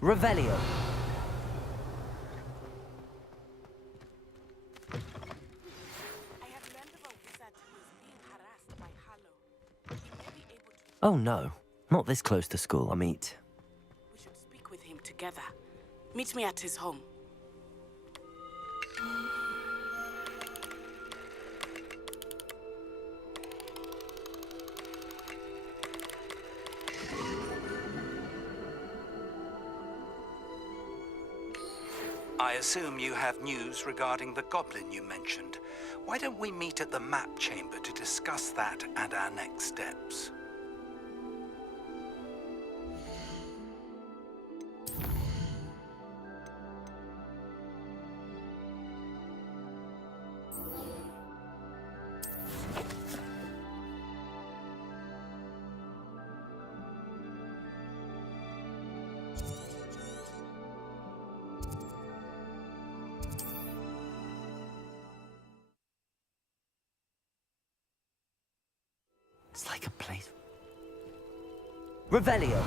Revelio. I have learned of a wizard who is being harassed by Harlow. He may be able to... Oh no, not this close to school, We should speak with him together. Meet me at his home. I assume you have news regarding the goblin you mentioned. Why don't we meet at the map chamber to discuss that and our next steps? It's like a place. Revelio.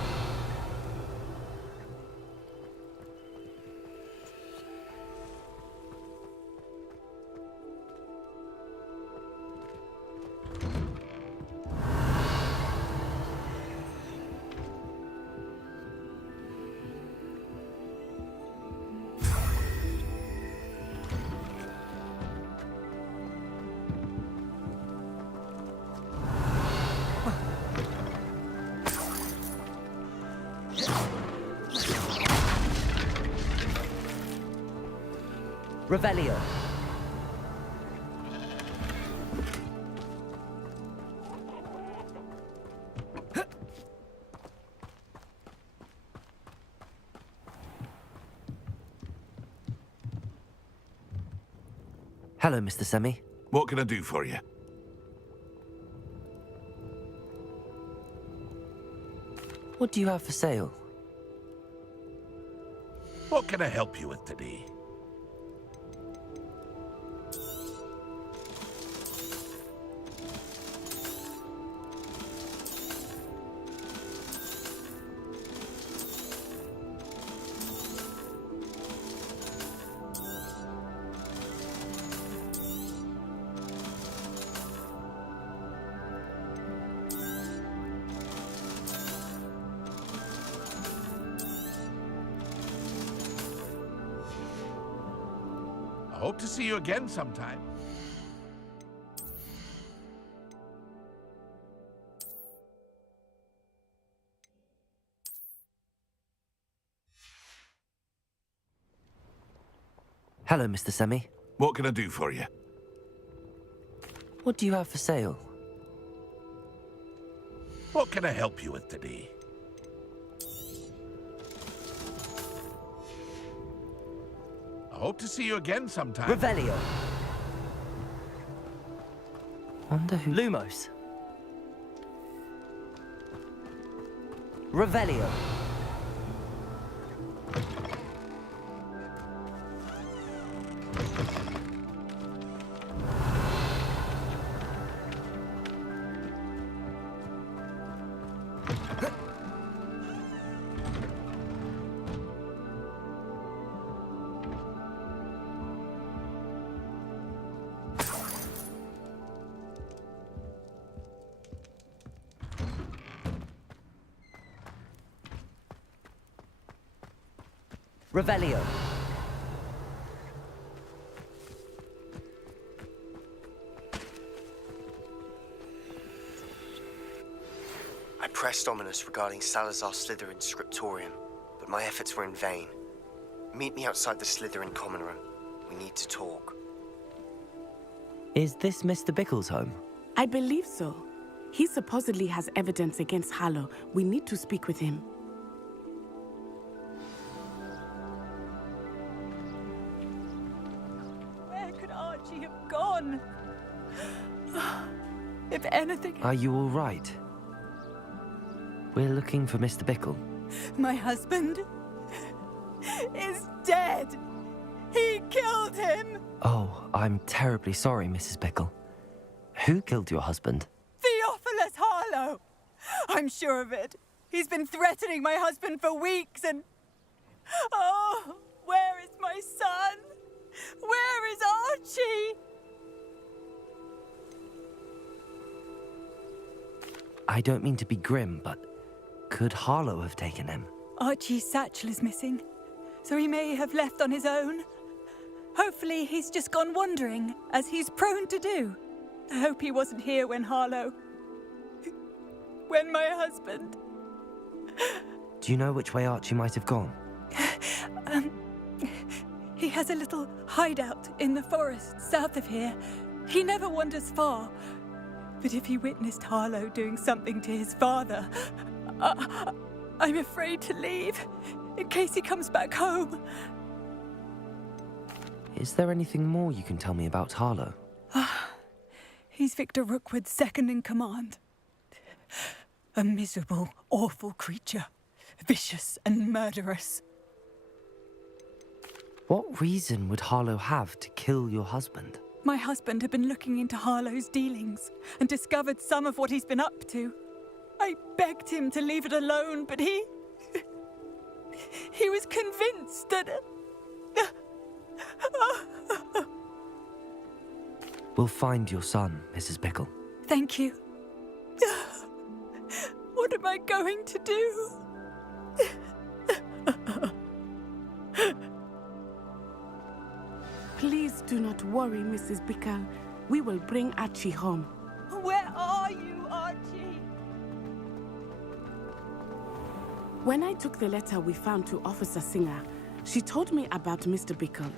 Revelio. Hello, Mr. Semi. What can I do for you? What do you have for sale? What can I help you with today? I hope to see you again sometime. Hello, Mr. Semi. What can I do for you? What do you have for sale? What can I help you with today? I hope to see you again sometime. Revelio. Wonder who... Lumos. Revelio. Revelio. I pressed Ominous regarding Salazar Slytherin's scriptorium, but my efforts were in vain. Meet me outside the Slytherin common room. We need to talk. Is this Mr. Bickle's home? I believe so. He supposedly has evidence against Harlow. We need to speak with him. Where could Archie have gone? If anything... Are you all right? We're looking for Mr. Bickle. My husband is dead. He killed him. Oh, I'm terribly sorry, Mrs. Bickle. Who killed your husband? Theophilus Harlow. I'm sure of it. He's been threatening my husband for weeks and... Oh, where is my son? Where is Archie? I don't mean to be grim, but could Harlow have taken him? Archie's satchel is missing, so he may have left on his own. Hopefully he's just gone wandering, as he's prone to do. I hope he wasn't here when when my husband... Do you know which way Archie might have gone? He has a little hideout in the forest south of here. He never wanders far. But if he witnessed Harlow doing something to his father, I'm afraid to leave, in case he comes back home. Is there anything more you can tell me about Harlow? He's Victor Rookwood's second in command. A miserable, awful creature. Vicious and murderous. What reason would Harlow have to kill your husband? My husband had been looking into Harlow's dealings and discovered some of what he's been up to. I begged him to leave it alone, but he was convinced that... We'll find your son, Mrs. Bickle. Thank you. What am I going to do? Please do not worry, Mrs. Bickle. We will bring Archie home. Where are you, Archie? When I took the letter we found to Officer Singer, she told me about Mr. Bickle.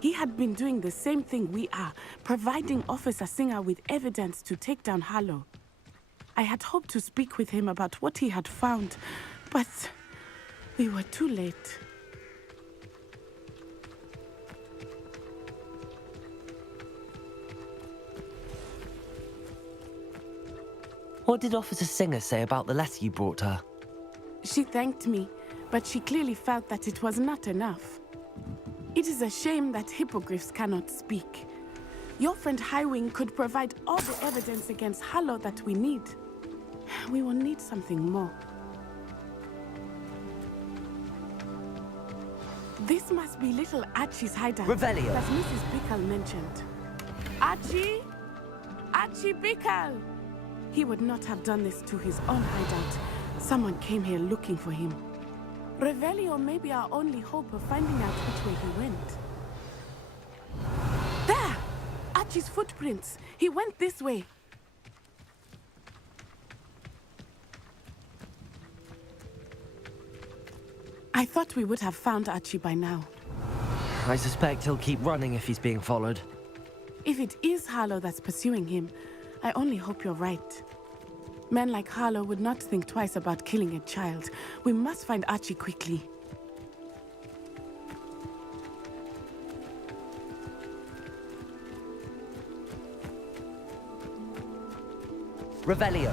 He had been doing the same thing we are, providing Officer Singer with evidence to take down Harlow. I had hoped to speak with him about what he had found, but we were too late. What did Officer Singer say about the letter you brought her? She thanked me, but she clearly felt that it was not enough. It is a shame that hippogriffs cannot speak. Your friend Highwing could provide all the evidence against Harlow that we need. We will need something more. This must be little Archie's hideout. Revelio. As Mrs. Bickle mentioned. Archie? Archie Bickle! He would not have done this to his own hideout. Someone came here looking for him. Revelio may be our only hope of finding out which way he went. There! Archie's footprints. He went this way. I thought we would have found Archie by now. I suspect he'll keep running if he's being followed. If it is Harlow that's pursuing him, I only hope you're right. Men like Harlow would not think twice about killing a child. We must find Archie quickly. Revelio.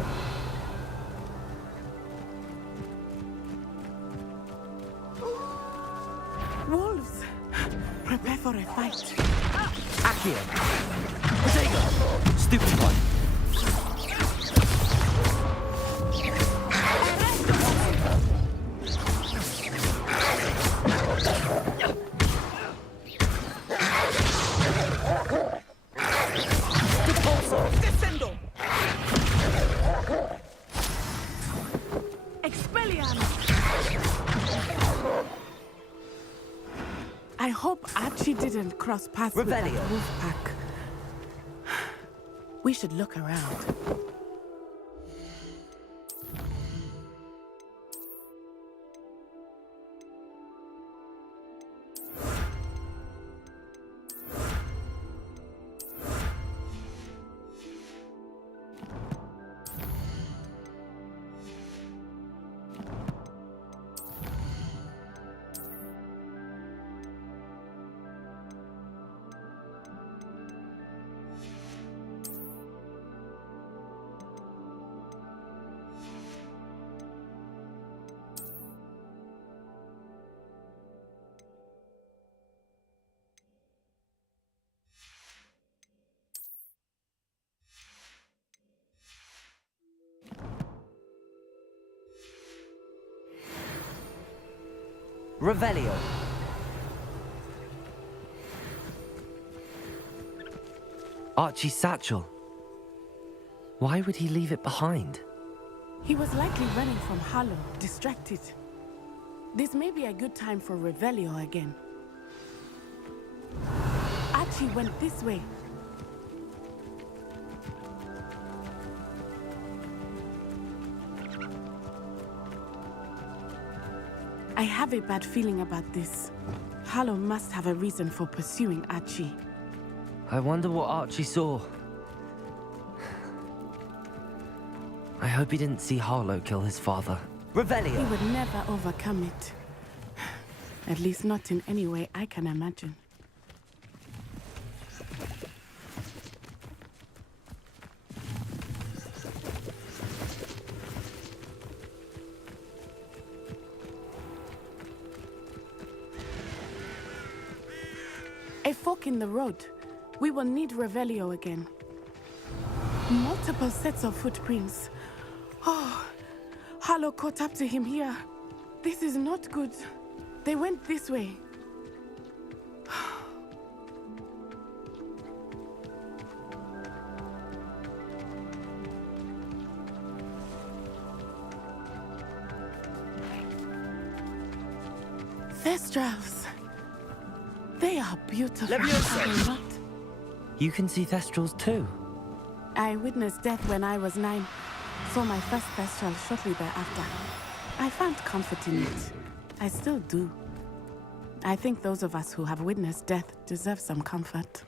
Wolves! Prepare for a fight. Accio. Protego. Stupid one. I hope Archie didn't cross paths with that Revelio. wolf pack. We should look around. Revelio. Archie's satchel. Why would he leave it behind? He was likely running from Harlow, distracted. This may be a good time for Revelio again. Archie went this way. I have a bad feeling about this. Harlow must have a reason for pursuing Archie. I wonder what Archie saw. I hope he didn't see Harlow kill his father. Revelio! He would never overcome it. At least not in any way I can imagine. A fork in the road. We will need Revelio again. Multiple sets of footprints. Oh, Harlow caught up to him here. This is not good. They went this way. Thestrals. They are beautiful. Are they not? You can see Thestrals too. I witnessed death when I was 9. Saw my first Thestral shortly thereafter. I found comfort in it. I still do. I think those of us who have witnessed death deserve some comfort.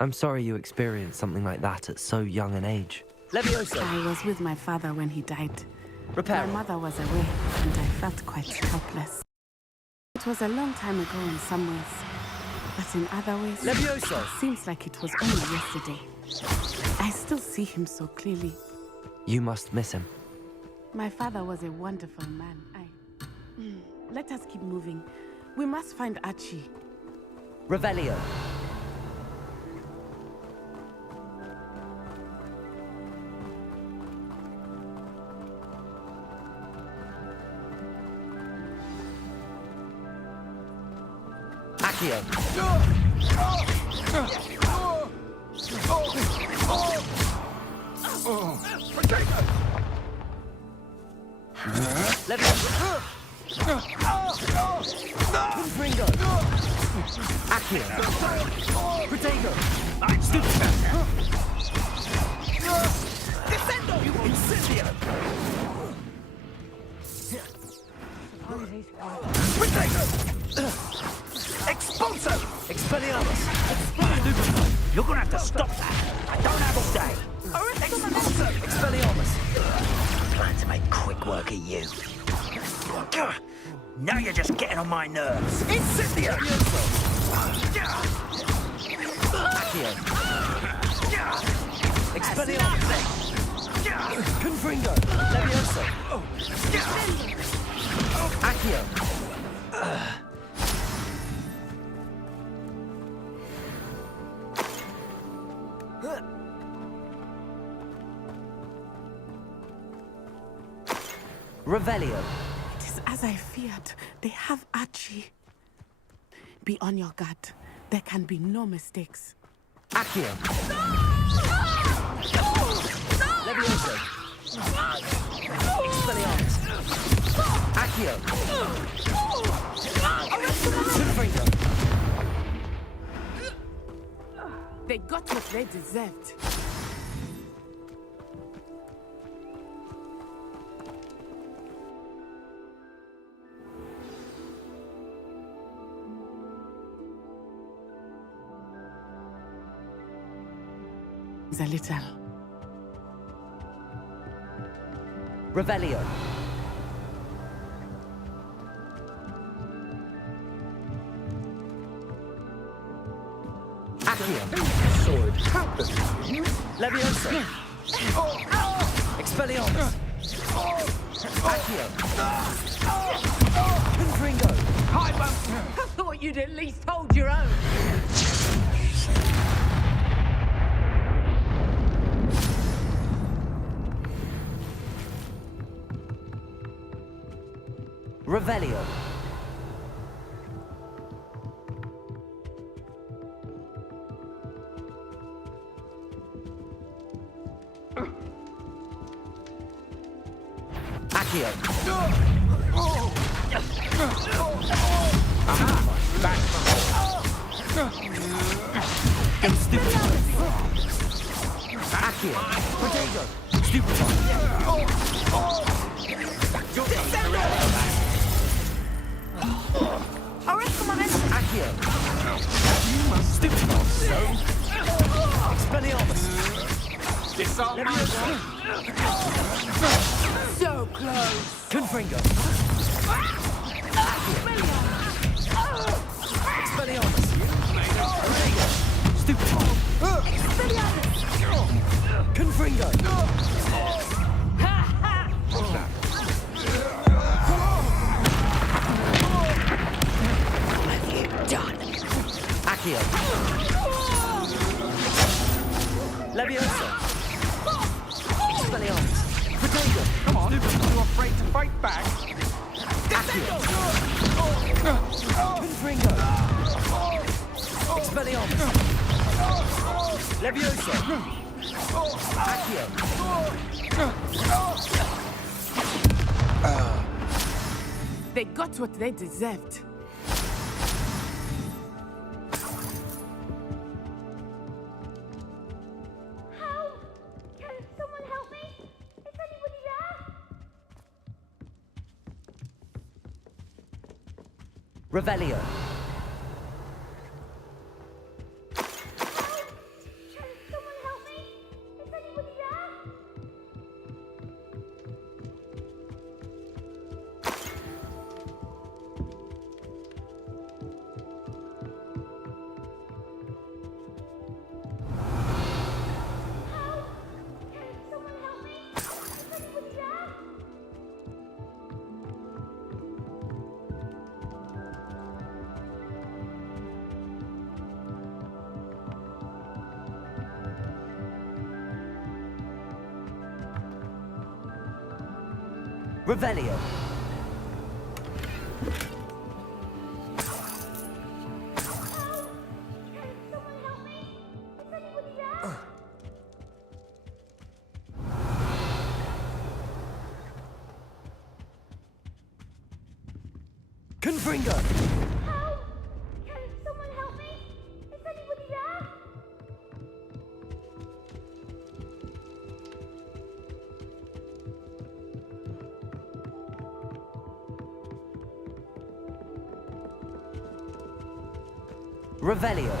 I'm sorry you experienced something like that at so young an age. Levioso! I was with my father when he died. Repair. My mother was away, and I felt quite helpless. It was a long time ago in some ways, but in other ways, Levioso! it seems like it was only yesterday. I still see him so clearly. You must miss him. My father was a wonderful man. Let us keep moving. We must find Archie. Revelio. Accio. Levio. Ringo. Accio. Protego. Descendo. Incendio. Expulso! Expelliarmus! You're gonna have to stop that! I don't have all day! Expulso! Expelliarmus! Plan to make quick work of you. Now you're just getting on my nerves! Incendio! Accio! Expelliarmus! Confringo! Levioso! Accio! Revelio. It is as I feared. They have Archie. Be on your guard. There can be no mistakes. Accio. Levioso. Expelliarmus. Accio. Confringo. They got what they deserved. A little. Revelio. Accio. Sword. Levioso. Expelliarmus. Accio. Confringo. I thought you'd at least hold your own. Revelio. Accio. Accio. Protego. Stupefy. Accio. Stupefy. Expelliarmus. Disarm my one. So close. Confringo. Expelliarmus. Protego. Stupefy. Confringo. Accio. Leviosa. Expelliarmus. Protego. Come on, you afraid to fight back? Accio. Confringo. Expelliarmus. Leviosa. Accio. They got what they deserved. Can someone help me? Is anybody there? Revelio. Can someone help me? Is anybody there? Can someone help me? Is anybody there? Revelio. Can someone help me? Is anybody there? Confringo. Can someone help me? Is anybody there? Revelio.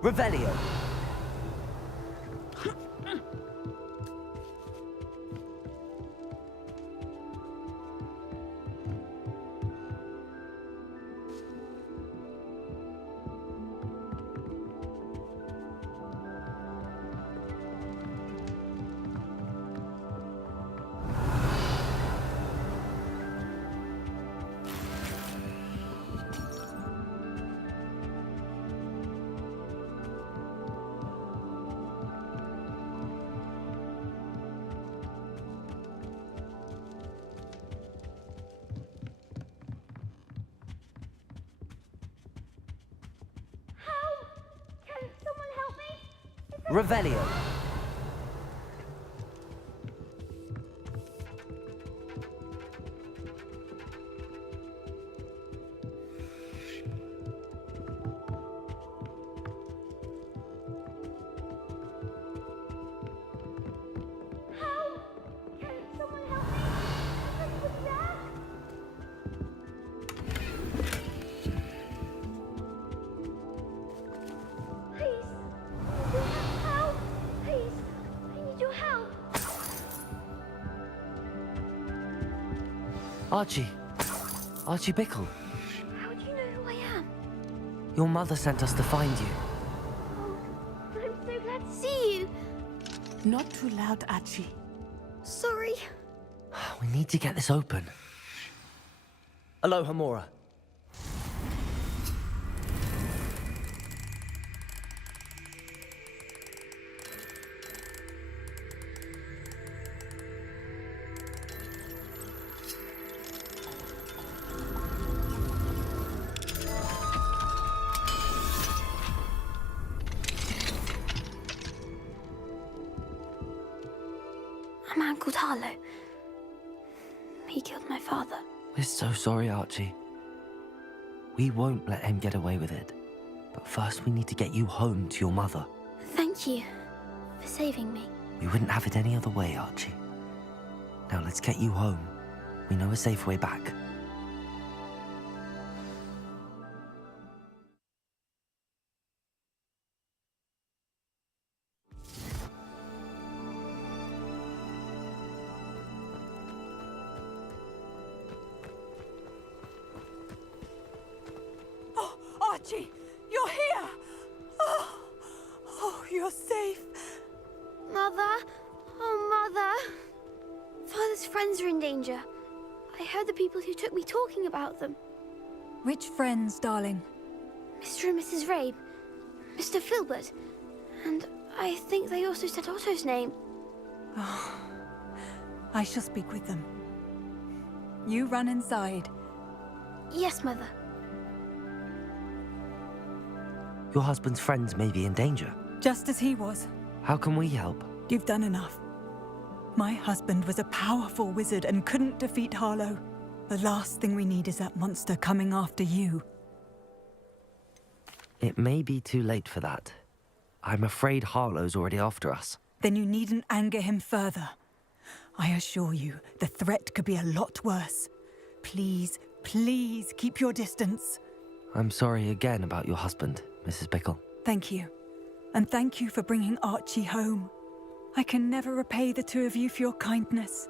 Revelio. Can someone help me? Revelio. Archie. Archie Bickle. How do you know who I am? Your mother sent us to find you. Oh, I'm so glad to see you. Not too loud, Archie. Sorry. We need to get this open. Aloha, Mora. A man called Harlow. He killed my father. We're so sorry, Archie. We won't let him get away with it. But first we need to get you home to your mother. Thank you for saving me. We wouldn't have it any other way, Archie. Now let's get you home. We know a safe way back. Oh, Archie, you're here! Oh, you're safe. Mother? Oh, Mother. Father's friends are in danger. I heard the people who took me talking about them. Which friends, darling? Mr. and Mrs. Rabe, Mr. Filbert, and I think they also said Otto's name. Oh, I shall speak with them. You run inside. Yes, Mother. Your husband's friends may be in danger. Just as he was. How can we help? You've done enough. My husband was a powerful wizard and couldn't defeat Harlow. The last thing we need is that monster coming after you. It may be too late for that. I'm afraid Harlow's already after us. Then you needn't anger him further. I assure you, the threat could be a lot worse. Please, please keep your distance. I'm sorry again about your husband, Mrs. Bickle. Thank you. And thank you for bringing Archie home. I can never repay the two of you for your kindness.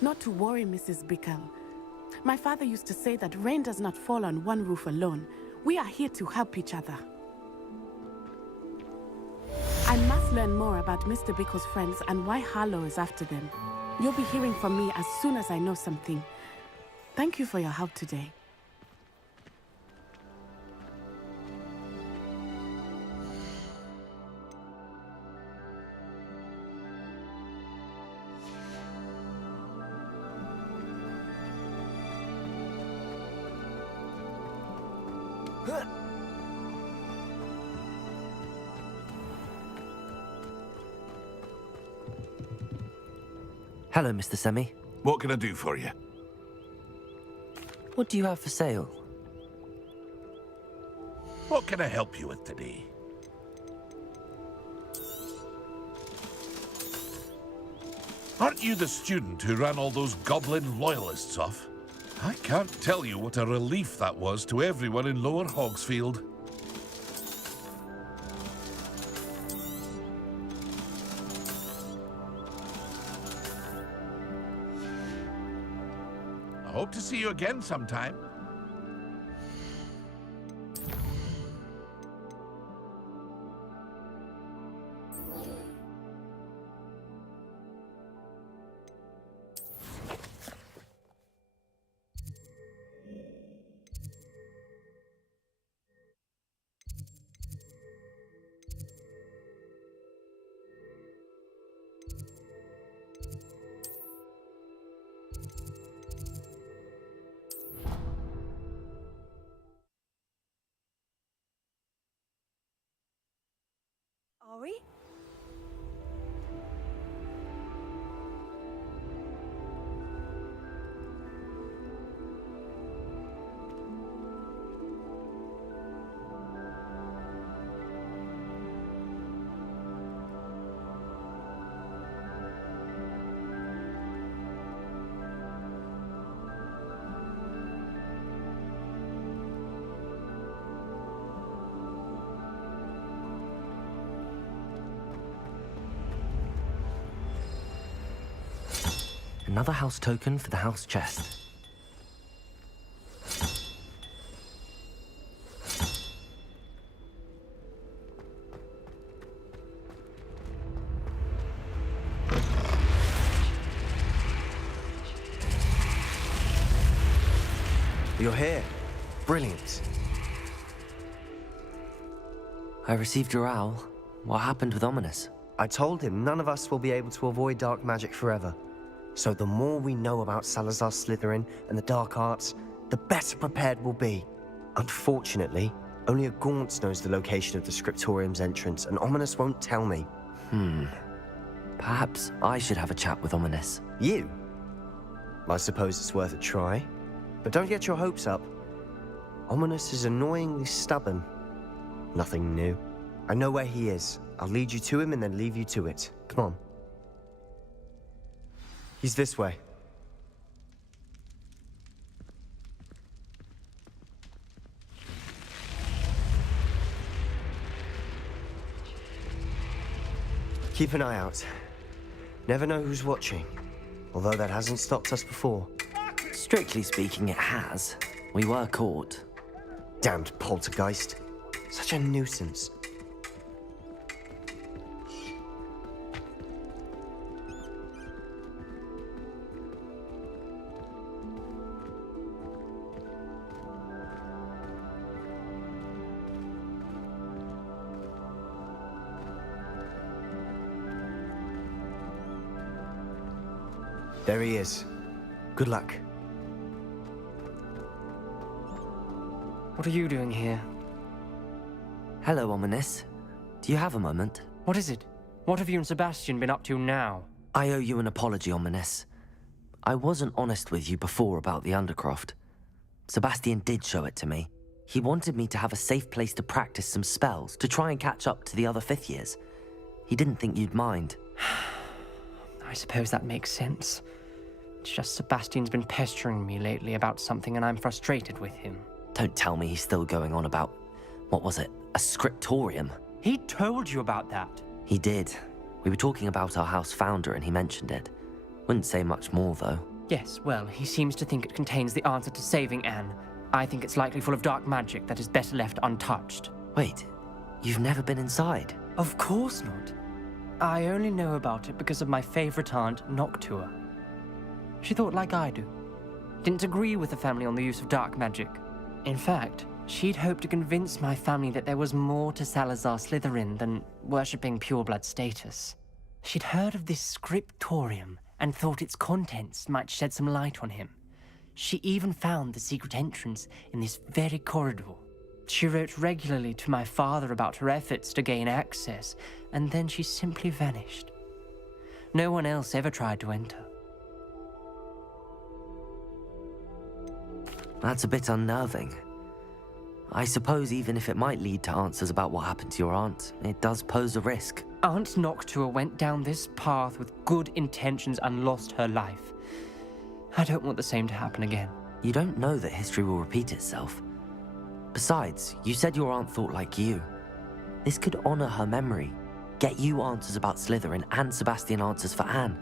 Not to worry, Mrs. Bickle. My father used to say that rain does not fall on one roof alone. We are here to help each other. I must learn more about Mr. Bickle's friends and why Harlow is after them. You'll be hearing from me as soon as I know something. Thank you for your help today. Hello, Mr. Semi. What can I do for you? What do you have for sale? What can I help you with today? Aren't you the student who ran all those goblin loyalists off? I can't tell you what a relief that was to everyone in Lower Hogsfield. I hope to see you again sometime. Are we? Another house token for the house chest. You're here. Brilliant. I received your owl. What happened with Ominous? I told him none of us will be able to avoid dark magic forever. So the more we know about Salazar Slytherin and the dark arts, the better prepared we'll be. Unfortunately, only a Gaunt knows the location of the Scriptorium's entrance, and Ominous won't tell me. Perhaps I should have a chat with Ominous. You? I suppose it's worth a try. But don't get your hopes up. Ominous is annoyingly stubborn. Nothing new. I know where he is. I'll lead you to him and then leave you to it. Come on. He's this way. Keep an eye out. Never know who's watching. Although that hasn't stopped us before. Strictly speaking, it has. We were caught. Damned poltergeist. Such a nuisance. There he is. Good luck. What are you doing here? Hello, Ominous. Do you have a moment? What is it? What have you and Sebastian been up to now? I owe you an apology, Ominous. I wasn't honest with you before about the Undercroft. Sebastian did show it to me. He wanted me to have a safe place to practice some spells, to try and catch up to the other fifth years. He didn't think you'd mind. I suppose that makes sense. It's just Sebastian's been pestering me lately about something and I'm frustrated with him. Don't tell me he's still going on about, what was it, a scriptorium? He told you about that. He did. We were talking about our house founder and he mentioned it. Wouldn't say much more, though. Yes, well, he seems to think it contains the answer to saving Anne. I think it's likely full of dark magic that is better left untouched. Wait, you've never been inside? Of course not. I only know about it because of my favorite aunt, Noctua. She thought like I do. Didn't agree with the family on the use of dark magic. In fact, she'd hoped to convince my family that there was more to Salazar Slytherin than worshipping pureblood status. She'd heard of this scriptorium and thought its contents might shed some light on him. She even found the secret entrance in this very corridor. She wrote regularly to my father about her efforts to gain access, and then she simply vanished. No one else ever tried to enter. That's a bit unnerving. I suppose even if it might lead to answers about what happened to your aunt, it does pose a risk. Aunt Noctua went down this path with good intentions and lost her life. I don't want the same to happen again. You don't know that history will repeat itself. Besides, you said your aunt thought like you. This could honor her memory, get you answers about Slytherin and Sebastian answers for Anne.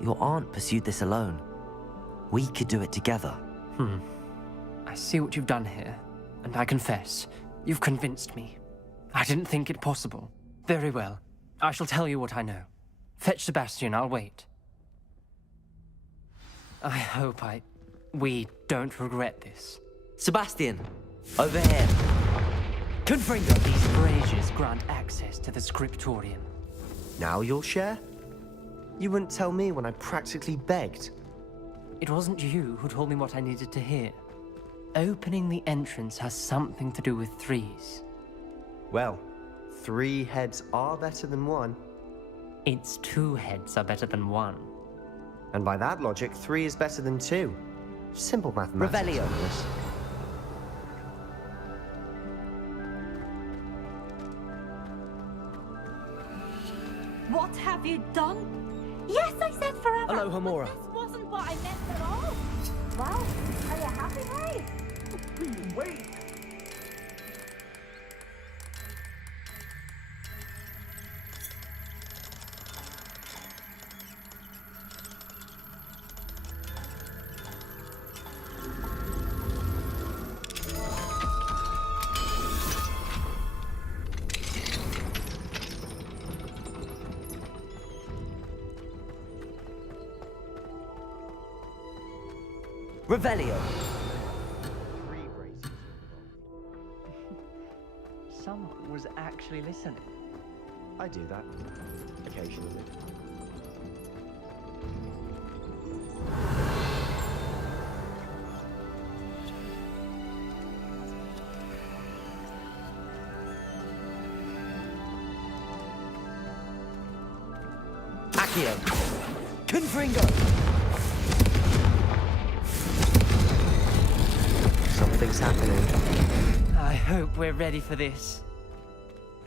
Your aunt pursued this alone. We could do it together. I see what you've done here, and I confess, you've convinced me. I didn't think it possible. Very well. I shall tell you what I know. Fetch Sebastian, I'll wait. I hope we don't regret this. Sebastian, over here. Confringo, these braziers grant access to the scriptorium. Now you'll share? You wouldn't tell me when I practically begged. It wasn't you who told me what I needed to hear. Opening the entrance has something to do with threes. Well, 3 heads are better than 1. Its 2 heads are better than 1. And by that logic, 3 is better than 2. Simple mathematics. Revelio. What have you done? Yes, I said forever. Hello, Homora. This wasn't what I meant at all. Well, are you happy, Harry? Please wait. Revelio. Someone was actually listening. I do that. Occasionally. Accio. Confringo. Something's happening. I hope we're ready for this.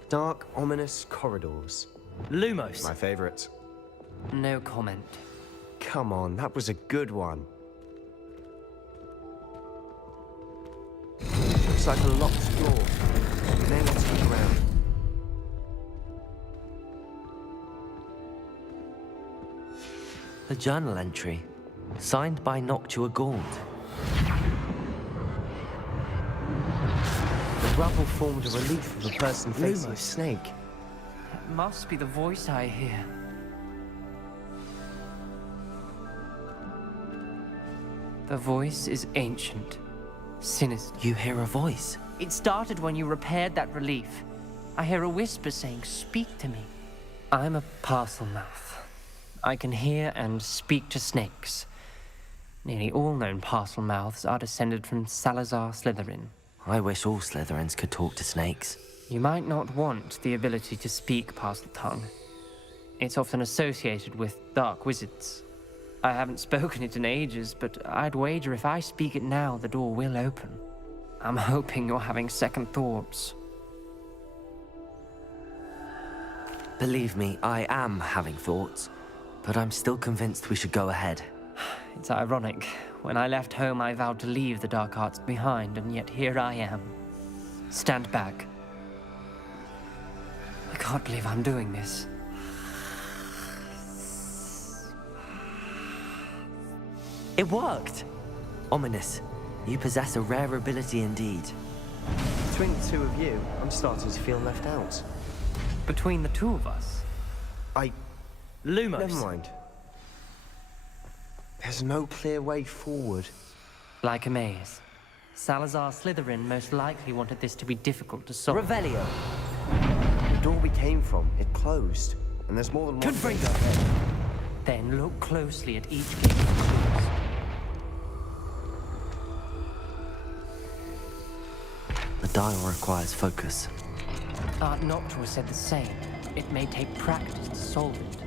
Dark, ominous corridors. Lumos. My favorite. No comment. Come on, that was a good one. Looks like a locked door. Nailed to the ground. A journal entry, signed by Noctua Gaunt. The rubble formed a relief of a person facing a snake. It must be the voice I hear. The voice is ancient, sinister. You hear a voice? It started when you repaired that relief. I hear a whisper saying, "Speak to me." I'm a parcel mouth. I can hear and speak to snakes. Nearly all known parcel mouths are descended from Salazar Slytherin. I wish all Slytherins could talk to snakes. You might not want the ability to speak parcel tongue. It's often associated with dark wizards. I haven't spoken it in ages, but I'd wager if I speak it now, the door will open. I'm hoping you're having second thoughts. Believe me, I am having thoughts, but I'm still convinced we should go ahead. It's ironic. When I left home, I vowed to leave the dark arts behind, and yet here I am. Stand back. I can't believe I'm doing this. It worked! Ominous, you possess a rare ability indeed. Between the two of you, I'm starting to feel left out. Between the two of us? Lumos. Never mind. There's no clear way forward. Like a maze. Salazar Slytherin most likely wanted this to be difficult to solve. Revelio. The door we came from, it closed. And there's more than one Confringo. gate. Then look closely at each gate it closed. The dial requires focus. Art Noctua said the same. It may take practice to solve it.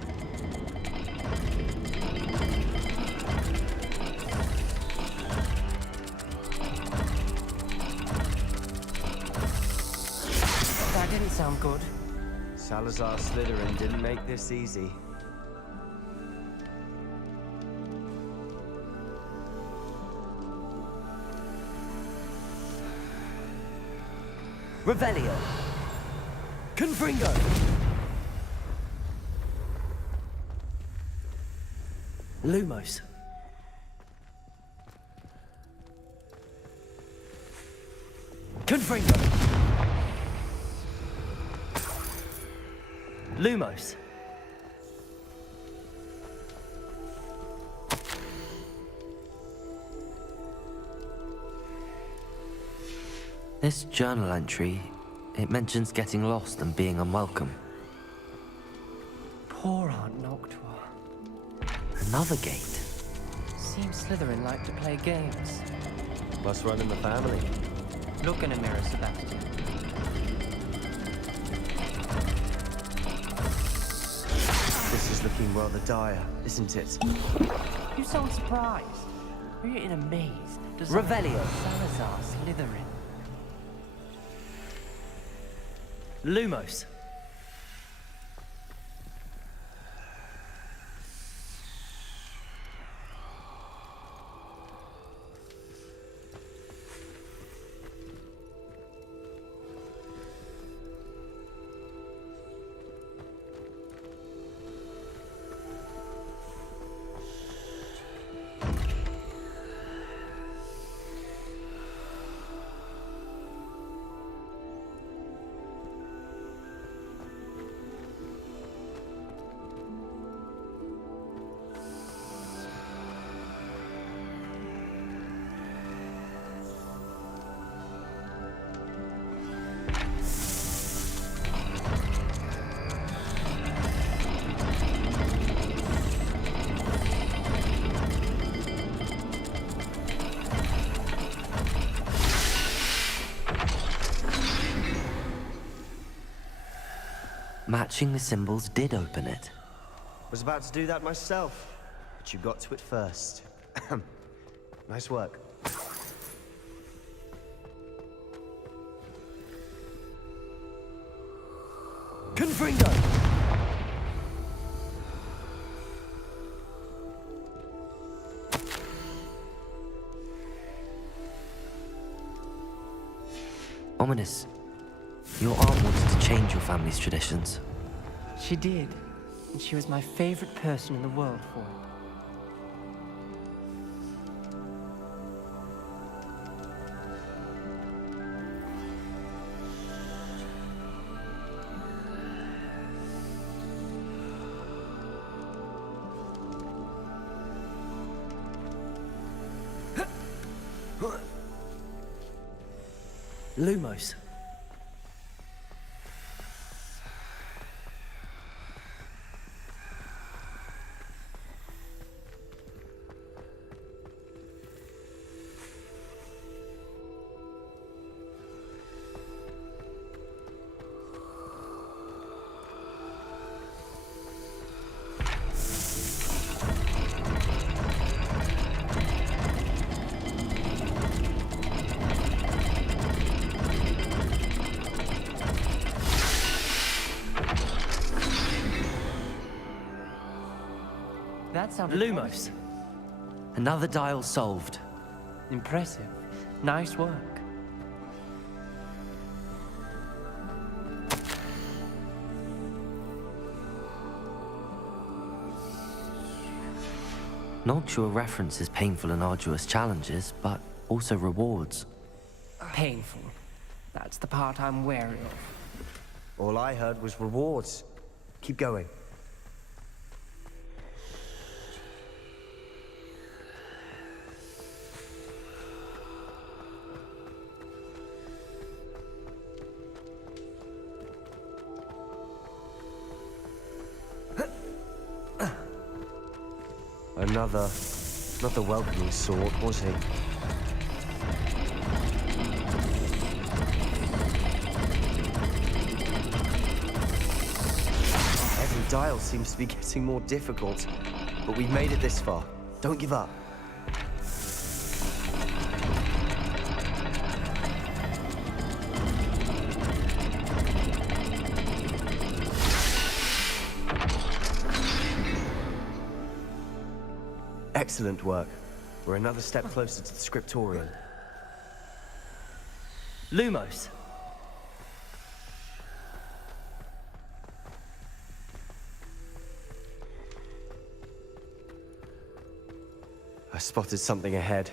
That didn't sound good. Salazar Slytherin didn't make this easy. Revelio. Confringo. Lumos. Confringo. Lumos. This journal entry, it mentions getting lost and being unwelcome. Poor Aunt Noctua. Another gate. Seems Slytherin like to play games. Must run in the family. Look in a mirror, Sebastian. This is looking rather dire, isn't it? You sound surprised. You're in a maze. Revelio. Salazar Slytherin. Lumos. Matching the symbols did open it. Was about to do that myself, but you got to it first. Nice work. Confringo! Ominous. Your aunt wanted to change your family's traditions. She did, and she was my favorite person in the world for it. Lumos. That sounded Lumos. Another dial solved. impressive. Nice work. Noctua references painful and arduous challenges, but also rewards. Painful. That's the part I'm wary of. All I heard was rewards. Keep going. Another welcoming sort, was he? Every dial seems to be getting more difficult, but we've made it this far. Don't give up. Excellent work. We're another step closer to the scriptorium. Lumos. I spotted something ahead.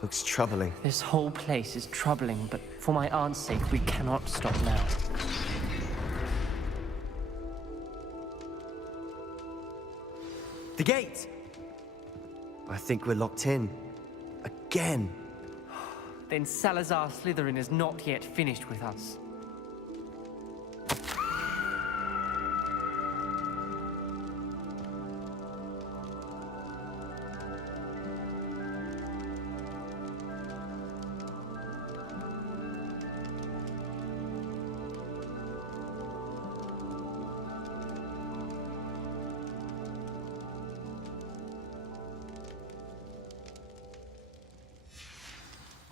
Looks troubling. This whole place is troubling, but for my aunt's sake, we cannot stop now. The gate! I think we're locked in. Again. Then Salazar Slytherin is not yet finished with us.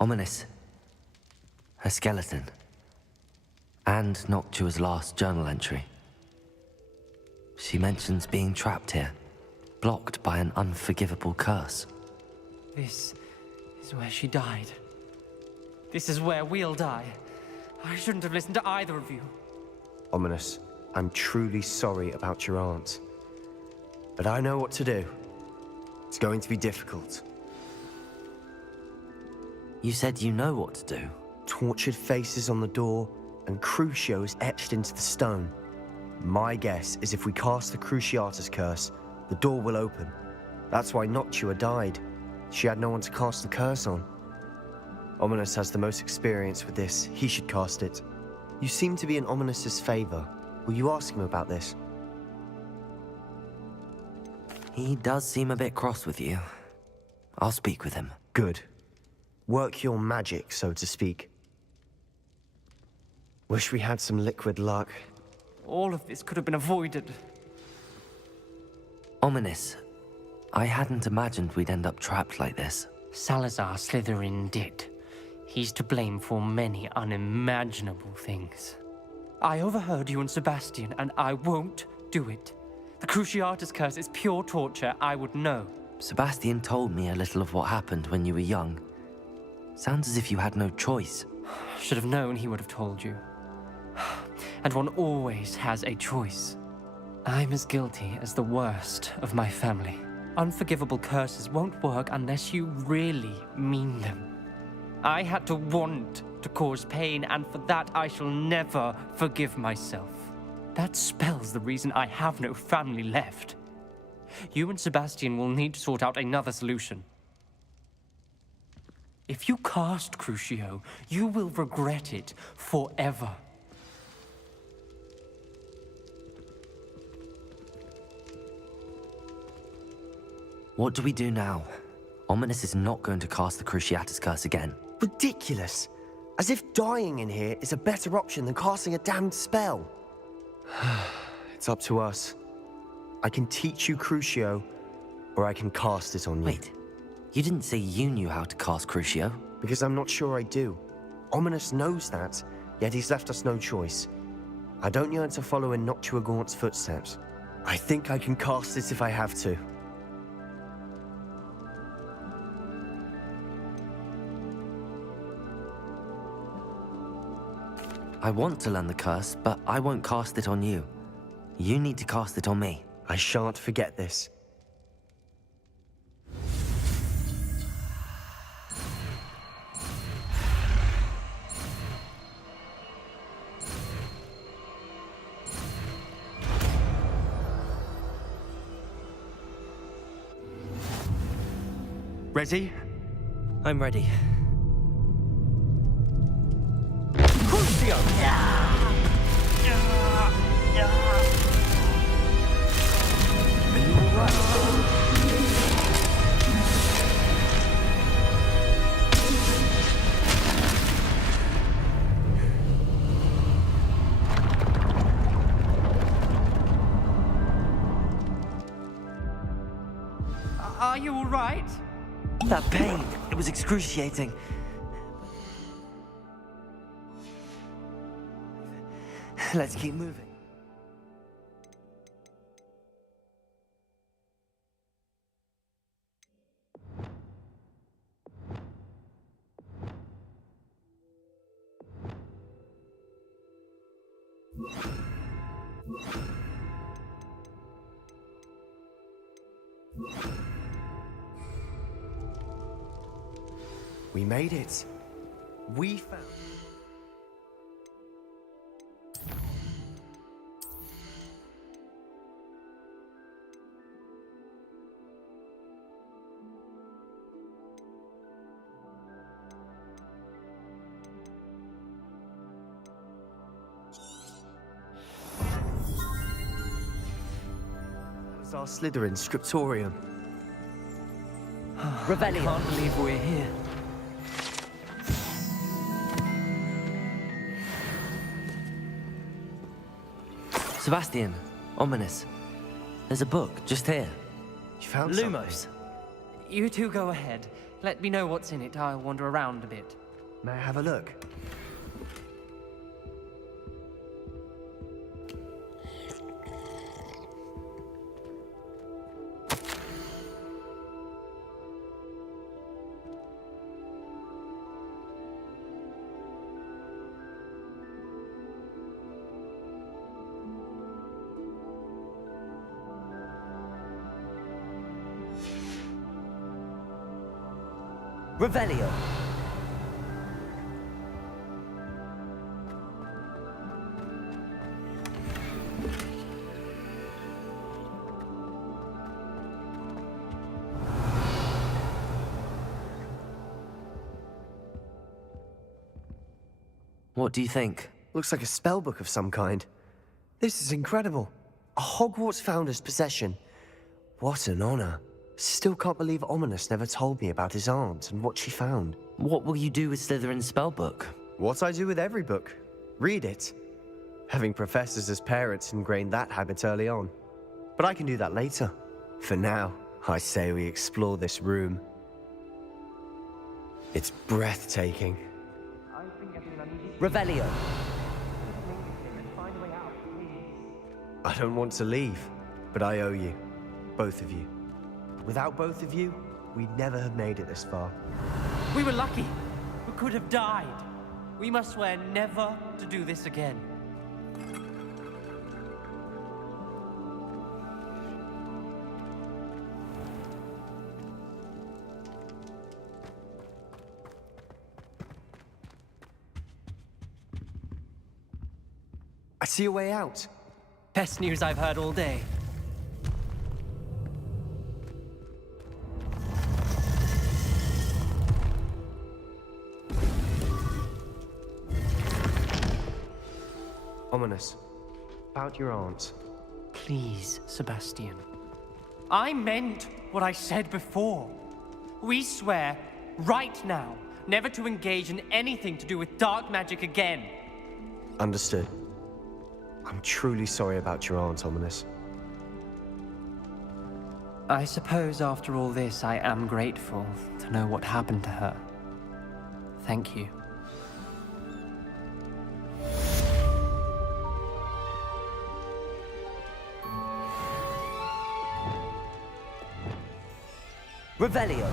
Ominous. Her skeleton. And Noctua's last journal entry. She mentions being trapped here, blocked by an unforgivable curse. This is where she died. This is where we'll die. I shouldn't have listened to either of you. Ominous, I'm truly sorry about your aunt. But I know what to do. It's going to be difficult. You said you know what to do. Tortured faces on the door, and Crucios etched into the stone. My guess is if we cast the Cruciatus curse, the door will open. That's why Noctua died. She had no one to cast the curse on. Ominous has the most experience with this. He should cast it. You seem to be in Ominous's favor. Will you ask him about this? He does seem a bit cross with you. I'll speak with him. Good. Work your magic, so to speak. Wish we had some liquid luck. all of this could have been avoided. Ominous. I hadn't imagined we'd end up trapped like this. Salazar Slytherin did. He's to blame for many unimaginable things. I overheard you and Sebastian, and I won't do it. The Cruciatus curse is pure torture, I would know. Sebastian told me a little of what happened when you were young. Sounds as if you had no choice. Should have known he would have told you. And one always has a choice. I'm as guilty as the worst of my family. Unforgivable curses won't work unless you really mean them. I had to want to cause pain, and for that I shall never forgive myself. That spells the reason I have no family left. You and Sebastian will need to sort out another solution. If you cast Crucio, you will regret it forever. What do we do now? Ominous is not going to cast the Cruciatus curse again. Ridiculous. As if dying in here is a better option than casting a damned spell. It's up to us. I can teach you Crucio, or I can cast it on you. Wait, you didn't say you knew how to cast Crucio? Because I'm not sure I do. Ominous knows that, yet he's left us no choice. I don't yearn to follow in Noctua Gaunt's footsteps. I think I can cast it if I have to. I want to learn the curse, but I won't cast it on you. You need to cast it on me. I shan't forget this. Ready? I'm ready. Are you all right? That pain, it was excruciating. Let's keep moving. We made it. We found... That was our Slytherin scriptorium. Revelio. I can't believe we're here. Sebastian, Ominous. There's a book just here. You found Lumos. You two go ahead. Let me know what's in it. I'll wander around a bit. May I have a look? Revelio. What do you think? Looks like a spellbook of some kind. This is incredible. A Hogwarts founder's possession. What an honor. Still can't believe Ominous never told me about his aunt and what she found. What will you do with Slytherin's spellbook? What I do with every book. Read it. Having professors as parents ingrained that habit early on. But I can do that later. For now, I say we explore this room. It's breathtaking. Revelio. I don't want to leave, but I owe you. Both of you. Without both of you, we'd never have made it this far. We were lucky. We could have died. We must swear never to do this again. I see a way out. Best news I've heard all day. Ominous. About your aunt. Please, Sebastian. I meant what I said before. We swear, right now, never to engage in anything to do with dark magic again. Understood. I'm truly sorry about your aunt, Ominous. I suppose after all this, I am grateful to know what happened to her. Thank you. Revelio.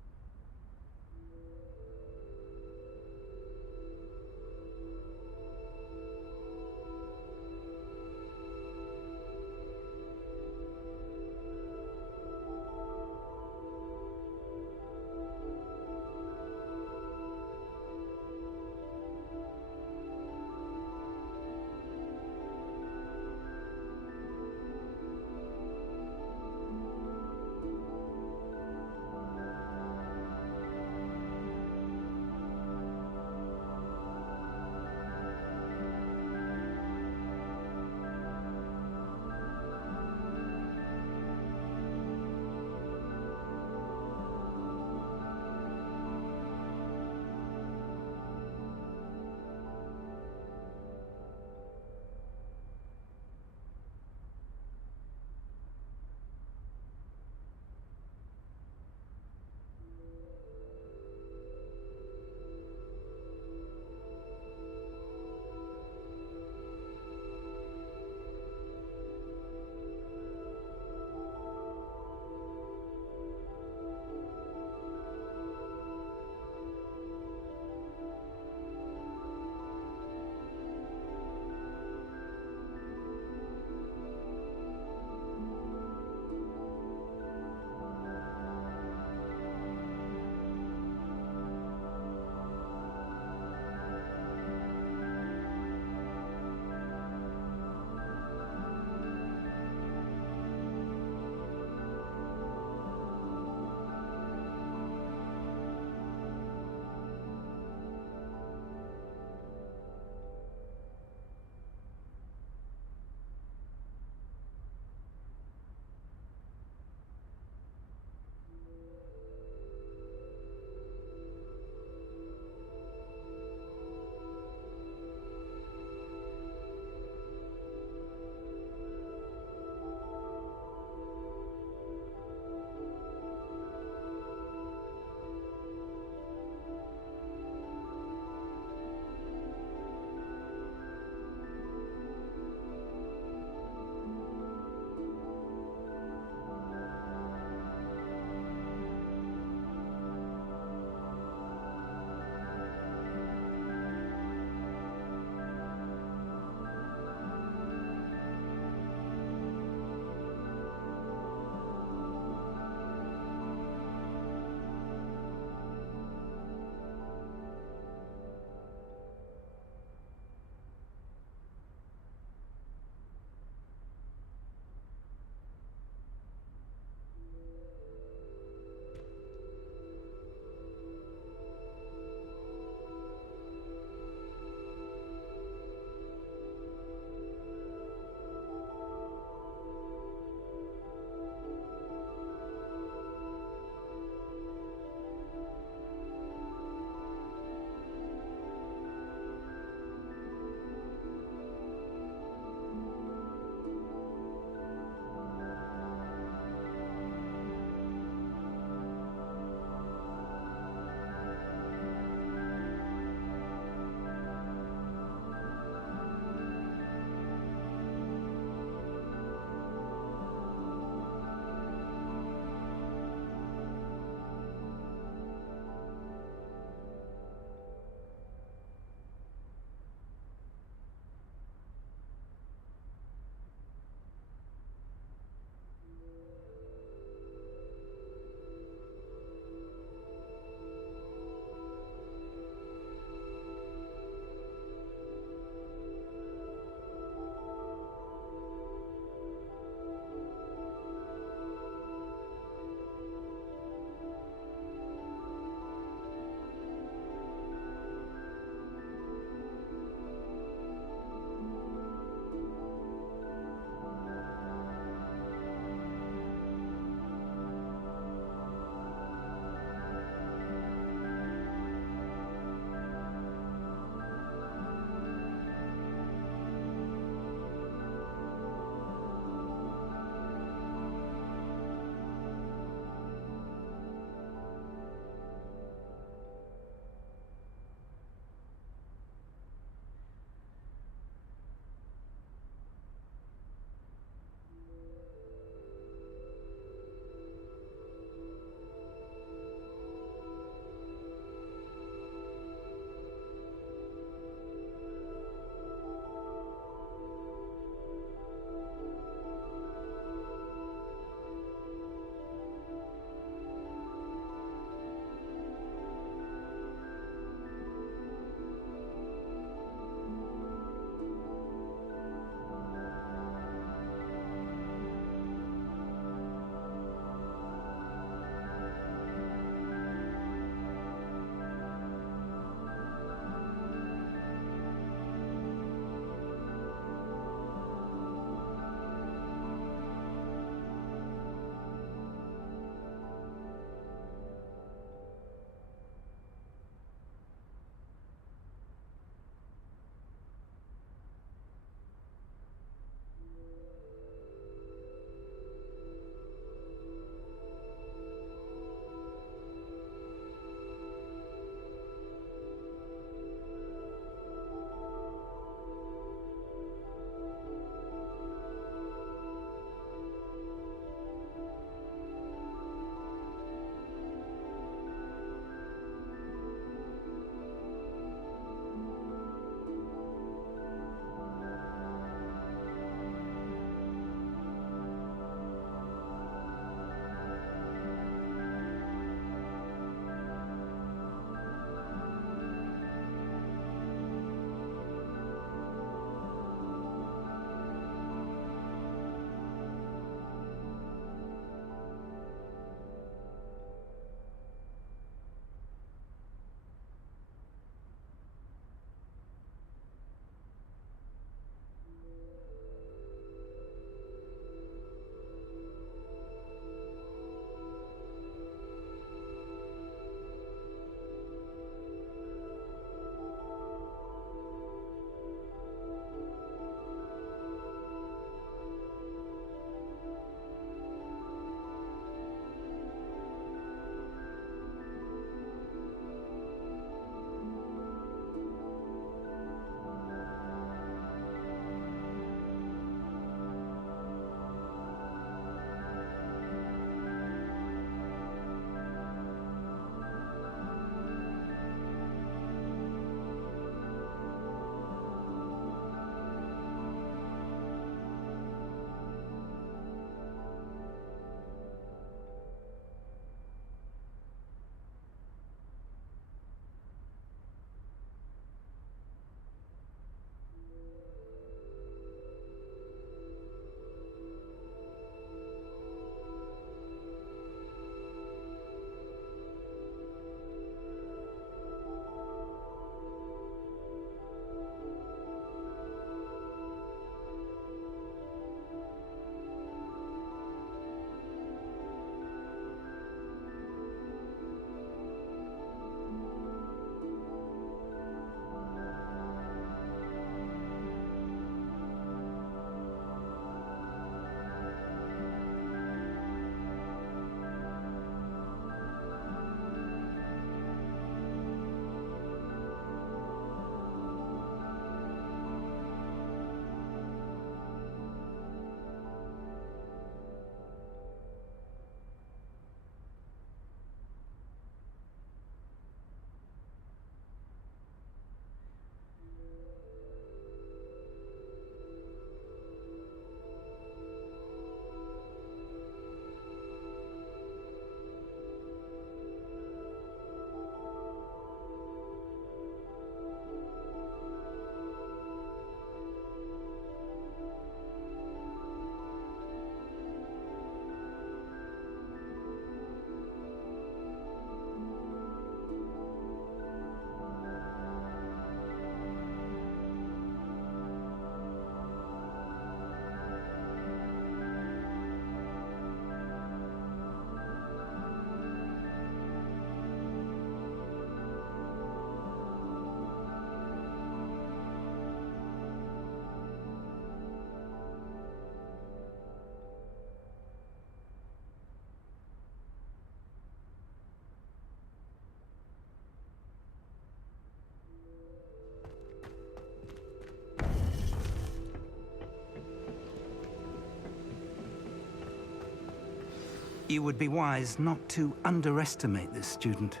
you would be wise not to underestimate this student.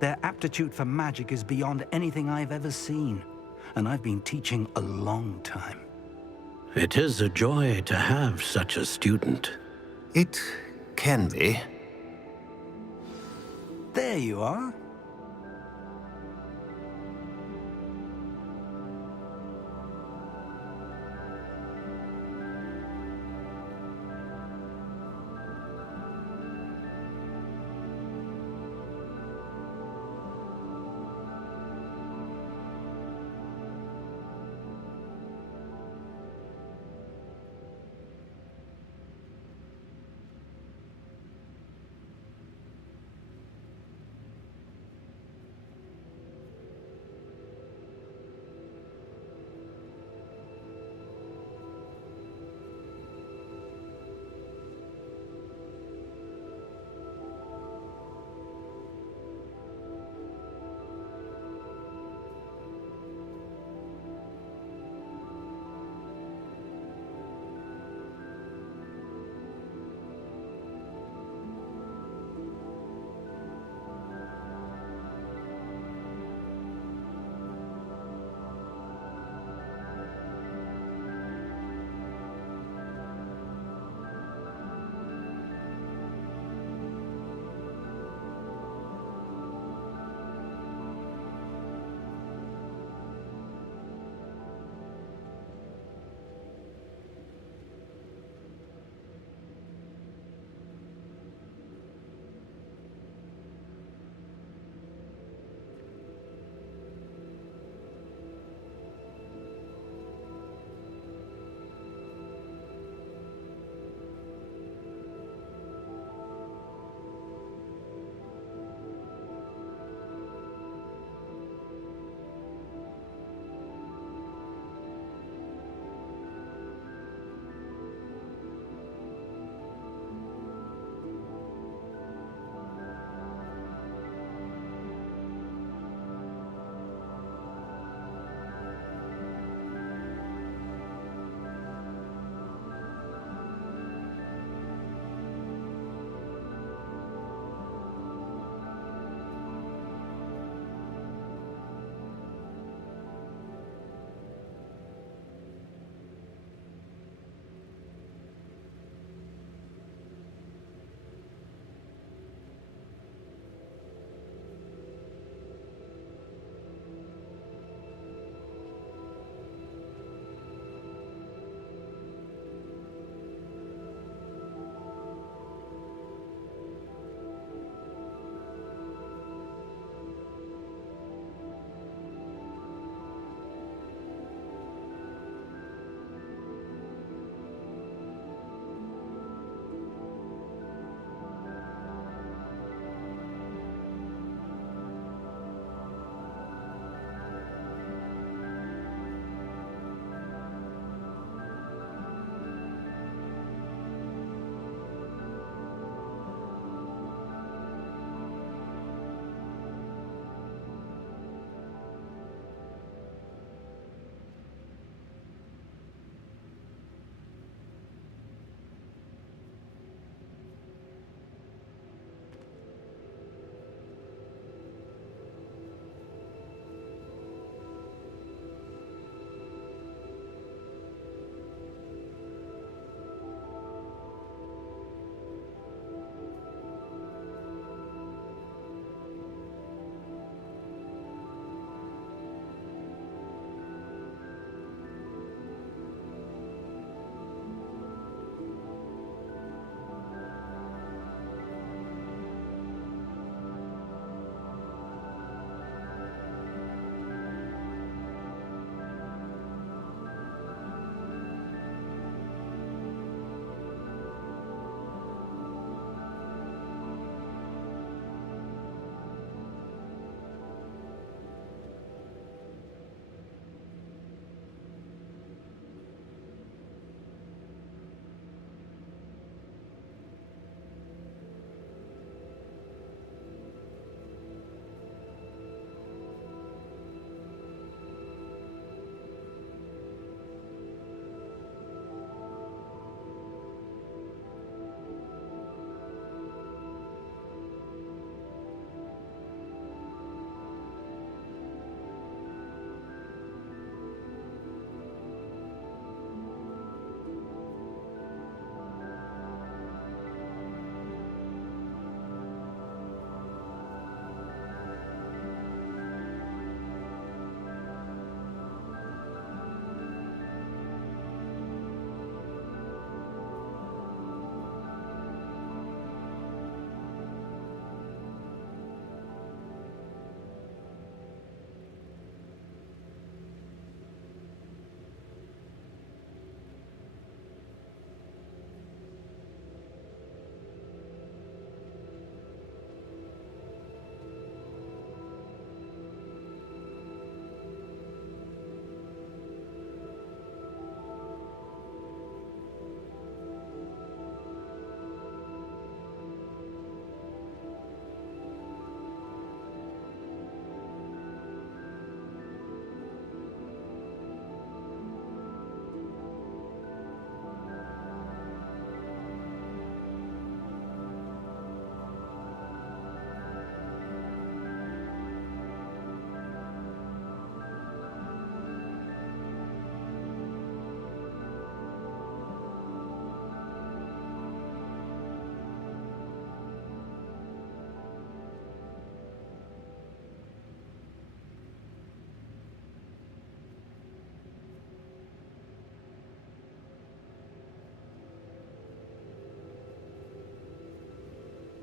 Their aptitude for magic is beyond anything I've ever seen, and I've been teaching a long time. It is a joy to have such a student. It can be. There you are.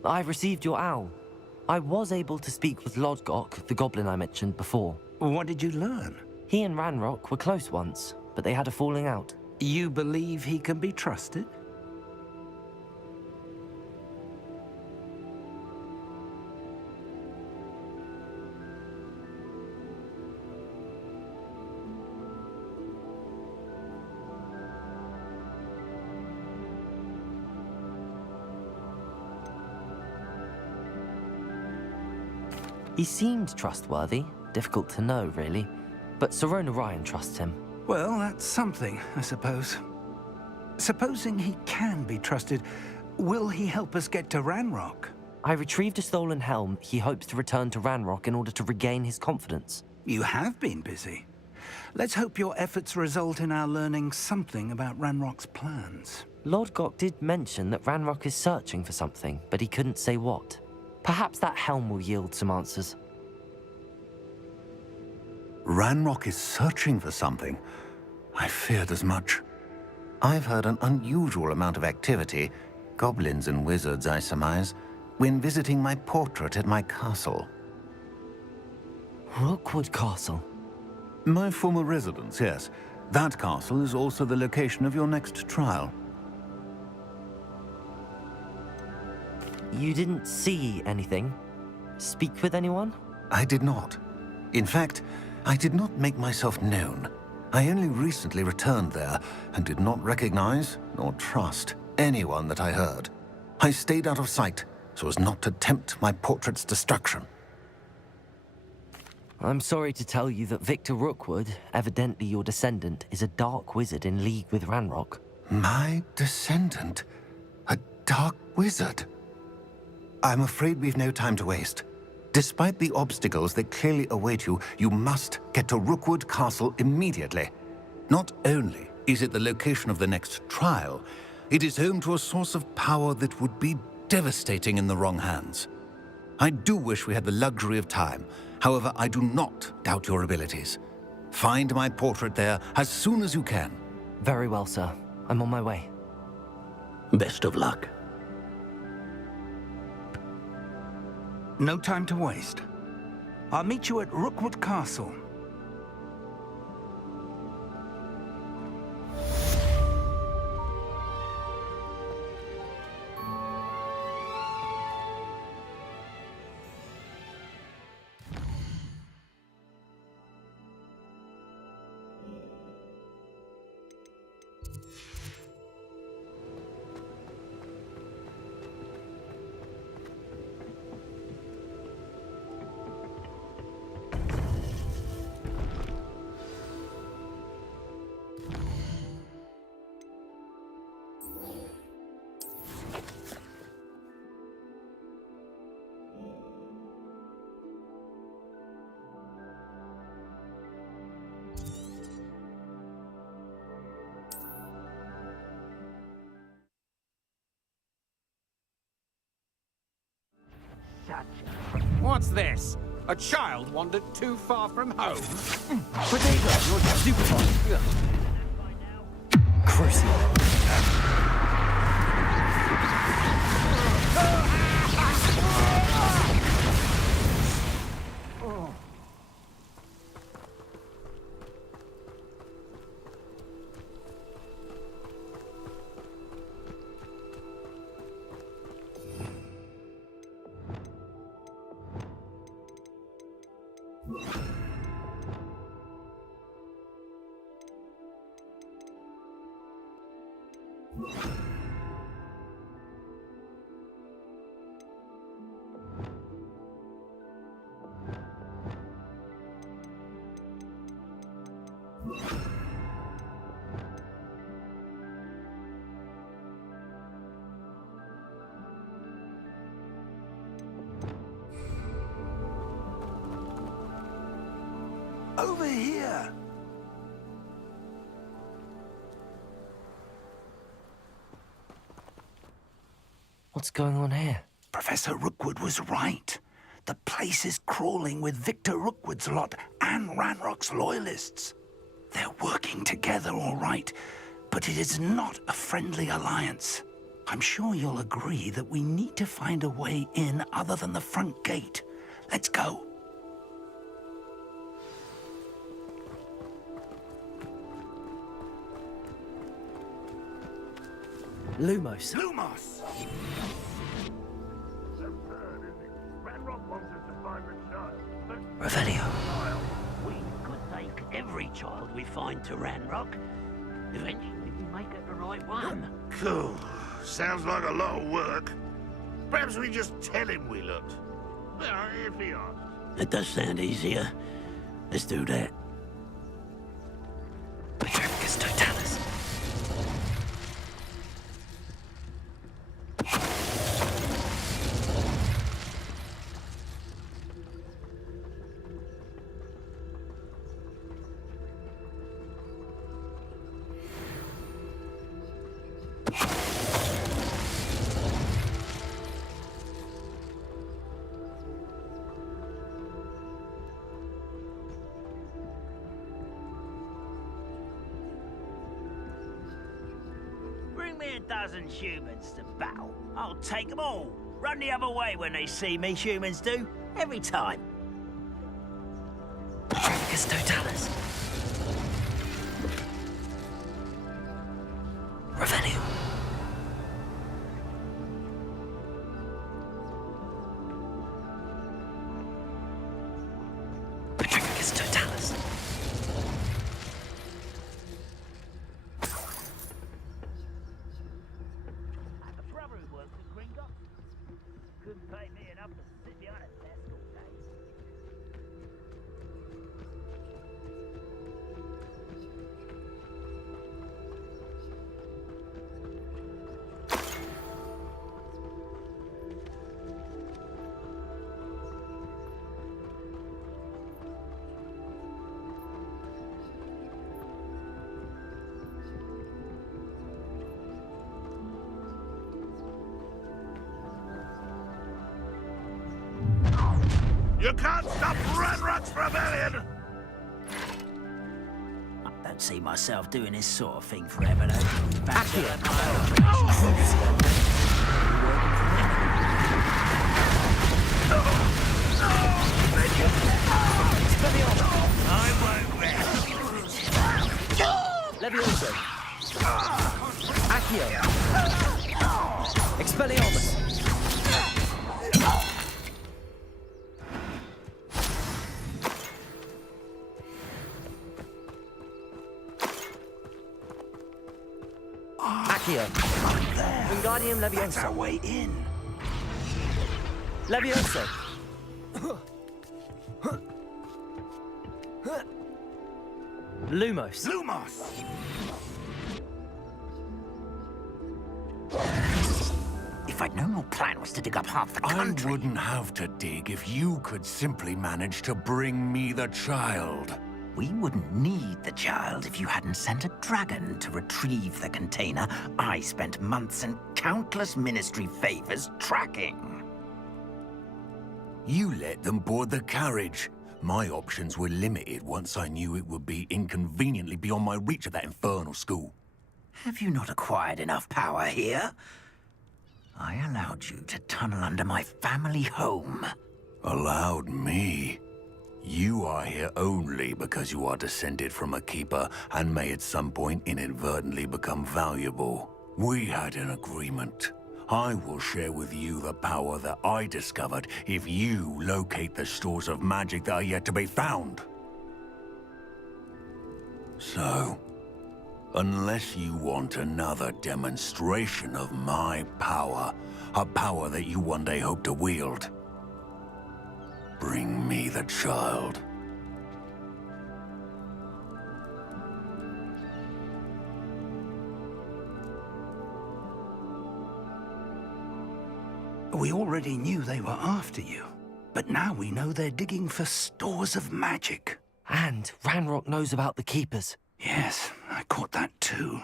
I've received your owl. I was able to speak with Lodgok, the goblin I mentioned before. What did you learn? He and Ranrock were close once, but they had a falling out. You believe he can be trusted? He seemed trustworthy. Difficult to know, really. But Sirona Ryan trusts him. Well, that's something, I suppose. Supposing he can be trusted, will he help us get to Ranrock? I retrieved a stolen helm he hopes to return to Ranrock in order to regain his confidence. You have been busy. Let's hope your efforts result in our learning something about Ranrock's plans. Lodgok did mention that Ranrock is searching for something, but he couldn't say what. Perhaps that helm will yield some answers. Ranrock is searching for something. I feared as much. I've heard an unusual amount of activity, goblins and wizards, I surmise, when visiting my portrait at my castle. Rookwood Castle? My former residence, yes. That castle is also the location of your next trial. You didn't see anything? Speak with anyone? I did not. In fact, I did not make myself known. I only recently returned there and did not recognize nor trust anyone that I heard. I stayed out of sight so as not to tempt my portrait's destruction. I'm sorry to tell you that Victor Rookwood, evidently your descendant, is a dark wizard in league with Ranrock. My descendant? A dark wizard? I'm afraid we've no time to waste. Despite the obstacles that clearly await you, you must get to Rookwood Castle immediately. Not only is it the location of the next trial, it is home to a source of power that would be devastating in the wrong hands. I do wish we had the luxury of time. However, I do not doubt your abilities. Find my portrait there as soon as you can. Very well, sir. I'm on my way. Best of luck. No time to waste. I'll meet you at Rookwood Castle. What's this? A child wandered too far from home? Potato, you're stupefying. Crucible. Over here! What's going on here? Professor Rookwood was right. The place is crawling with Victor Rookwood's lot and Ranrock's loyalists. They're working together all right, but it is not a friendly alliance. I'm sure you'll agree that we need to find a way in other than the front gate. Let's go. Lumos. Lumos! Revelio. We could take every child we find to Ranrock. Eventually, we may get the right one. Cool. Sounds like a lot of work. Perhaps we just tell him we looked. Well, if he asks. It does sound easier. Let's do that. Petrificus totalis. Bring me a dozen humans to battle. I'll take them all. Run the other way when they see me, humans do. Every time. Petrificus totalis. Revelio. Petrificus totalis. I have a brother who works at Gringo. Couldn't pay me enough to sit behind a desk all day. You can't stop Ranrock's rebellion! I don't see myself doing this sort of thing forever, though. I won't rest. Levioso. Accio. Expelliarmus. Accio. Wingardium Levioso. That's our way in. Levioso. Lumos. Lumos! If I'd known your plan was to dig up half the country... I wouldn't have to dig if you could simply manage to bring me the child. We wouldn't need the child if you hadn't sent a dragon to retrieve the container I spent months and countless ministry favors tracking. You let them board the carriage. My options were limited once I knew it would be inconveniently beyond my reach at that infernal school. Have you not acquired enough power here? I allowed you to tunnel under my family home. Allowed me? You are here only because you are descended from a keeper and may at some point inadvertently become valuable. We had an agreement. I will share with you the power that I discovered if you locate the stores of magic that are yet to be found. So, unless you want another demonstration of my power, a power that you one day hope to wield, bring me the child. We already knew they were after you, but now we know they're digging for stores of magic. And Ranrock knows about the Keepers. Yes, I caught that too.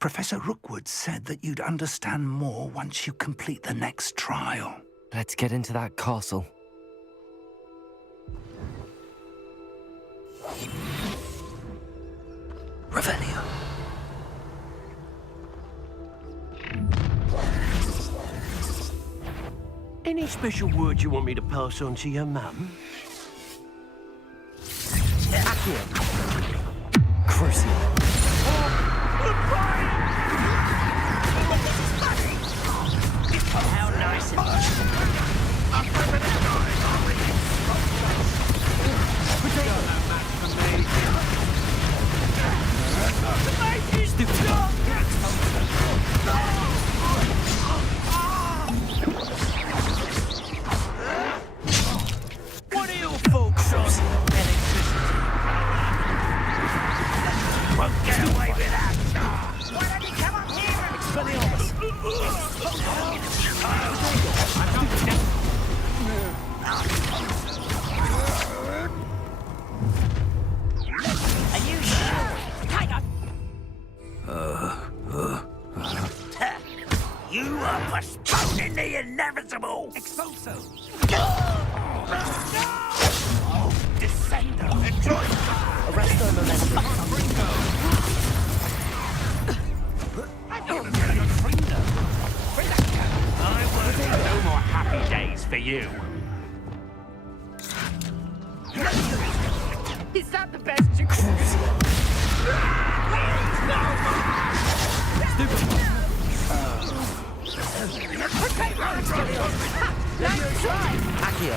Professor Rookwood said that you'd understand more once you complete the next trial. Let's get into that castle. Revelio. Any special word you want me to pass on to your mum? Accio. Crucial. How nice it What are you folks on? Electricity. won't get away with that. Why don't you come up here and Expelliarmus? Are you sure? Tiger! You are postponing the inevitable! Expulso! Descender! Enjoy! Arresto momentum. No more happy days for you. Is that the best you can Accio.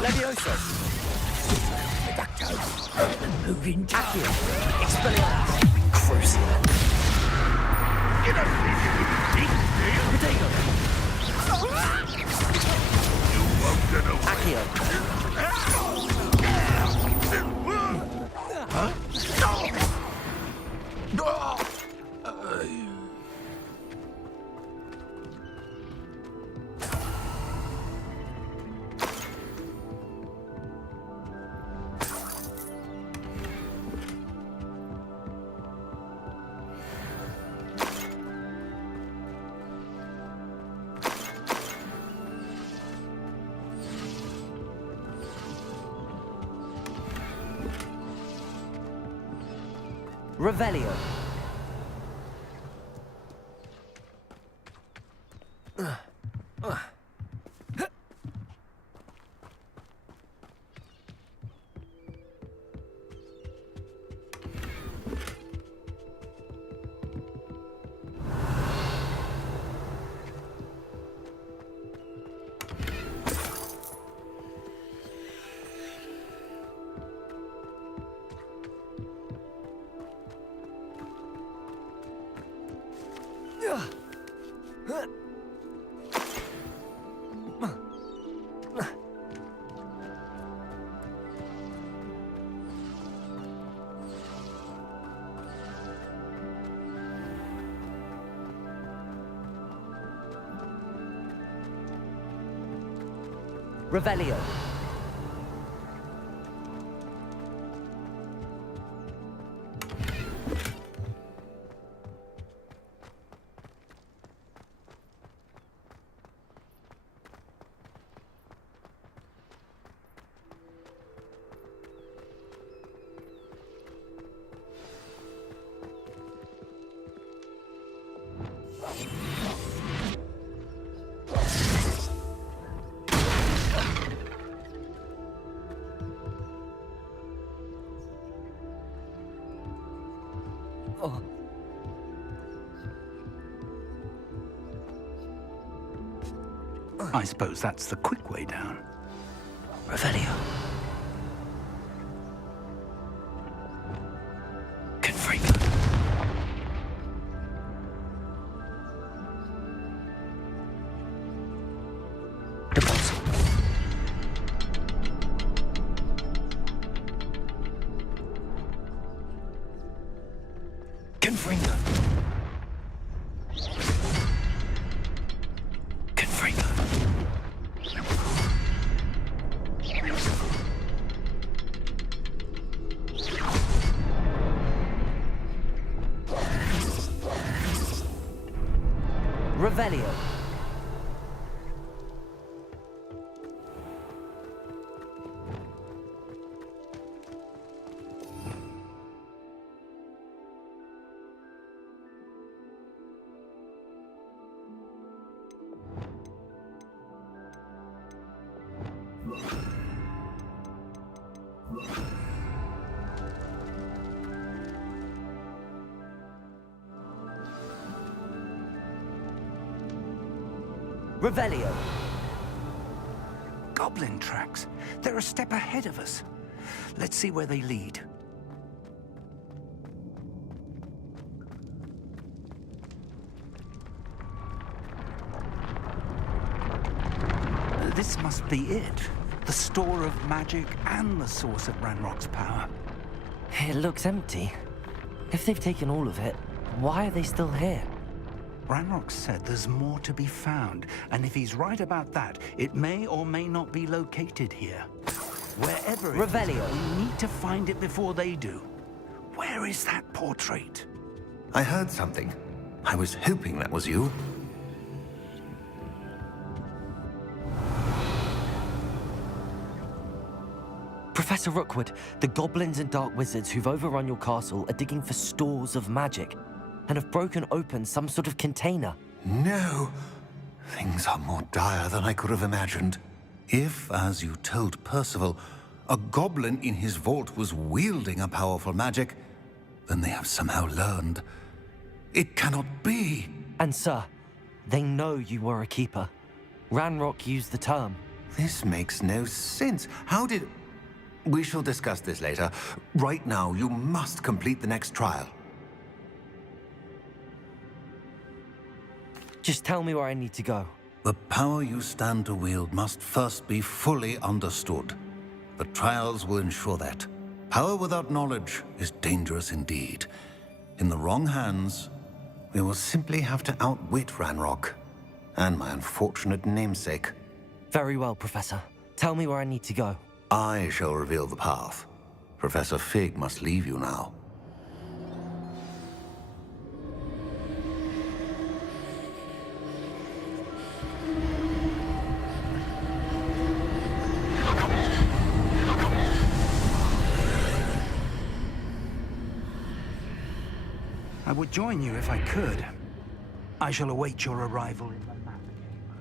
Levioso. Moving Accio. Expelliarmus. Crucial. You don't think you can beat me? Potato. You won't get away. Accio. Revelio. Revelio. Oh. I suppose that's the quick way down. Revelio. Confringo. Deposit. Confringo. Confringo. Revelio. Revelio. Goblin tracks. They're a step ahead of us. Let's see where they lead. This must be it. The store of magic and the source of Ranrock's power. It looks empty. If they've taken all of it, why are they still here? Ranrock said there's more to be found, and if he's right about that, it may or may not be located here. Wherever it Revelio. is, we need to find it before they do. Where is that portrait? I heard something. I was hoping that was you. Professor Rookwood, the goblins and dark wizards who've overrun your castle are digging for stores of magic and have broken open some sort of container. No. Things are more dire than I could have imagined. If, as you told Percival, a goblin in his vault was wielding a powerful magic, then they have somehow learned. It cannot be. And sir, they know you were a keeper. Ranrock used the term. This makes no sense. How did... We shall discuss this later. Right now, you must complete the next trial. Just tell me where I need to go. The power you stand to wield must first be fully understood. The trials will ensure that. Power without knowledge is dangerous indeed. In the wrong hands, we will simply have to outwit Ranrock and my unfortunate namesake. Very well, Professor. Tell me where I need to go. I shall reveal the path. Professor Fig must leave you now. I would join you if I could. I shall await your arrival in the map chamber.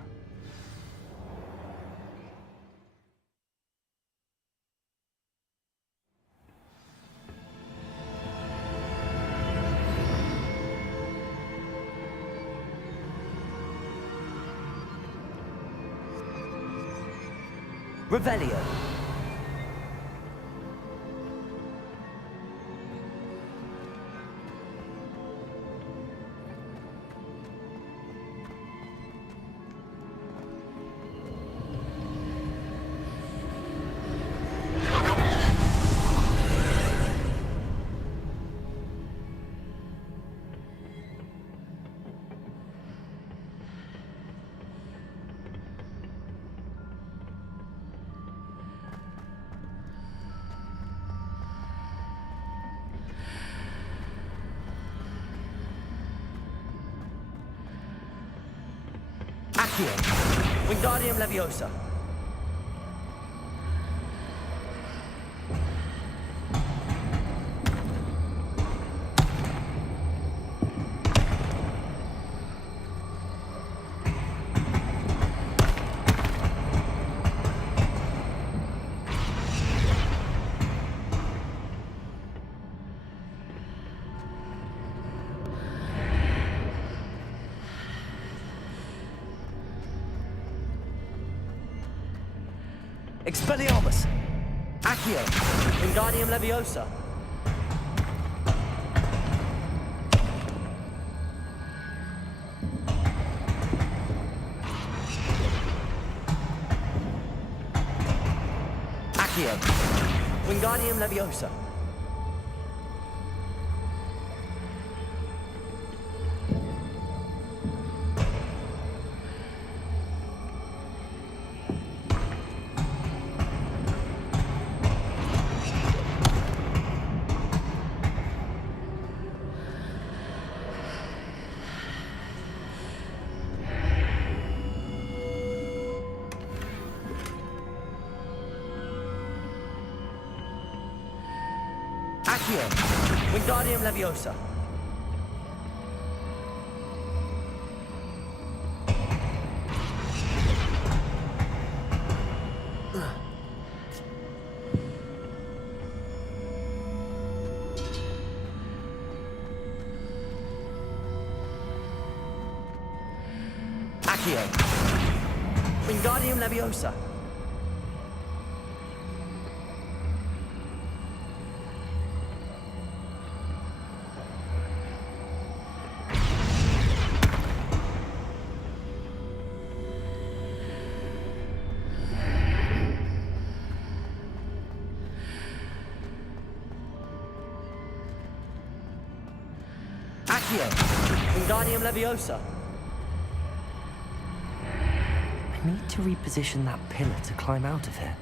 Revelio. Accio. Wingardium Leviosa. Expelliarmus! Accio! Wingardium Leviosa! Accio! Wingardium Leviosa! Accio! Wingardium Leviosa! Accio! Wingardium Leviosa. Accio. Wingardium Leviosa. I need to reposition that pillar to climb out of here.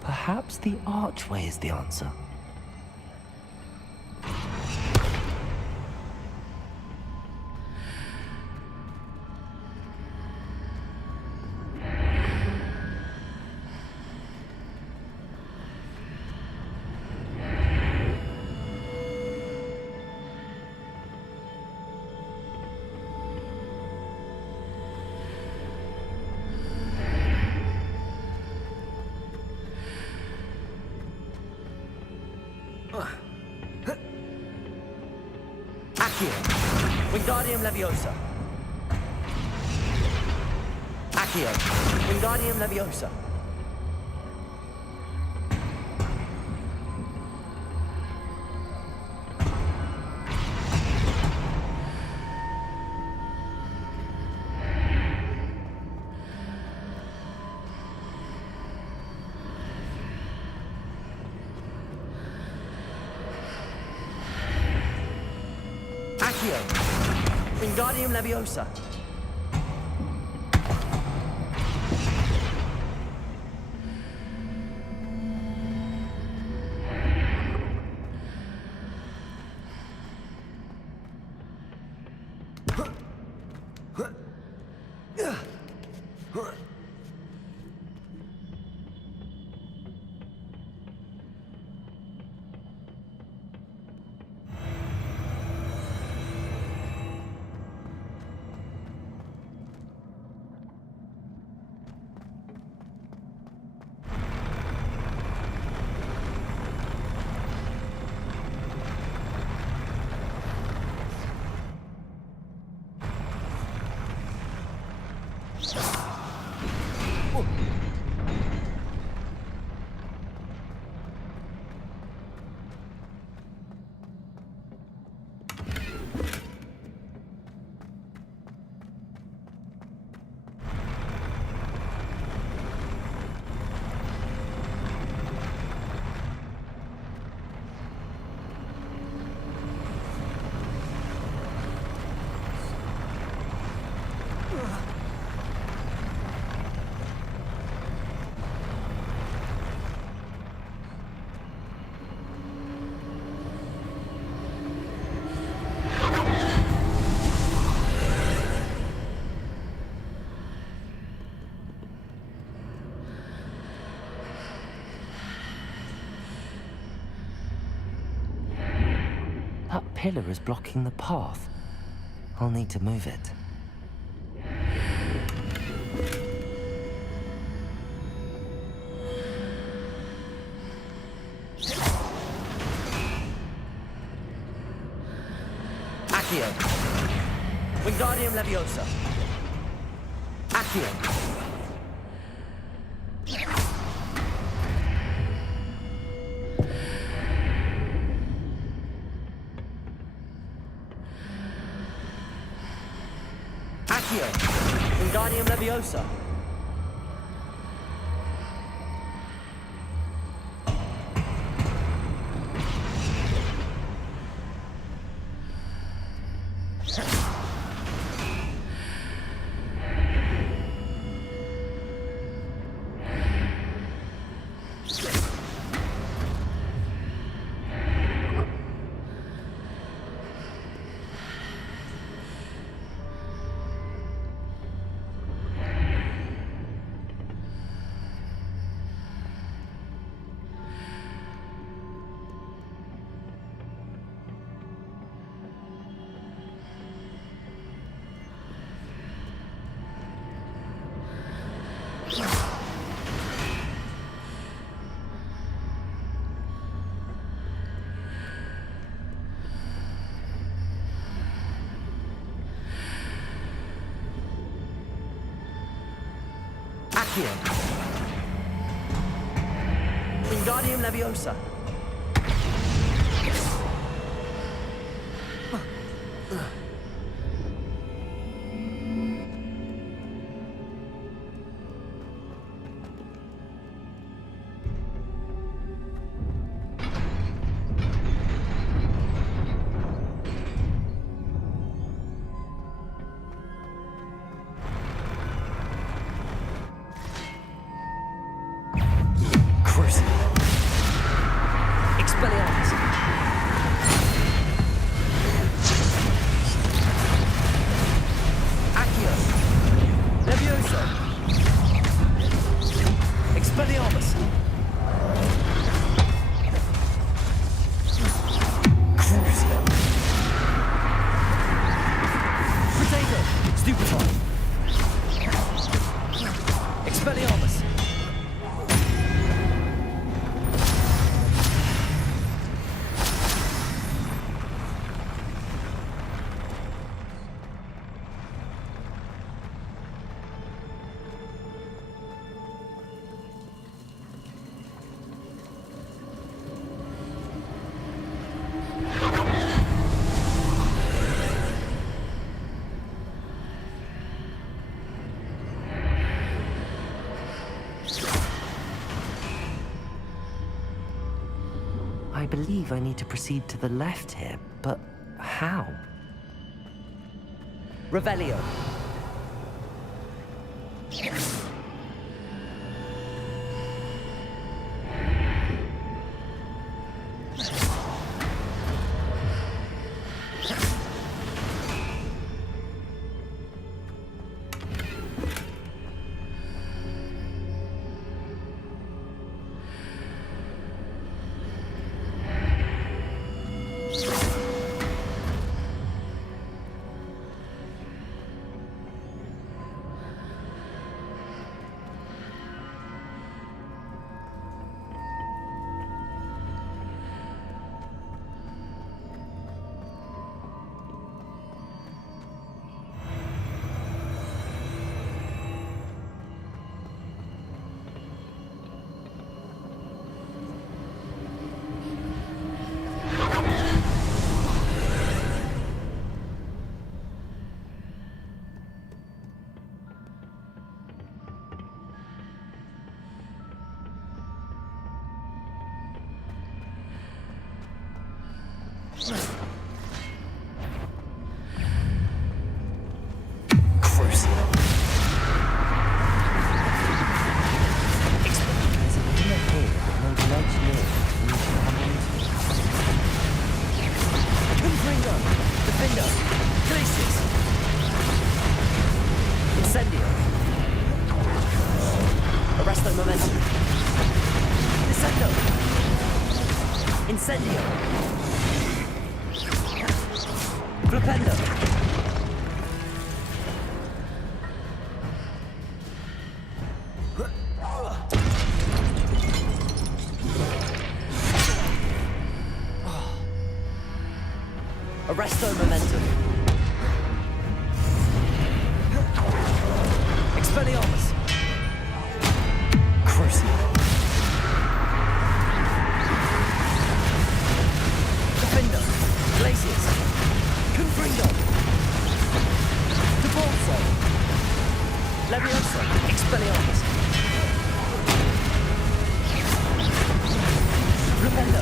Perhaps the archway is the answer. Accio. Wingardium Leviosa. Accio. Wingardium Leviosa. Accio. Wingardium Leviosa. That pillar is blocking the path. I'll need to move it. Accio. Wingardium Leviosa. Accio. Accio. Wingardium Leviosa. Accio. Wingardium Leviosa. Expelliarmus. Accio. Levioso. Expelliarmus. Crucio. Potato. Stupefy. Expelliarmus. I believe I need to proceed to the left here, but how? Revelio. Incendio. Flipendo. Arresto momentum. Expelliarmus. Crucio. Defender. Glacius. Confringo. Debolso. Levioso. Expelliarmus. Flipendo.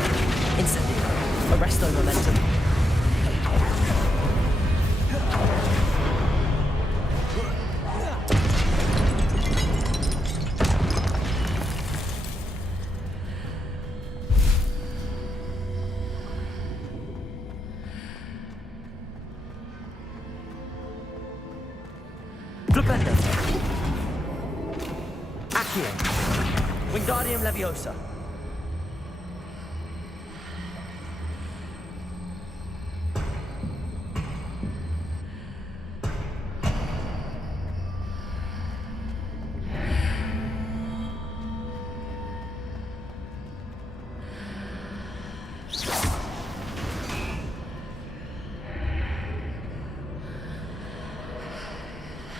Incendio. Arresto momentum. Flipendo. Accio. Wingardium Leviosa.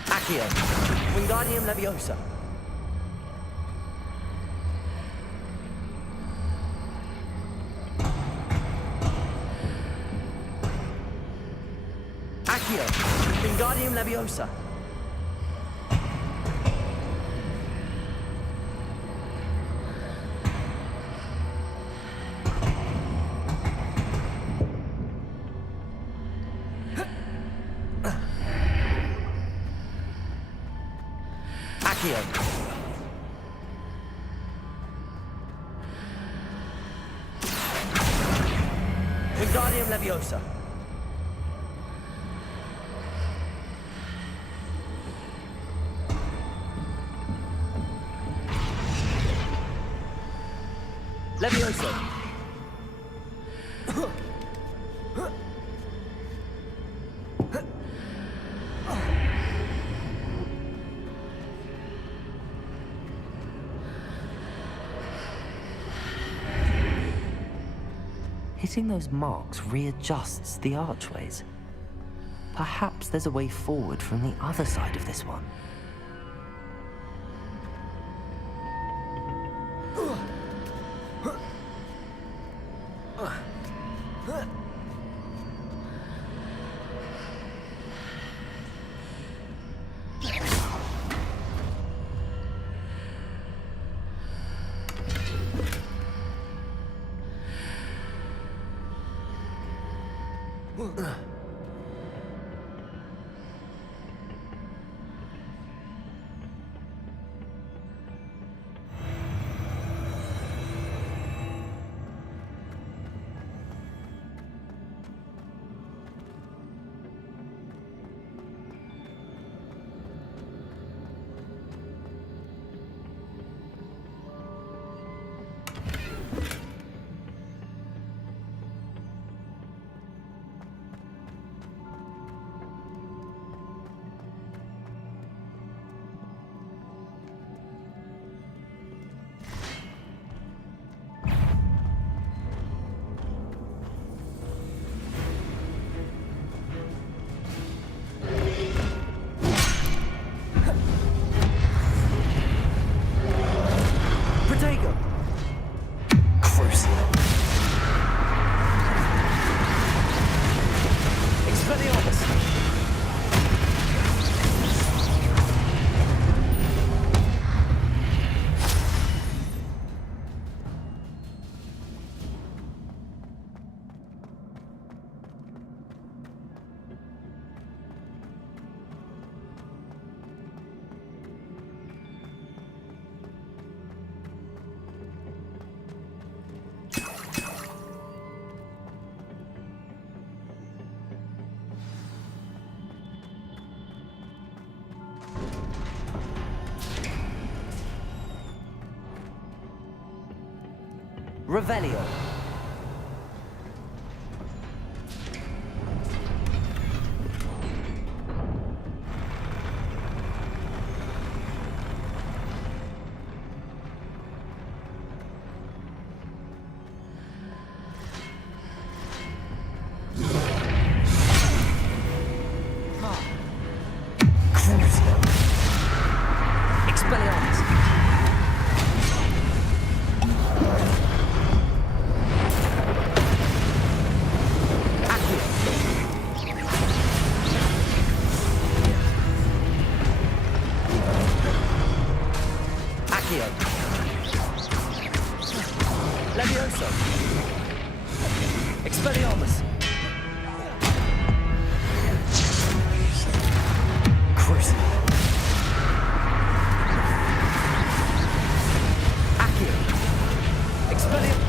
Accio. Wingardium Leviosa. Accio. Wingardium Leviosa. Accio. Wingardium Leviosa. Levioso. Hitting those marks readjusts the archways. Perhaps there's a way forward from the other side of this one. Revelio. Expelliarmus. Levioso. Expelliarmus. Crucible. Accio. Expelliarmus.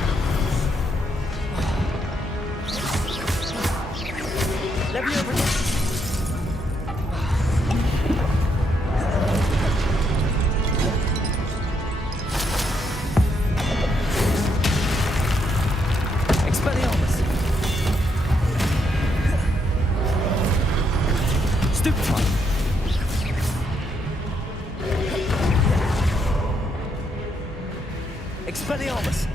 Levioso. Expelliarmus. Stupefy. Expelliarmus.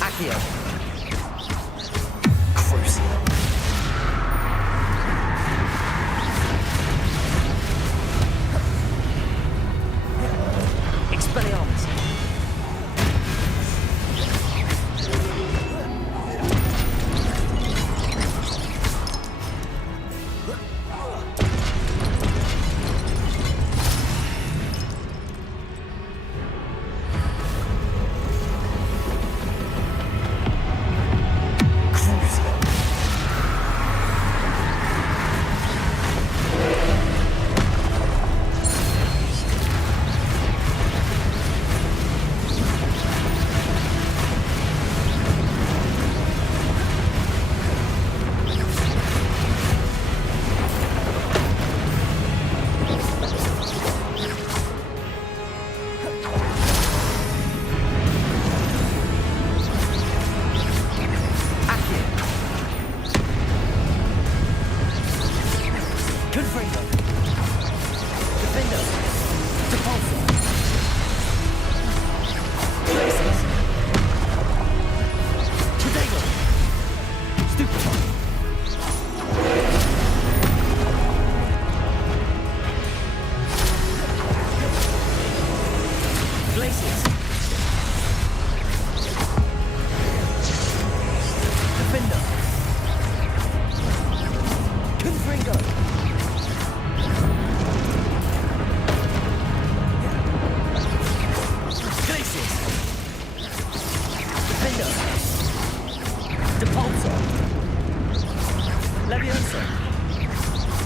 Accio. Crucible. Expelliarmus. Defender. Confringo. Glacius. Defender. Depulso. Leviosa.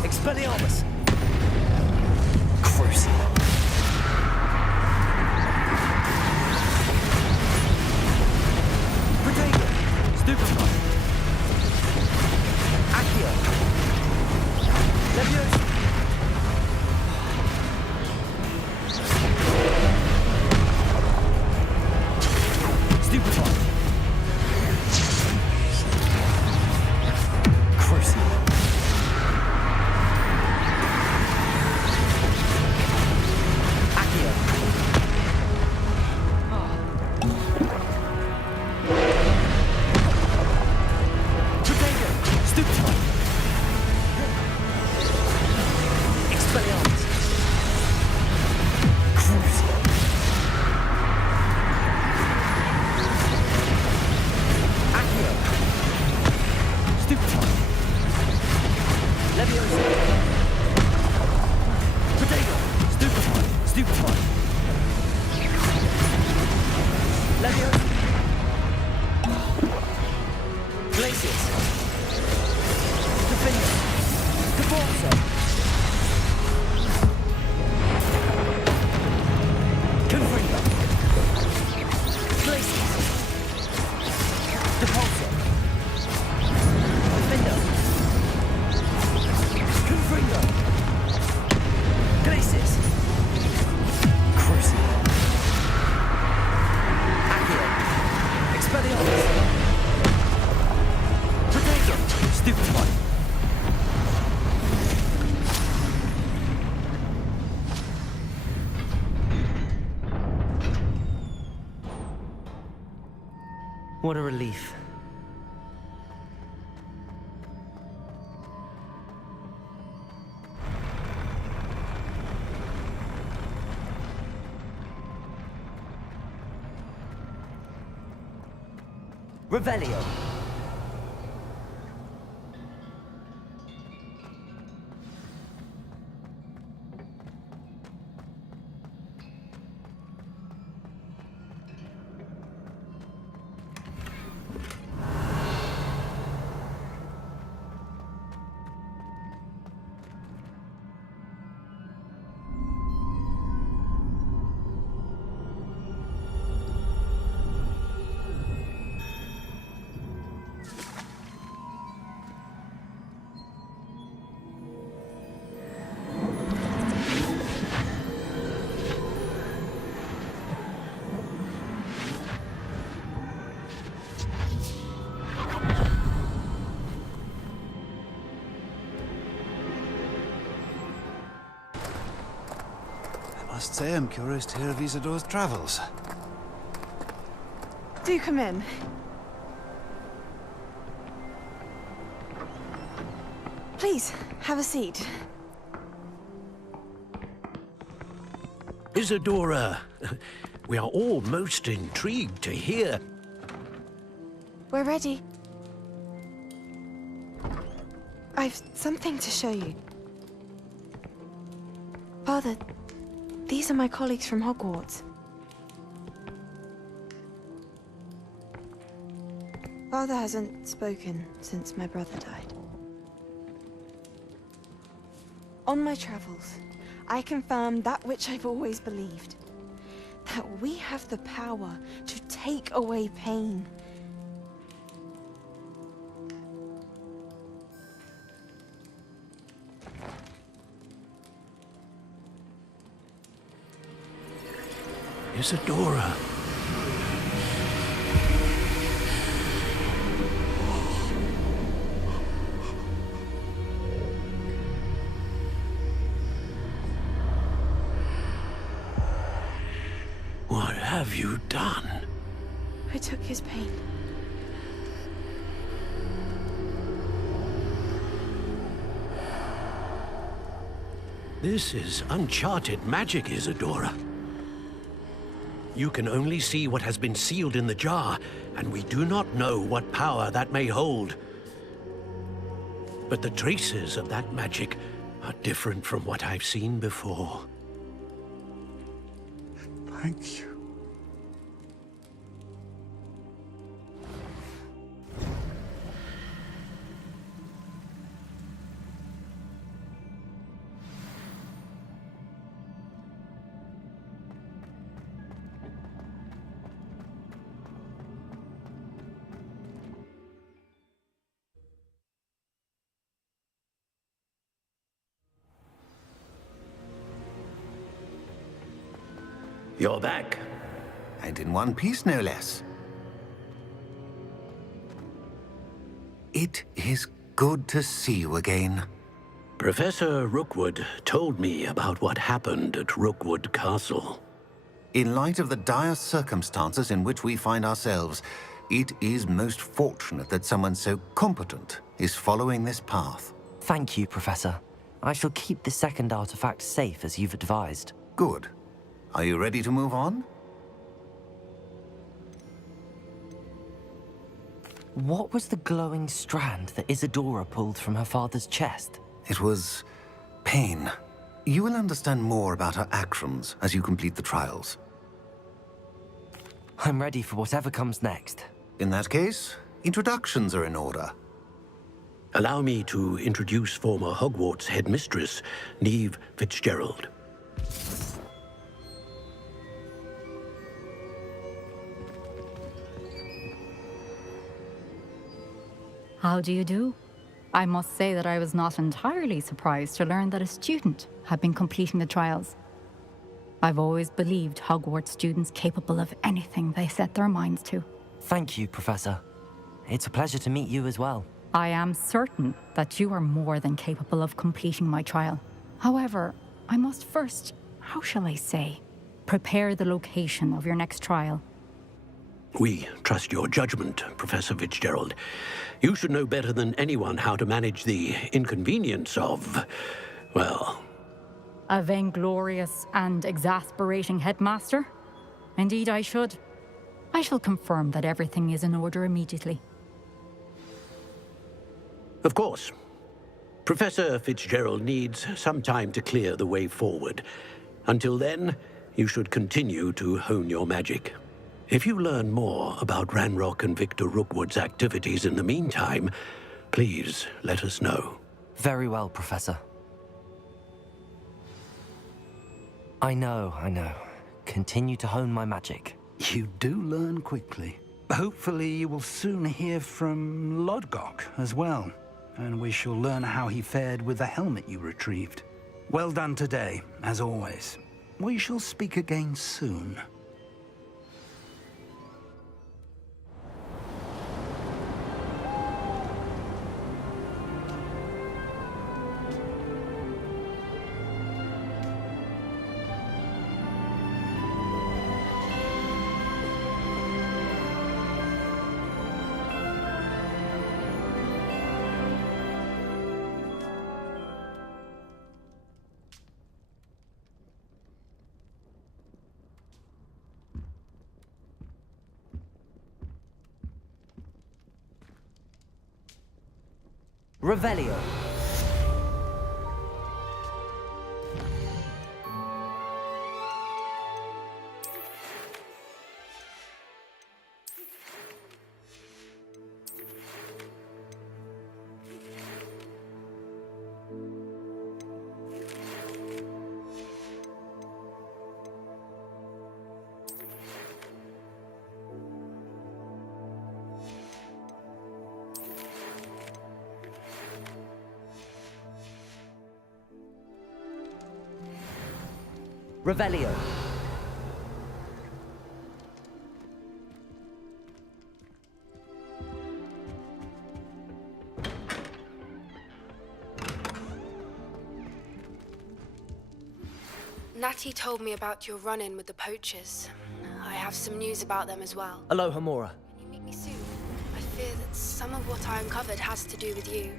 Expelliarmus. Crucible. Protego. Stupefy. Accio. Leviosa. Stupefy. Crucible. Accio. Protego. Stupefy. Expelliarmus. Crucible. Accio. Stupefy. Leviosa. Protego. Stupefy. Stupefy. Leviosa. Glacius. Defender. Depulso. Confringo. Glacius. Depulso. Defender. Confringo. Glacius. Crucible. Accio. Expelliarmus. Protego. Stupefy. What a relief. Revelio. I must say I'm curious to hear of Isidore's travels. Do come in. Please, have a seat. Isadora, we are all most intrigued to hear. We're ready. I've something to show you. Father, these are my colleagues from Hogwarts. Father hasn't spoken since my brother died. On my travels, I confirmed that which I've always believed. That we have the power to take away pain. Isadora. What have you done? I took his pain. This is uncharted magic, Isadora. You can only see what has been sealed in the jar, and we do not know what power that may hold. But the traces of that magic are different from what I've seen before. Thank you. You're back. And in one piece, no less. It is good to see you again. Professor Rookwood told me about what happened at Rookwood Castle. In light of the dire circumstances in which we find ourselves, it is most fortunate that someone so competent is following this path. Thank you, Professor. I shall keep the second artifact safe as you've advised. Good. Are you ready to move on? What was the glowing strand that Isadora pulled from her father's chest? It was pain. You will understand more about her actions as you complete the trials. I'm ready for whatever comes next. In that case, introductions are in order. Allow me to introduce former Hogwarts headmistress, Neve Fitzgerald. How do you do? I must say that I was not entirely surprised to learn that a student had been completing the trials. I've always believed Hogwarts students capable of anything they set their minds to. Thank you, Professor. It's a pleasure to meet you as well. I am certain that you are more than capable of completing my trial. However, I must first, how shall I say, prepare the location of your next trial. We trust your judgment, Professor Fitzgerald. You should know better than anyone how to manage the inconvenience of, well... A vainglorious and exasperating headmaster? Indeed I should. I shall confirm that everything is in order immediately. Of course. Professor Fitzgerald needs some time to clear the way forward. Until then, you should continue to hone your magic. If you learn more about Ranrock and Victor Rookwood's activities in the meantime, please let us know. Very well, Professor. I know. Continue to hone my magic. You do learn quickly. Hopefully you will soon hear from Lodgok as well, and we shall learn how he fared with the helmet you retrieved. Well done today, as always. We shall speak again soon. Revelio. Revelio. Natty told me about your run-in with the poachers. I have some news about them as well. Aloha, Mora. Can you meet me soon? I fear that some of what I uncovered has to do with you.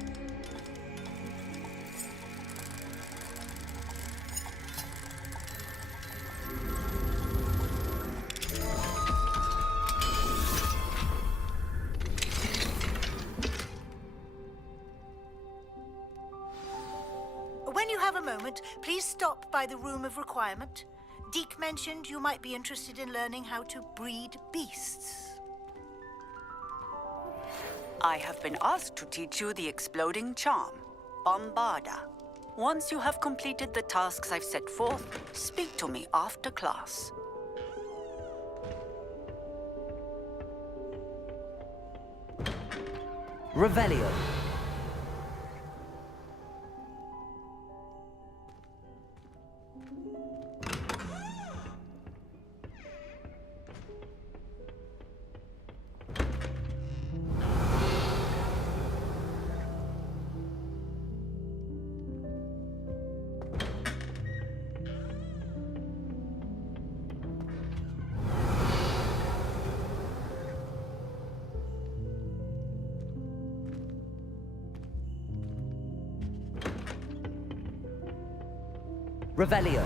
you have a moment, please stop by the Room of Requirement. Deke mentioned you might be interested in learning how to breed beasts. I have been asked to teach you the exploding charm, Bombarda. Once you have completed the tasks I've set forth, speak to me after class. Revelio. Revelio.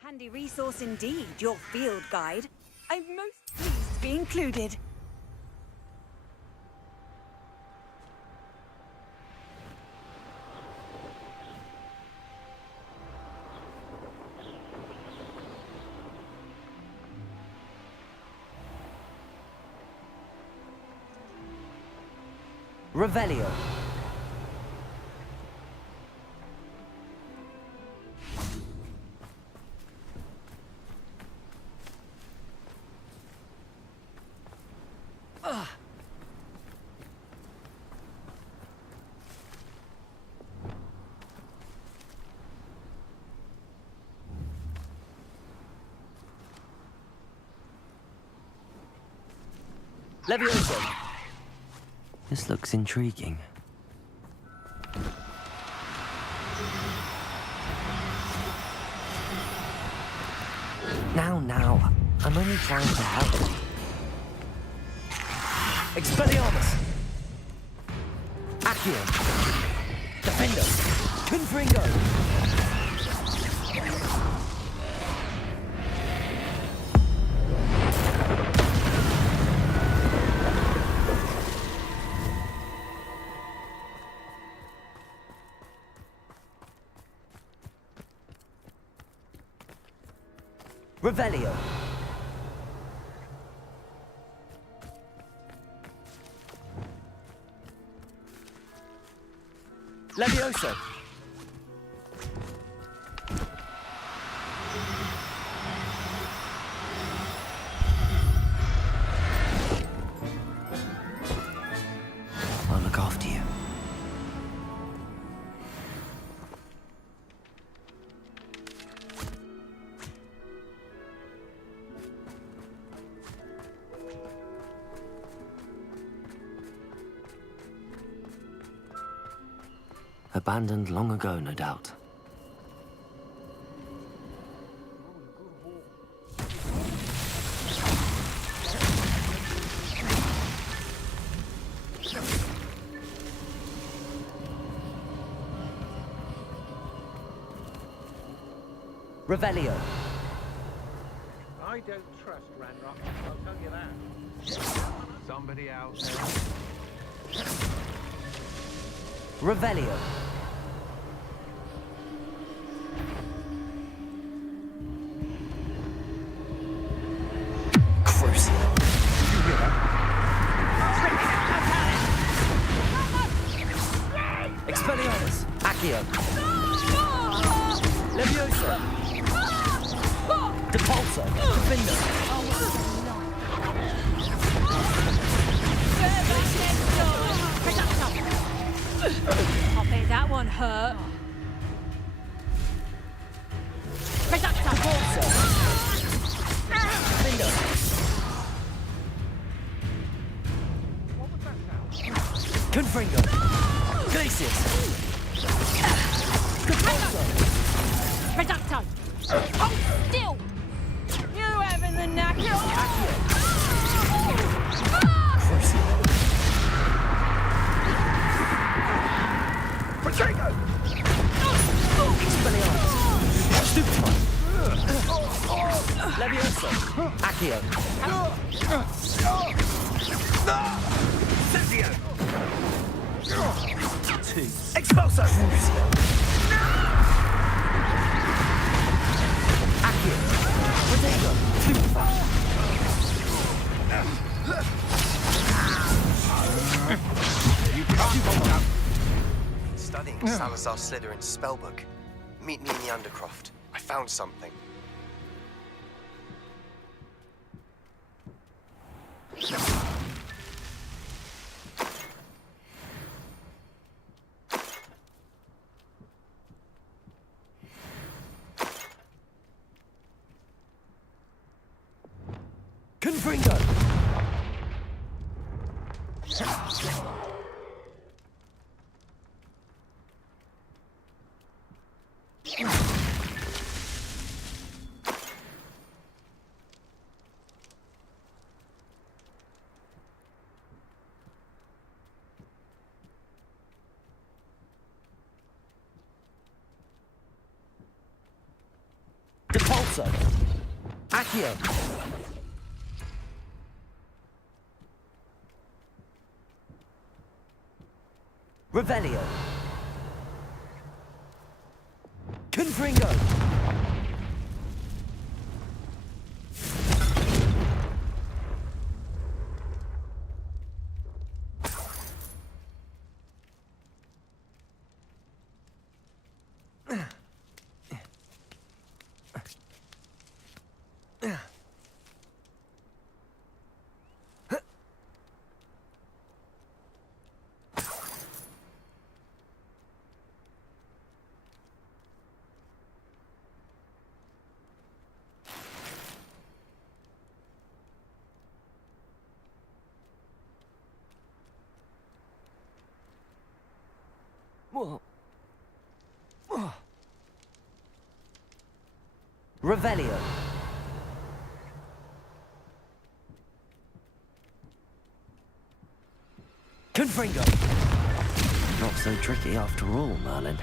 Handy resource indeed, your field guide. I'm most pleased to be included. Revelio. Levioso. This looks intriguing. Now, I'm only trying to help. Expelliarmus! Accio! Defender! Confringo! Revelio. Levioso. I'll look after you. Abandoned long ago, no doubt. Revelio. I don't trust Ranrock, I'll tell you that. Somebody out there. Revelio. Crucial. You hear that? Expelliarmus. Accio. Leviosa. Depulso. Defender. I'll bet that one hurt. Depulso. Defender. Confringo. Glacius. Depulso. Reducto. Hold still. You having the knack? Potato! Expelliarmus. Stupefy. Leviosa. Accio. Sensio! Two. Expulso! Accio. Potato. Stupefy. You can't hold up. Studying Salazar Slytherin's spellbook. Meet me in the Undercroft. I found something. Confringo. Depulso. Accio. Revelio. Confringo. Revelio. Confringo. Not so tricky after all, Merlin.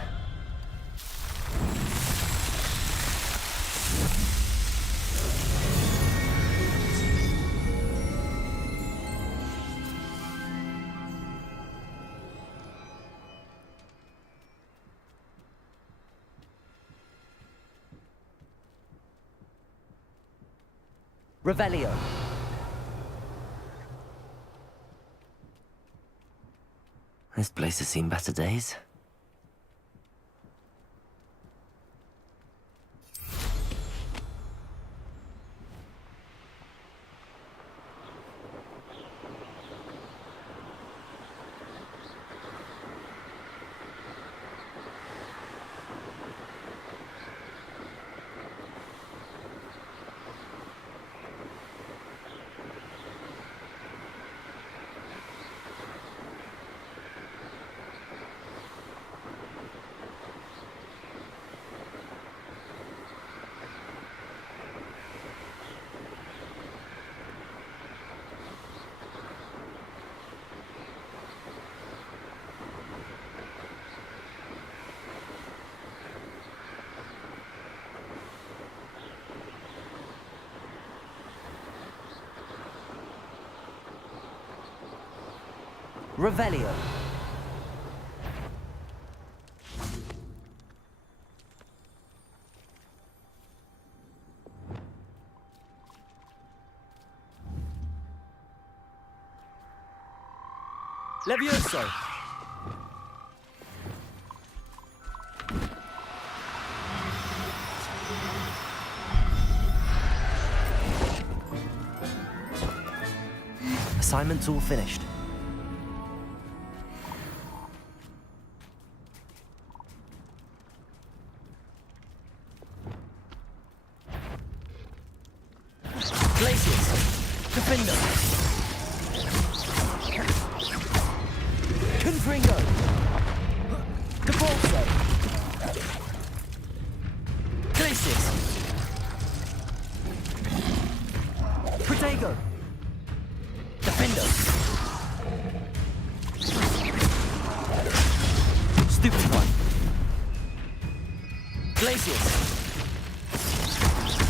Revelio. This place has seen better days. Revelio. Levioso. Assignment's all finished. Glaciers. Defender. Confringo. Capolso. Glaciers. Protego. Defender. Stupid one. Glaciers.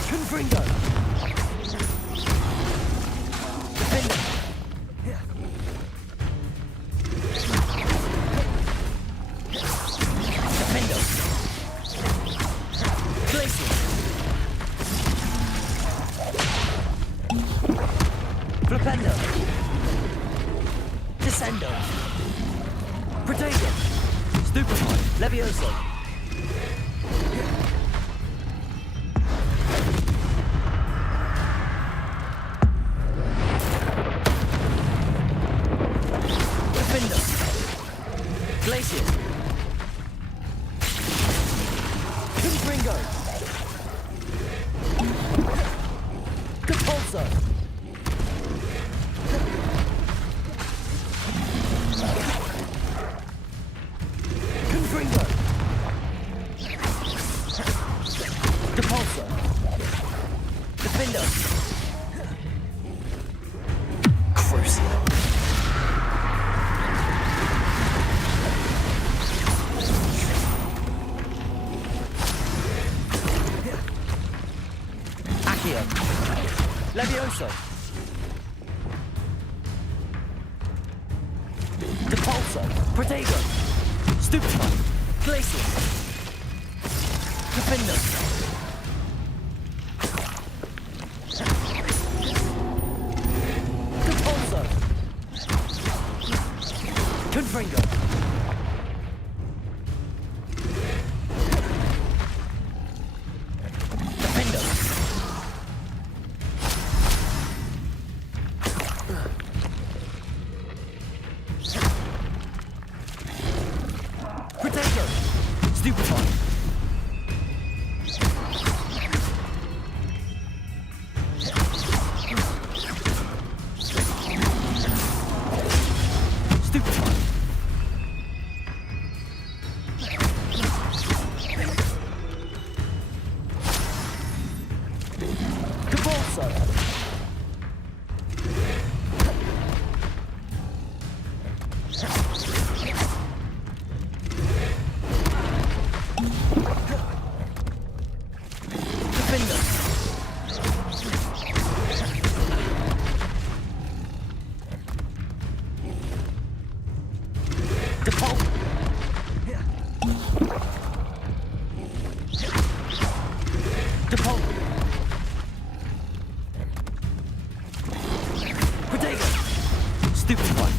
Confringo. Defender. Defender. Glaciers. Flipendo. Descendo. Protego. Stupefy. Levioso. Defender. Glaciers. Confringo. Capolso. Confringo. Capolso. Defender. Crucial. Accio. Levioso. Depulso. Protego. Stupefy. Glaciers. Defender. Depulso. Confringo. Defender. Protego. Stupefy. Stupefy. Capolso. Defender. Default. Default. Protego. Stupid one.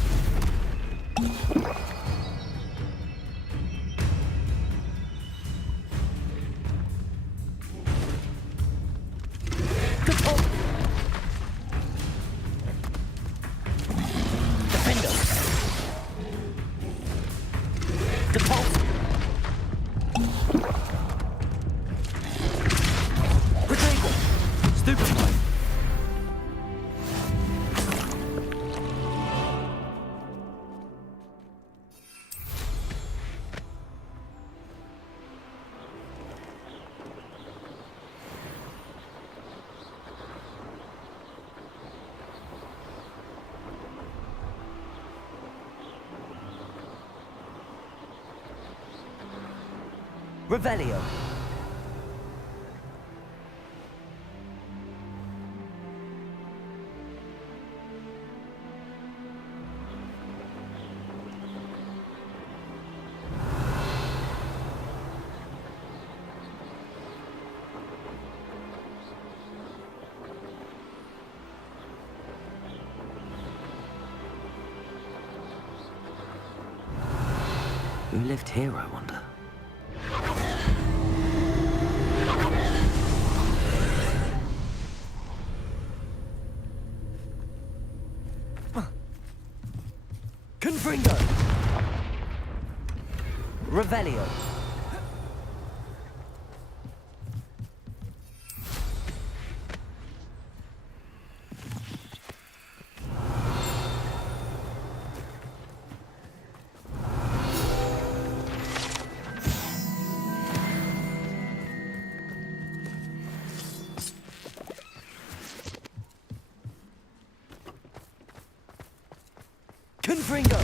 Default. Defender. Default. Protego. Stupid one. Revelio. Who lived here, I wonder? Confringo! Revelio! Confringo!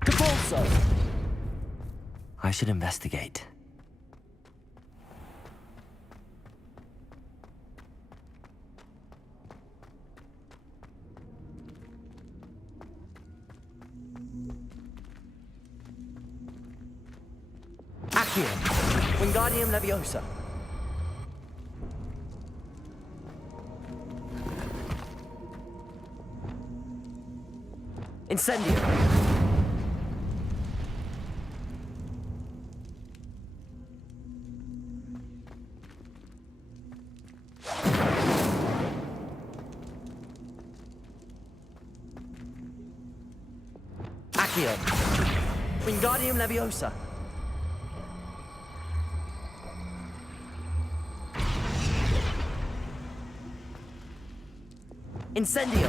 Capolso! I should investigate. Accio! Wingardium Leviosa! Incendio! Accio! Wingardium Leviosa! Incendio!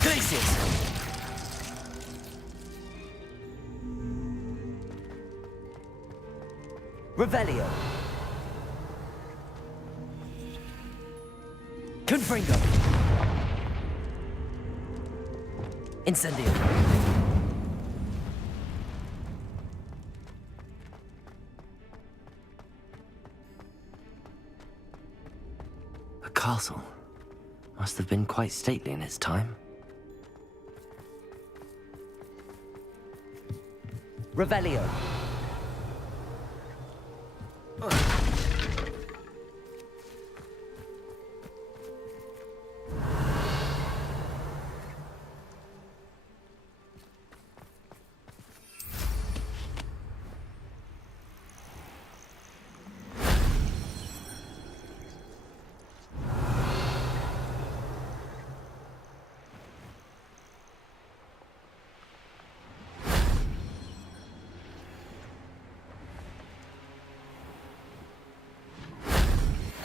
Glacius! Revelio! Confringo! Incendio! A castle. Must have been quite stately in its time. Revelio!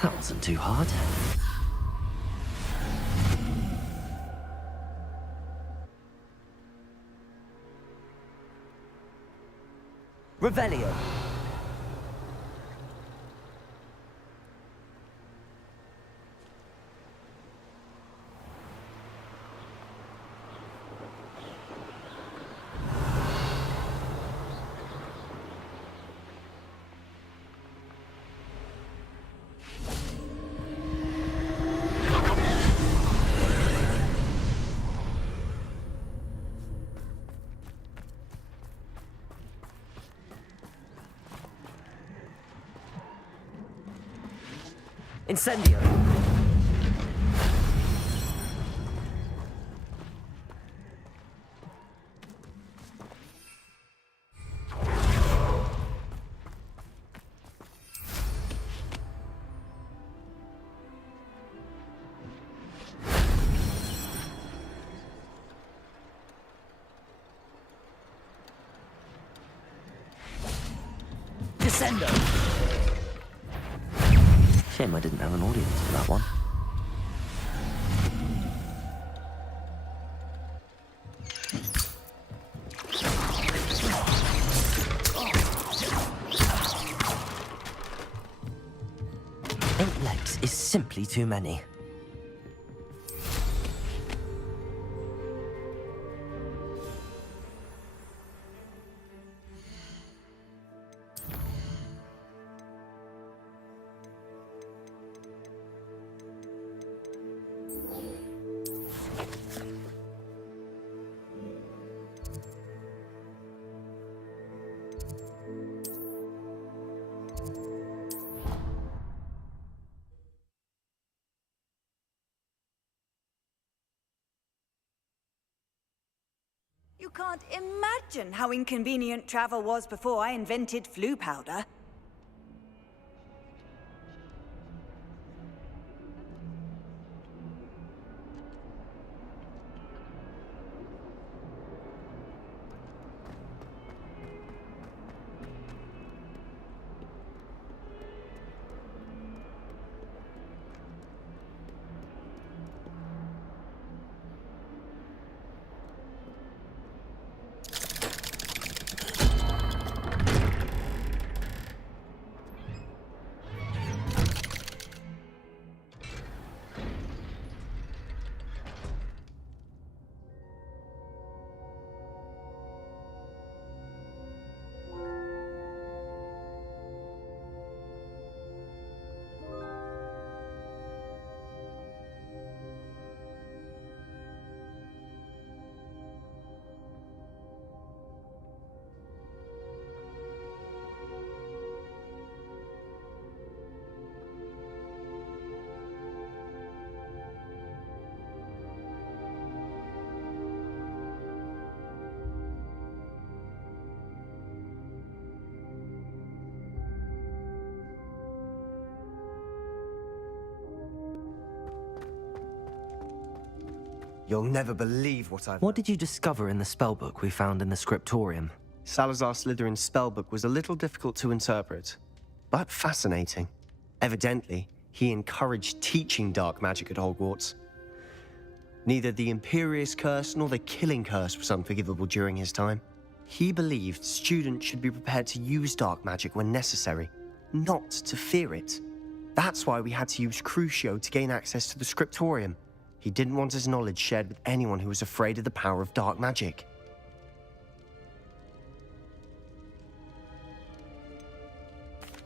That wasn't too hard. Revelio! Incendio! Descendo! Shame I didn't have an audience for that one. Eight legs is simply too many. You can't imagine how inconvenient travel was before I invented flu powder. You'll never believe What did you discover in the spellbook we found in the scriptorium? Salazar Slytherin's spellbook was a little difficult to interpret, but fascinating. Evidently, he encouraged teaching dark magic at Hogwarts. Neither the Imperious Curse nor the Killing Curse was unforgivable during his time. He believed students should be prepared to use dark magic when necessary, not to fear it. That's why we had to use Crucio to gain access to the scriptorium. He didn't want his knowledge shared with anyone who was afraid of the power of dark magic.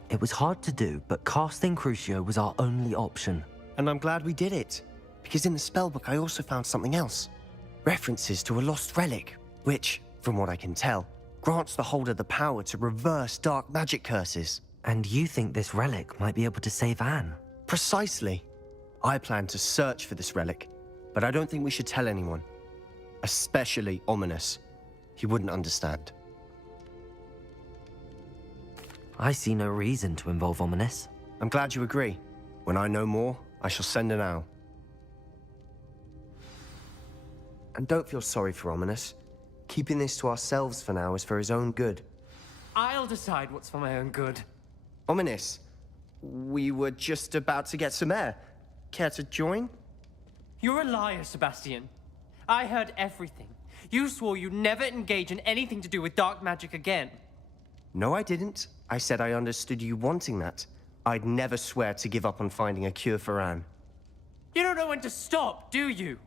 It was hard to do, but casting Crucio was our only option. And I'm glad we did it, because in the spellbook I also found something else. References to a lost relic, which, from what I can tell, grants the holder the power to reverse dark magic curses. And you think this relic might be able to save Anne? Precisely. I plan to search for this relic, but I don't think we should tell anyone. Especially Ominous. He wouldn't understand. I see no reason to involve Ominous. I'm glad you agree. When I know more, I shall send an owl. And don't feel sorry for Ominous. Keeping this to ourselves for now is for his own good. I'll decide what's for my own good. Ominous, we were just about to get some air. Care to join? You're a liar, Sebastian. I heard everything. You swore you'd never engage in anything to do with dark magic again. No, I didn't. I said I understood you wanting that. I'd never swear to give up on finding a cure for Anne. You don't know when to stop, do you?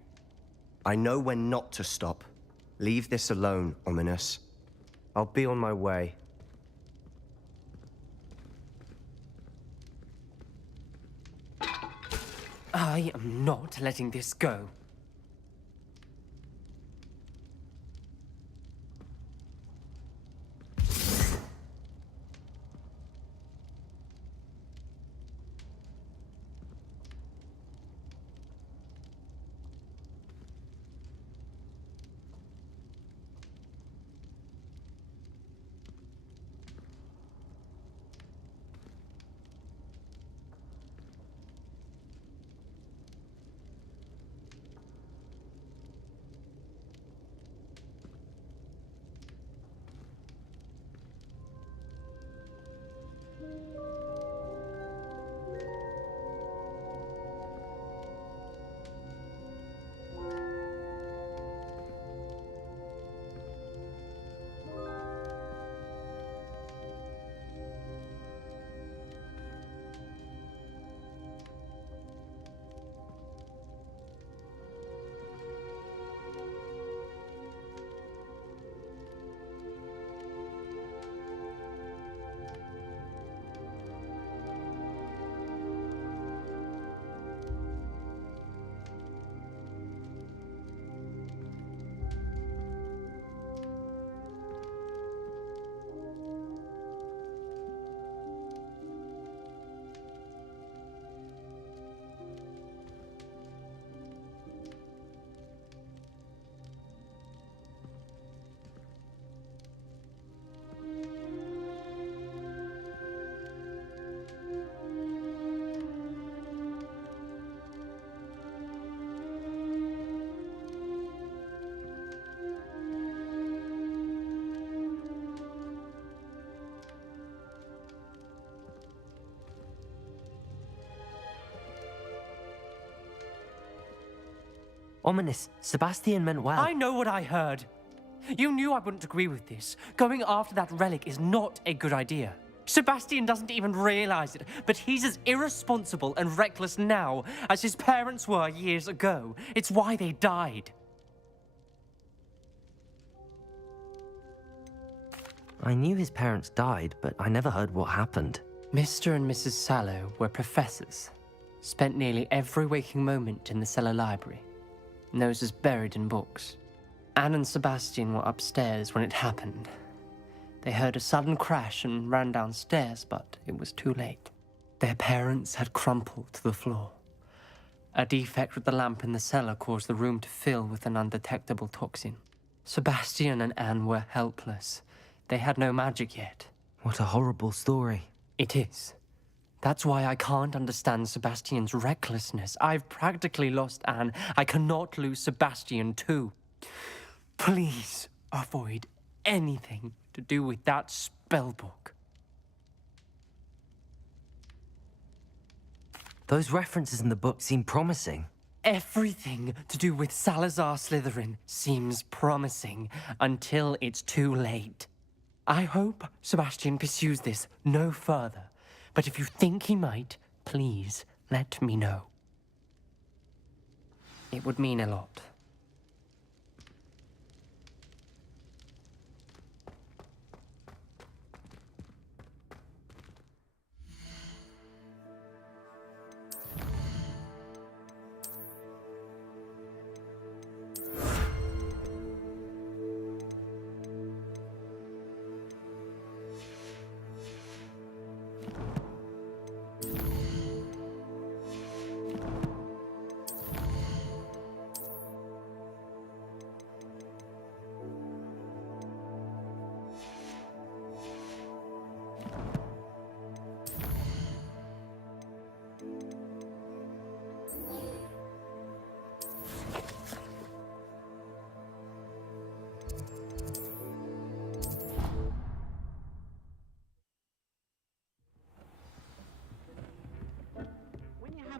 I know when not to stop. Leave this alone, Ominous. I'll be on my way. I am not letting this go. Ominous. Sebastian meant well. I know what I heard. You knew I wouldn't agree with this. Going after that relic is not a good idea. Sebastian doesn't even realize it, but he's as irresponsible and reckless now as his parents were years ago. It's why they died. I knew his parents died, but I never heard what happened. Mr. and Mrs. Sallow were professors. Spent nearly every waking moment in the cellar library. Noses buried in books. Anne and Sebastian were upstairs when it happened. They heard a sudden crash and ran downstairs, but it was too late. Their parents had crumpled to the floor. A defect with the lamp in the cellar caused the room to fill with an undetectable toxin. Sebastian and Anne were helpless. They had no magic yet. What a horrible story. It is. That's why I can't understand Sebastian's recklessness. I've practically lost Anne. I cannot lose Sebastian too. Please avoid anything to do with that spellbook. Those references in the book seem promising. Everything to do with Salazar Slytherin seems promising until it's too late. I hope Sebastian pursues this no further, but if you think he might, please let me know. It would mean a lot.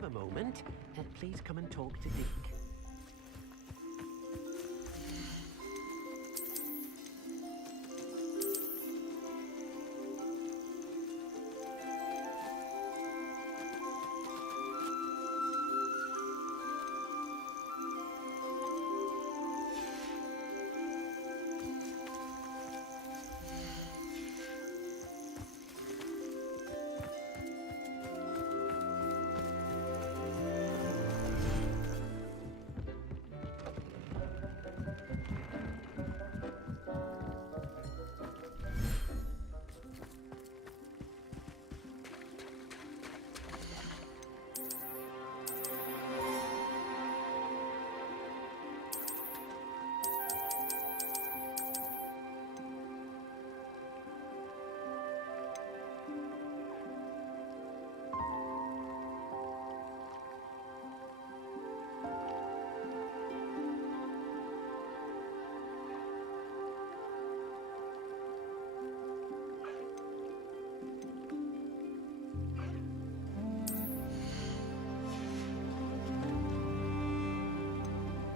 A moment, please come and talk to Dick.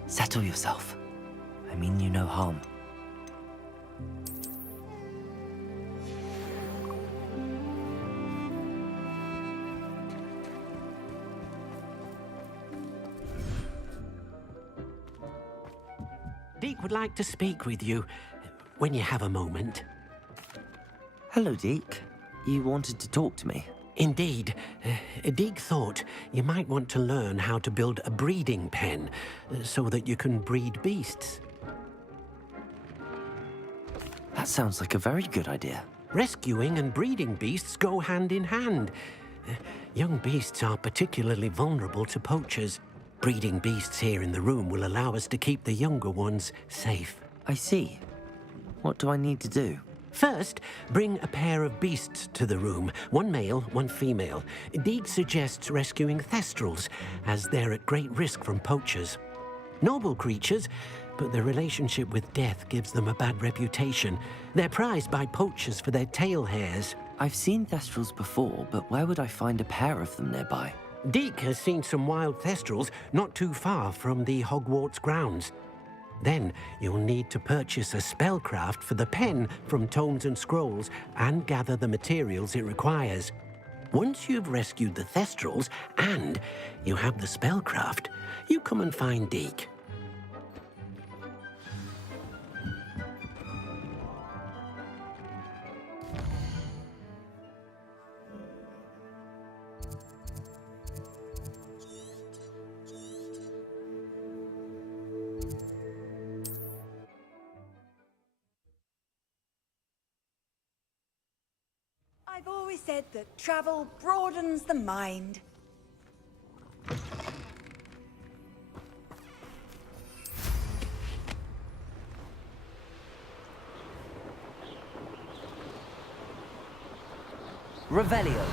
Settle yourself. I mean you no harm. Deke would like to speak with you when you have a moment. Hello, Deke. You wanted to talk to me? Indeed. Deke thought you might want to learn how to build a breeding pen so that you can breed beasts. That sounds like a very good idea. Rescuing and breeding beasts go hand in hand. Young beasts are particularly vulnerable to poachers. Breeding beasts here in the room will allow us to keep the younger ones safe. I see. What do I need to do? First, bring a pair of beasts to the room. One male, one female. Deke suggests rescuing thestrals, as they're at great risk from poachers. Noble creatures, but their relationship with death gives them a bad reputation. They're prized by poachers for their tail hairs. I've seen thestrals before, but where would I find a pair of them nearby? Deke has seen some wild thestrals not too far from the Hogwarts grounds. Then you'll need to purchase a spellcraft for the pen from Tomes and Scrolls and gather the materials it requires. Once you've rescued the thestrals and you have the spellcraft, you come and find Deke. I've always said that travel broadens the mind. Revelio.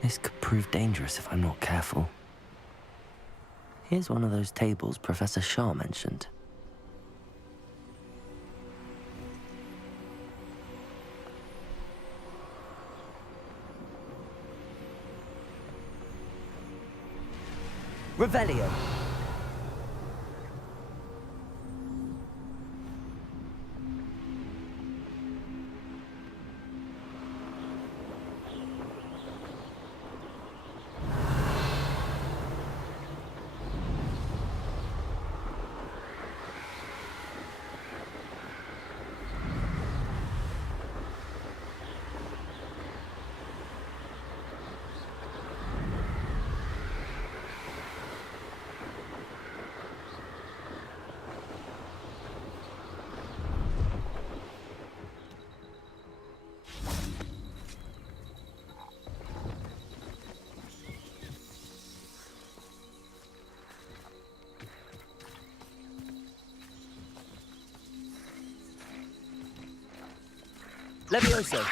This could prove dangerous if I'm not careful. Here's one of those tables Professor Shaw mentioned. Revelio. Levioso.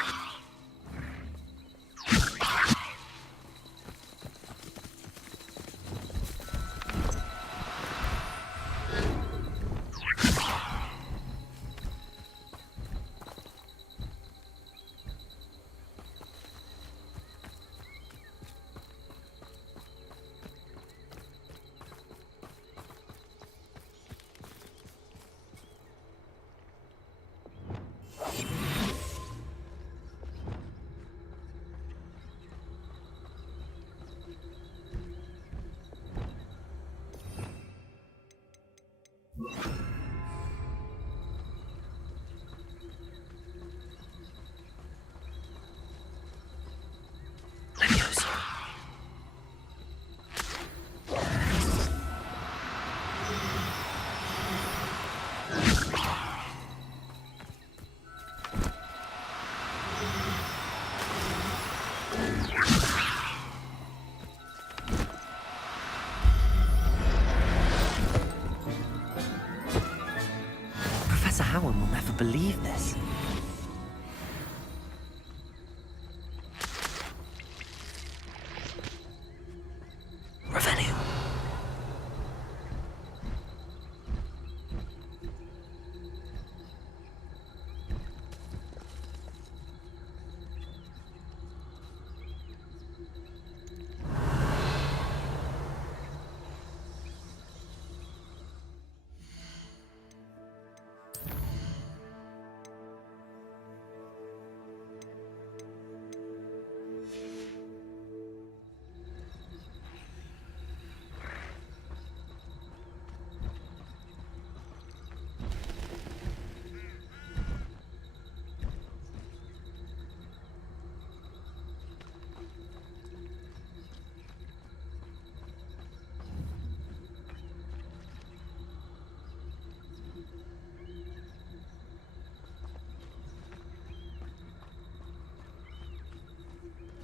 Professor Howard will never believe this. Revelio.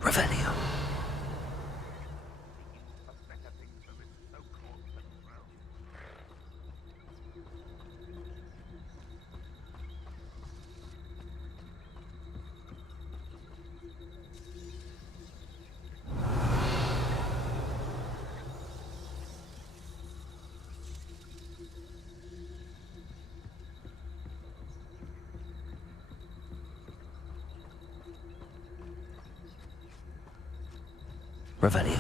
Revelio. Revelio.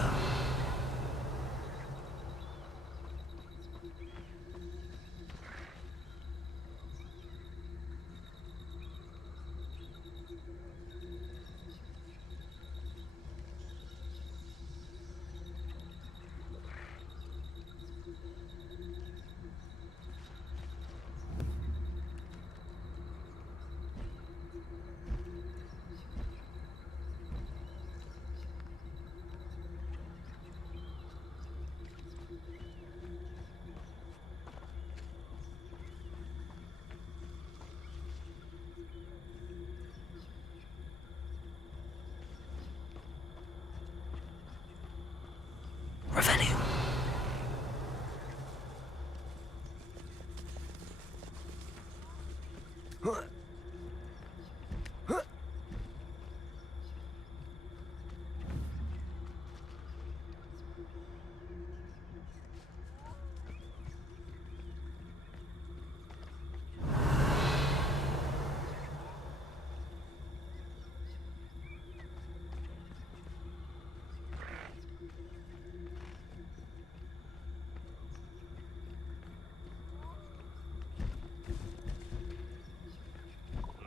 Revelio.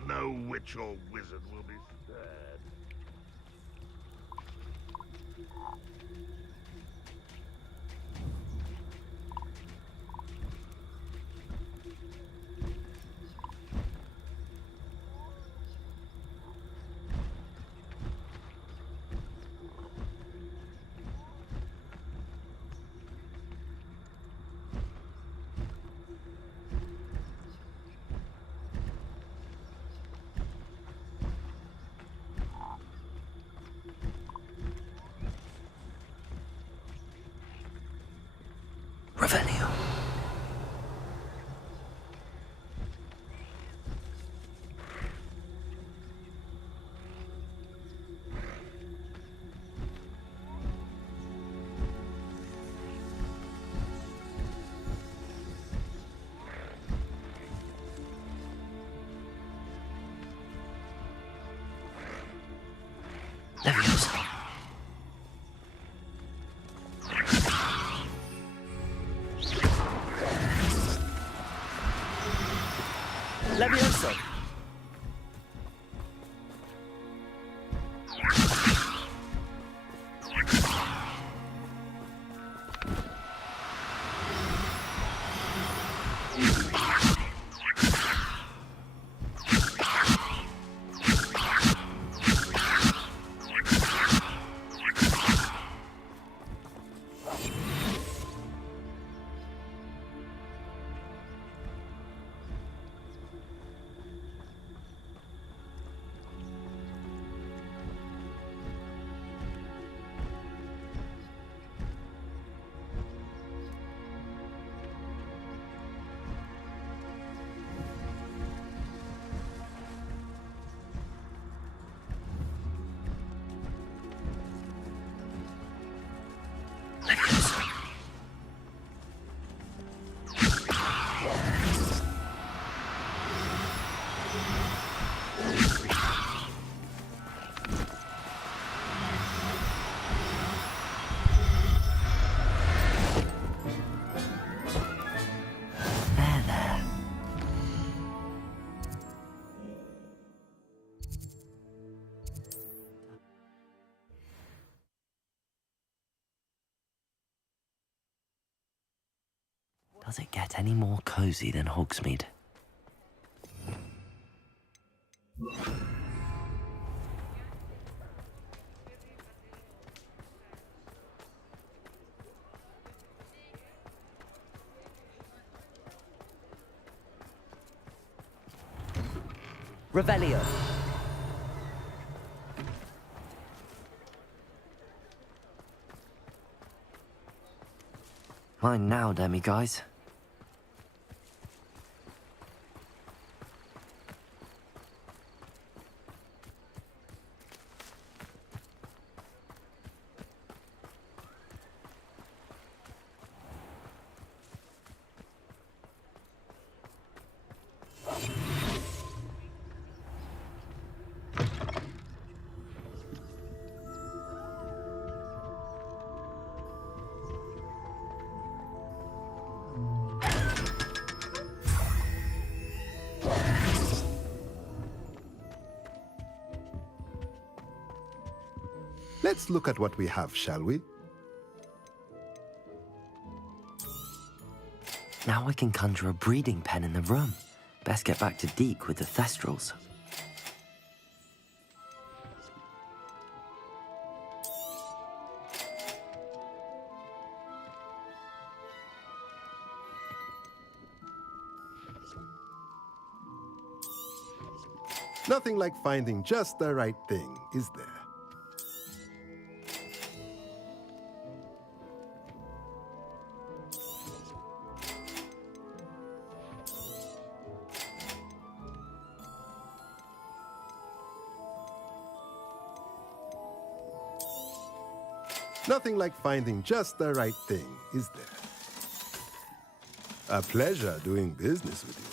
No witch or wizard will be spared. Revelio. Leviosa. Leviosa. Does it get any more cozy than Hogsmeade? Revelio. Mine now, demi-guys. Let's look at what we have, shall we? Now I can conjure a breeding pen in the room. Best get back to Deke with the Thestrals. Nothing like finding just the right thing, is there? Nothing like finding just the right thing, is there? A pleasure doing business with you.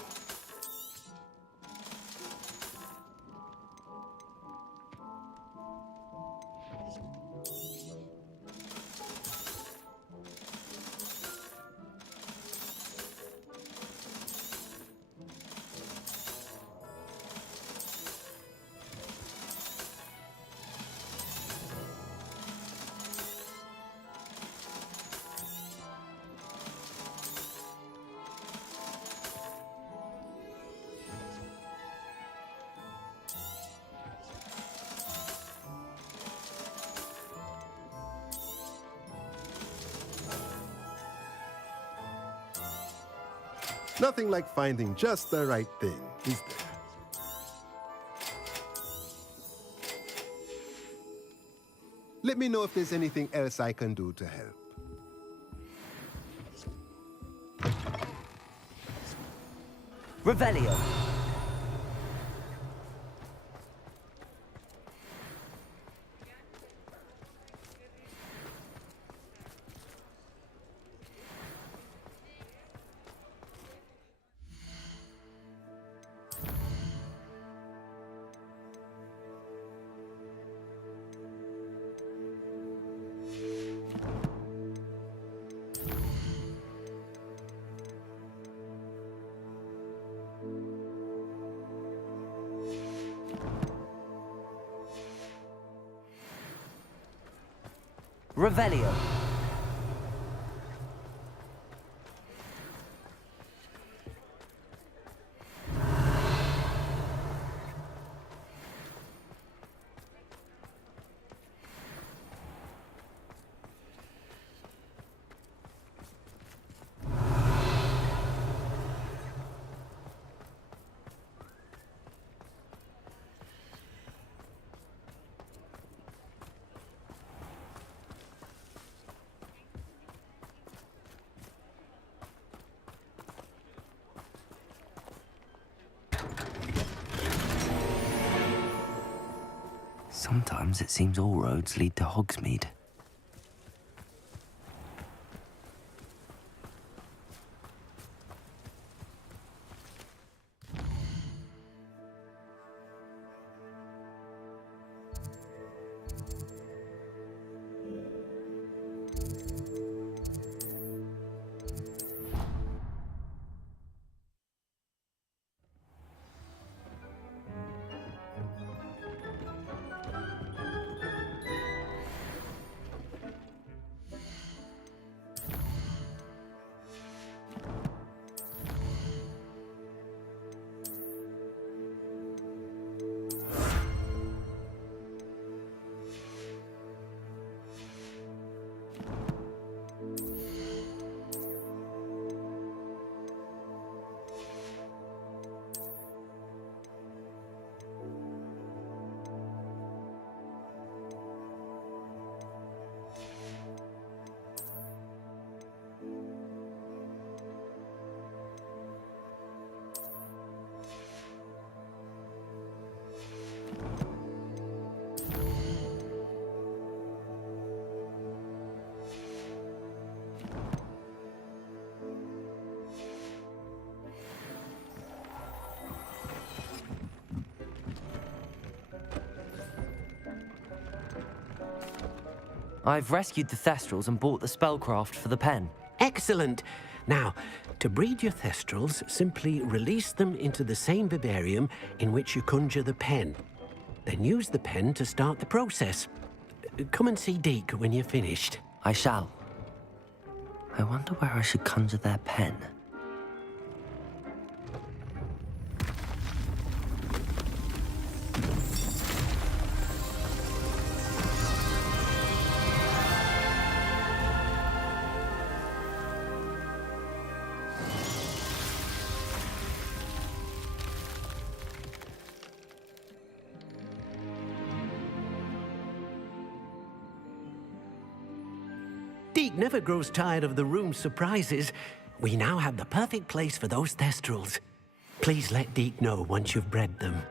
Nothing like finding just the right thing, is there? Let me know if there's anything else I can do to help. Revelio. Revelio. Sometimes it seems all roads lead to Hogsmeade. I've rescued the Thestrals and bought the spellcraft for the pen. Excellent. Now, to breed your Thestrals, simply release them into the same vivarium in which you conjure the pen. Then use the pen to start the process. come and see Deke when you're finished. I shall. I wonder where I should conjure their pen. Deke never grows tired of the room's surprises. We now have the perfect place for those thestrals. Please let Deke know once you've bred them.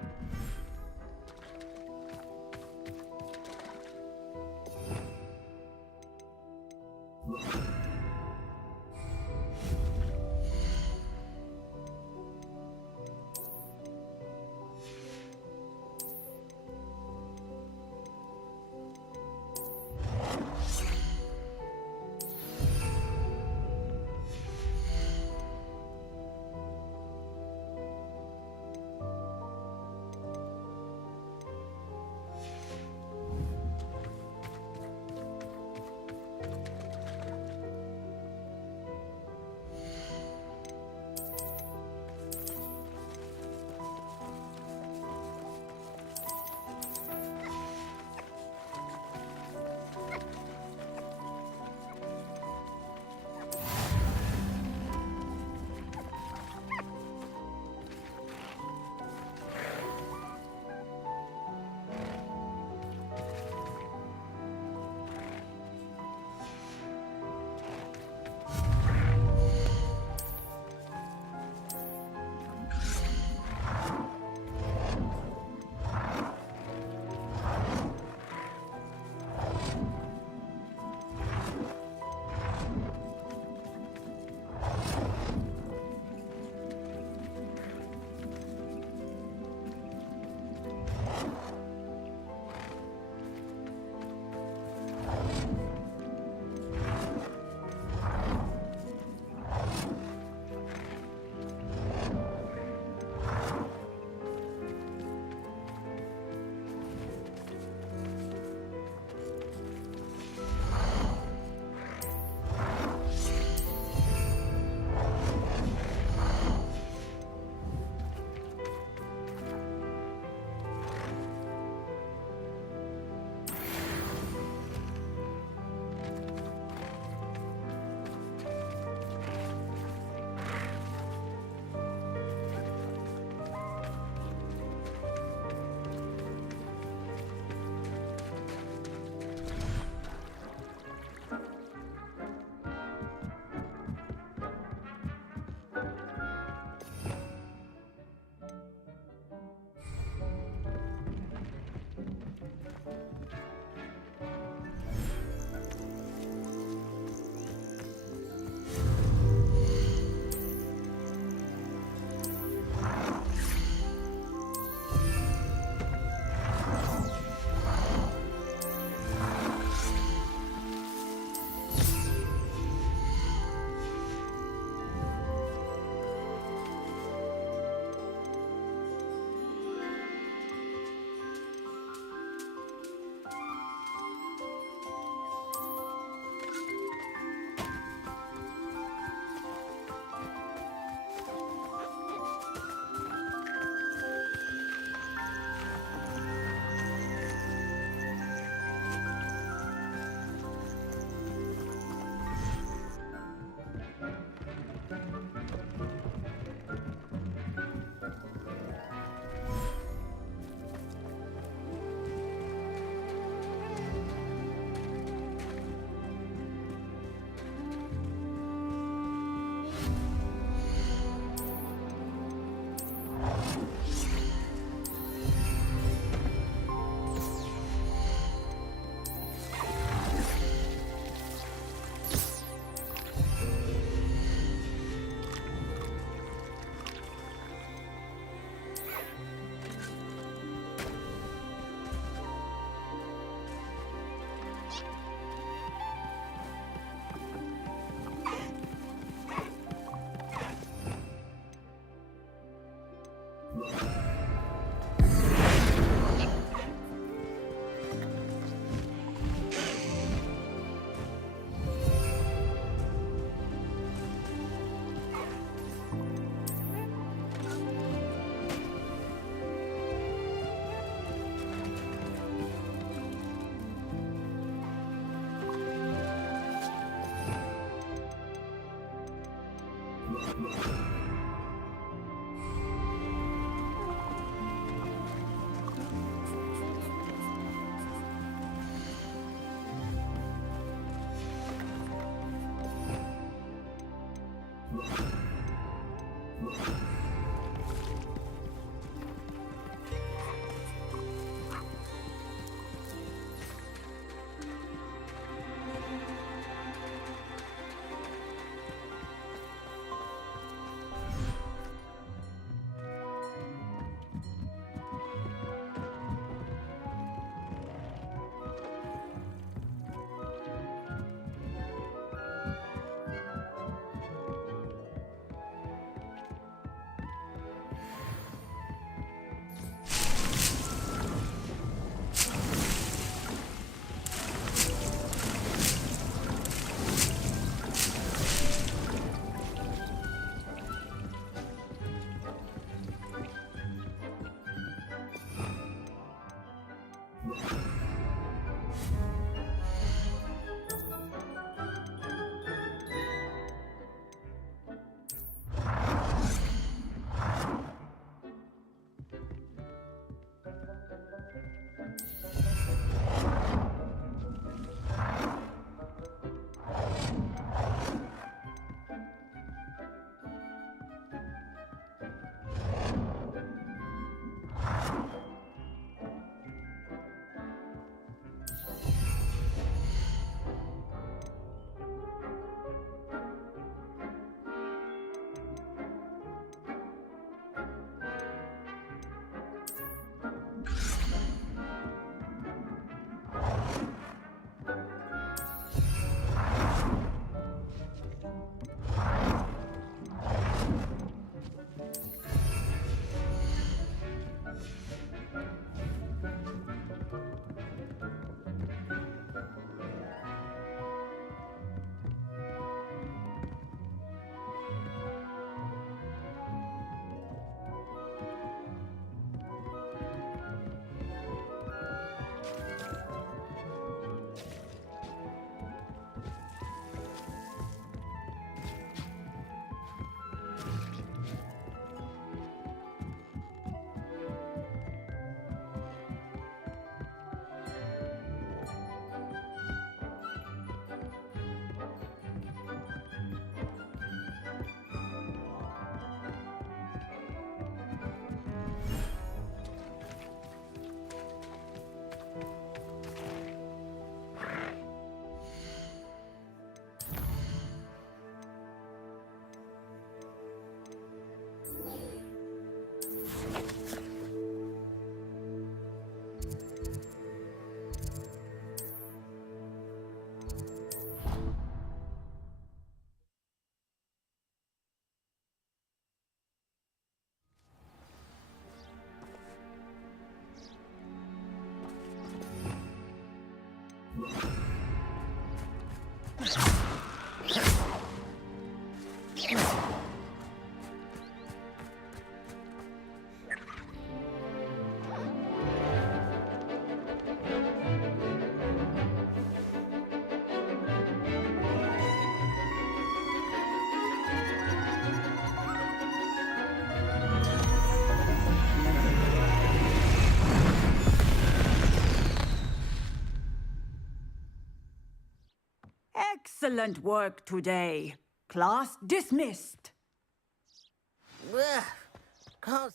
Excellent work today. Class dismissed.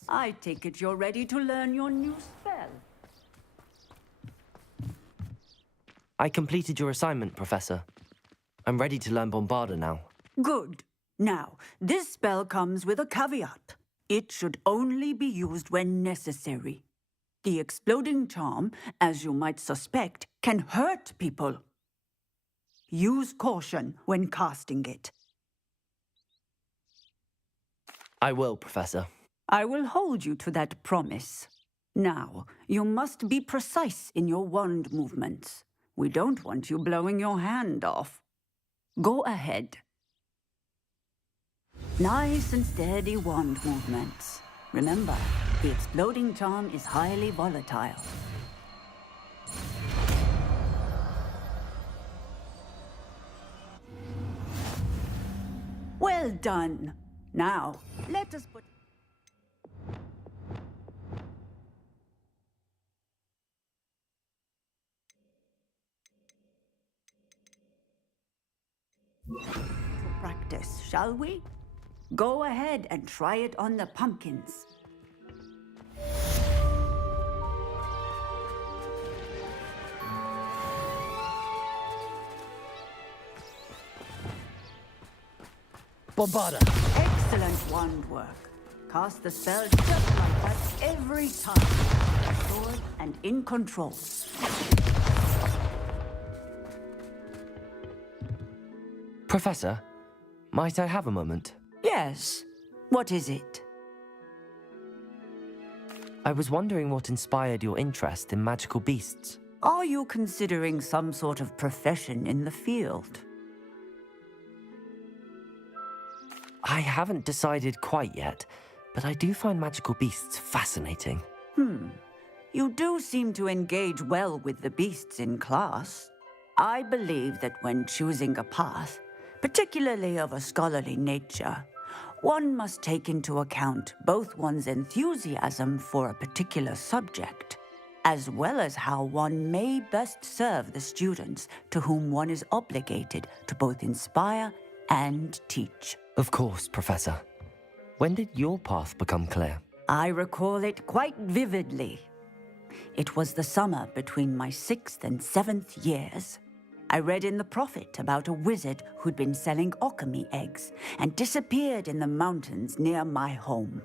I take it you're ready to learn your new spell. I completed your assignment, Professor. I'm ready to learn Bombarda now. Good. Now, this spell comes with a caveat. It should only be used when necessary. The exploding charm, as you might suspect, can hurt people. Use caution when casting it. I will, Professor. I will hold you to that promise. Now, you must be precise in your wand movements. We don't want you blowing your hand off. Go ahead. Nice and steady wand movements. Remember, the exploding charm is highly volatile. Well done. Now, let us put... to practice, shall we? Go ahead and try it on the pumpkins. Bombarda! Excellent wand work. Cast the spell just like that every time. Assured and in control. Professor, might I have a moment? Yes. What is it? I was wondering what inspired your interest in magical beasts. Are you considering some sort of profession in the field? I haven't decided quite yet, but I do find magical beasts fascinating. You do seem to engage well with the beasts in class. I believe that when choosing a path, particularly of a scholarly nature, one must take into account both one's enthusiasm for a particular subject, as well as how one may best serve the students to whom one is obligated to both inspire and teach. Of course, Professor. When did your path become clear? I recall it quite vividly. It was the summer between my 6th and 7th years. I read in the Prophet about a wizard who'd been selling alchemy eggs and disappeared in the mountains near my home.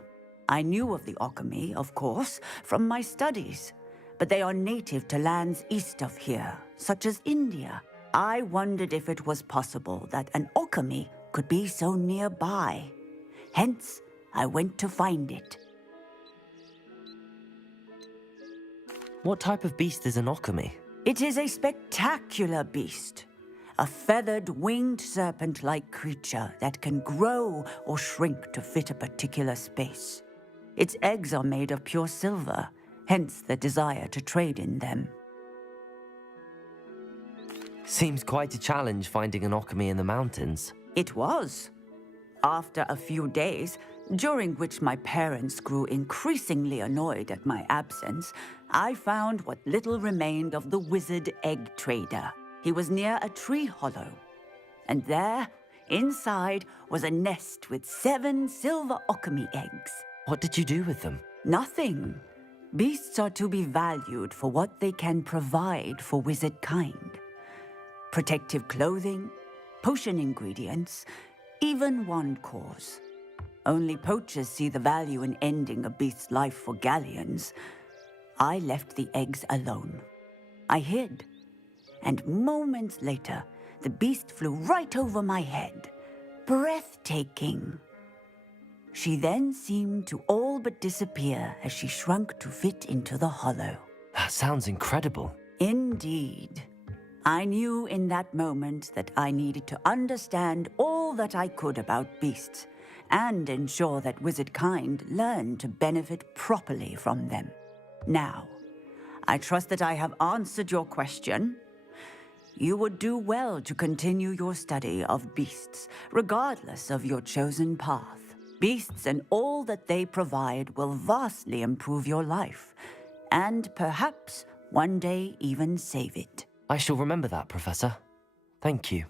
I knew of the alchemy, of course, from my studies, but they are native to lands east of here, such as India. I wondered if it was possible that an alchemy could be so nearby. Hence, I went to find it. What type of beast is an alchemy? It is a spectacular beast. A feathered, winged serpent-like creature that can grow or shrink to fit a particular space. Its eggs are made of pure silver, hence the desire to trade in them. Seems quite a challenge finding an alchemy in the mountains. It was. After a few days, during which my parents grew increasingly annoyed at my absence, I found what little remained of the wizard egg trader. He was near a tree hollow. And there, inside, was a nest with 7 silver alchemy eggs. What did you do with them? Nothing. Beasts are to be valued for what they can provide for wizard kind. Protective clothing, potion ingredients, even wand cores. Only poachers see the value in ending a beast's life for galleons. I left the eggs alone. I hid, and moments later, the beast flew right over my head. Breathtaking. She then seemed to all but disappear as she shrunk to fit into the hollow. That sounds incredible. Indeed. I knew in that moment that I needed to understand all that I could about beasts and ensure that wizard kind learned to benefit properly from them. Now, I trust that I have answered your question. You would do well to continue your study of beasts, regardless of your chosen path. Beasts and all that they provide will vastly improve your life, and perhaps one day even save it. I shall remember that, Professor. Thank you.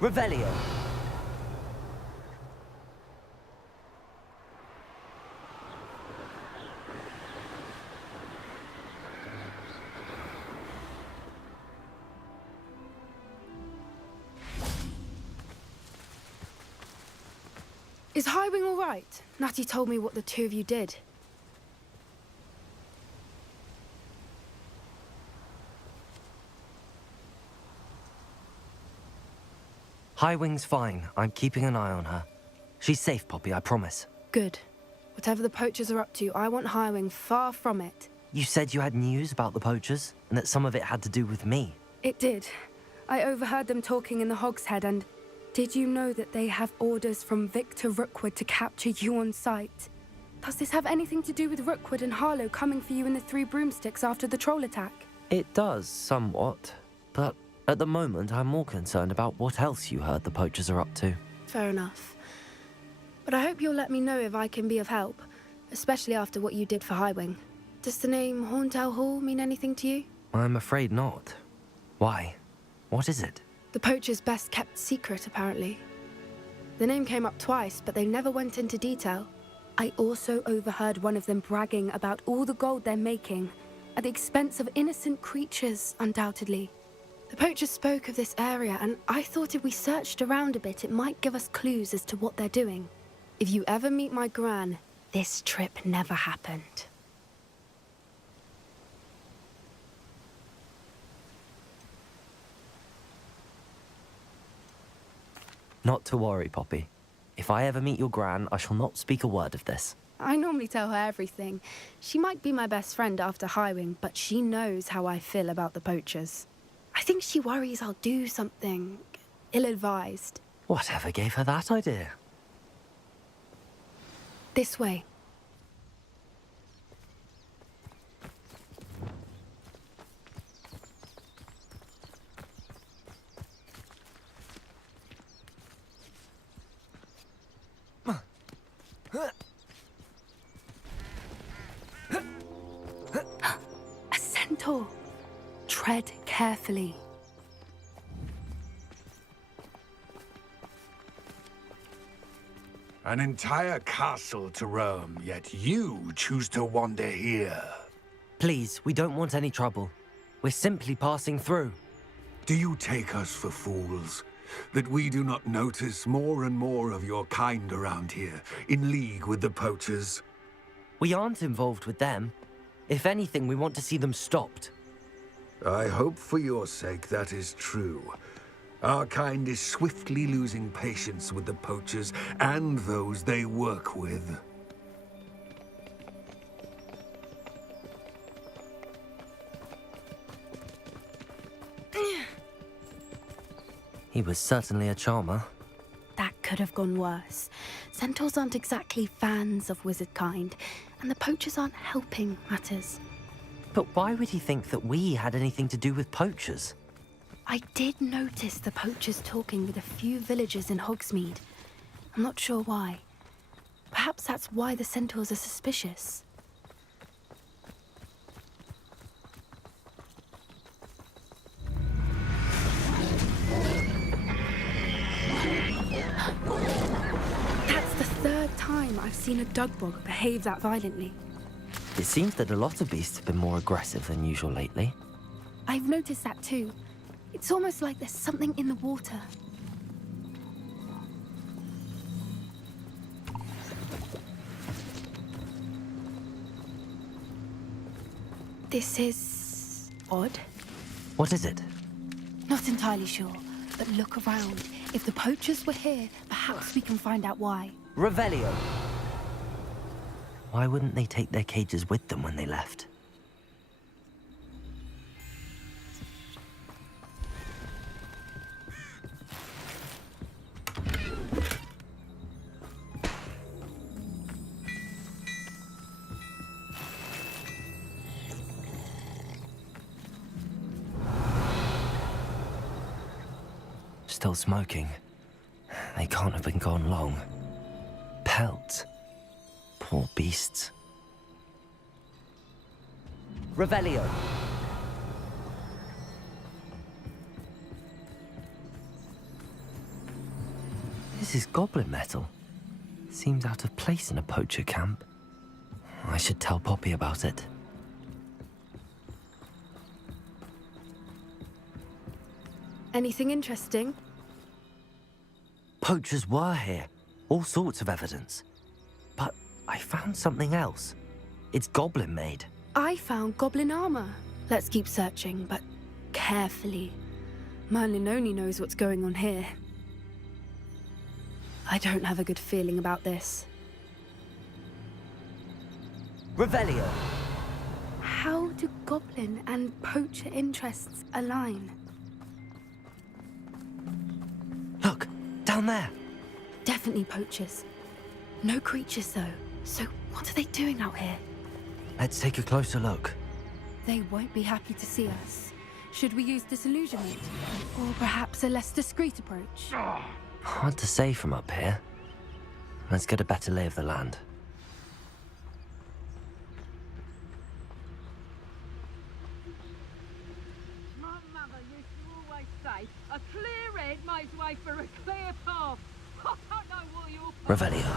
Revelio. Is Highwing all right? Natty told me what the two of you did. Highwing's fine. I'm keeping an eye on her. She's safe, Poppy, I promise. Good. Whatever the poachers are up to, I want Highwing far from it. You said you had news about the poachers, and that some of it had to do with me. It did. I overheard them talking in the Hogshead, and did you know that they have orders from Victor Rookwood to capture you on sight? Does this have anything to do with Rookwood and Harlow coming for you in the Three Broomsticks after the troll attack? It does, somewhat. But at the moment, I'm more concerned about what else you heard the poachers are up to. Fair enough. But I hope you'll let me know if I can be of help, especially after what you did for Highwing. Does the name Horntail Hall mean anything to you? I'm afraid not. Why? What is it? The poachers' best kept secret, apparently. The name came up twice, but they never went into detail. I also overheard one of them bragging about all the gold they're making, at the expense of innocent creatures, undoubtedly. The poachers spoke of this area, and I thought if we searched around a bit, it might give us clues as to what they're doing. If you ever meet my gran, this trip never happened. Not to worry, Poppy. If I ever meet your gran, I shall not speak a word of this. I normally tell her everything. She might be my best friend after Highwing, but she knows how I feel about the poachers. I think she worries I'll do something ill-advised. Whatever gave her that idea? This way. A centaur. Tread carefully. An entire castle to roam, yet you choose to wander here. Please, we don't want any trouble. We're simply passing through. Do you take us for fools? That we do not notice more and more of your kind around here, in league with the poachers? We aren't involved with them. If anything, we want to see them stopped. I hope for your sake that is true. Our kind is swiftly losing patience with the poachers and those they work with. He was certainly a charmer. That could have gone worse. Centaurs aren't exactly fans of wizard kind, and the poachers aren't helping matters. But why would he think that we had anything to do with poachers? I did notice the poachers talking with a few villagers in Hogsmeade. I'm not sure why. Perhaps that's why the centaurs are suspicious. That's the third time I've seen a dugbog behave that violently. It seems that a lot of beasts have been more aggressive than usual lately. I've noticed that too. It's almost like there's something in the water. This is odd. What is it? Not entirely sure, but look around. If the poachers were here, perhaps we can find out why. Revelio! Why wouldn't they take their cages with them when they left? Still smoking. They can't have been gone long. Pelts. Poor beasts. Revelio. This is goblin metal. Seems out of place in a poacher camp. I should tell Poppy about it. Anything interesting? Poachers were here. All sorts of evidence. But I found something else. It's goblin made. I found goblin armor. Let's keep searching, but carefully. Merlin only knows what's going on here. I don't have a good feeling about this. Revelio. How do goblin and poacher interests align? Look, down there. Definitely poachers. No creatures, though. So what are they doing out here? Let's take a closer look. They won't be happy to see us. Should we use disillusionment? Or perhaps a less discreet approach? Hard to say from up here. Let's get a better lay of the land. My mother used to always say, a clear head makes way for a clear path. I don't know what you're... Revelio.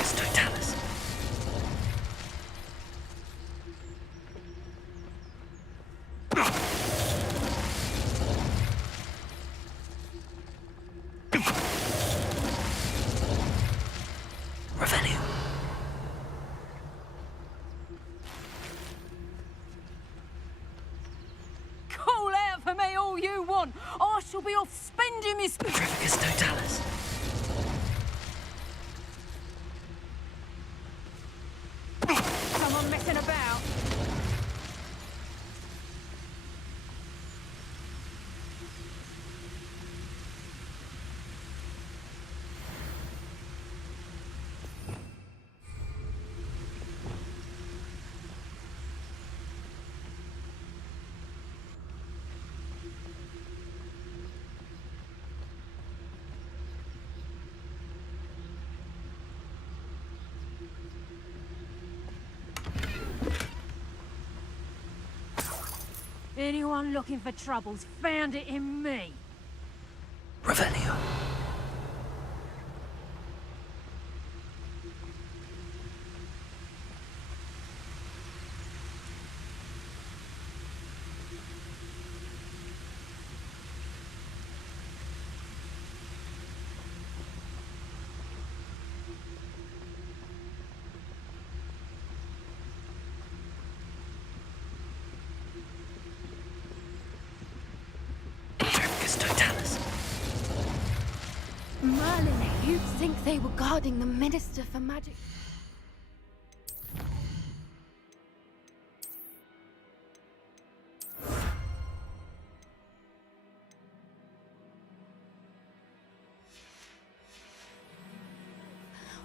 It's Totalis. Revelio. Call out for me all you want. I shall be off spending this... It's Totalis. Someone messing about. Anyone looking for troubles found it in me. Revelio. Totalis. Merlin, you'd think they were guarding the Minister for Magic. But they're not. They're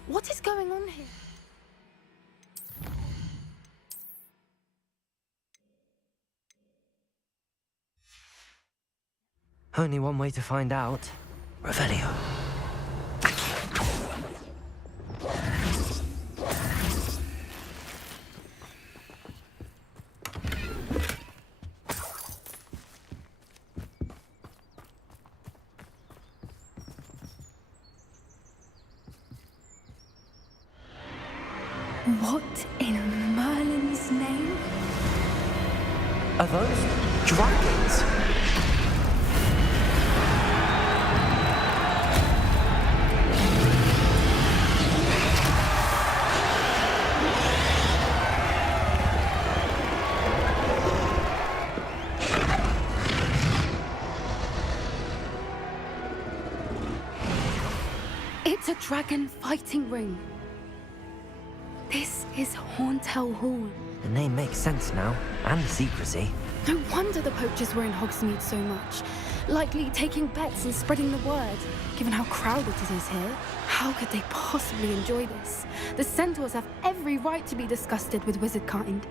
What is going on here? Only one way to find out. Revelio. What in Merlin's name? Are those dragons? It's a dragon fighting ring. This is Horntail Hall. The name makes sense now, and the secrecy. No wonder the poachers were in Hogsmeade so much. Likely taking bets and spreading the word, given how crowded it is here. How could they possibly enjoy this? The centaurs have every right to be disgusted with wizard kind.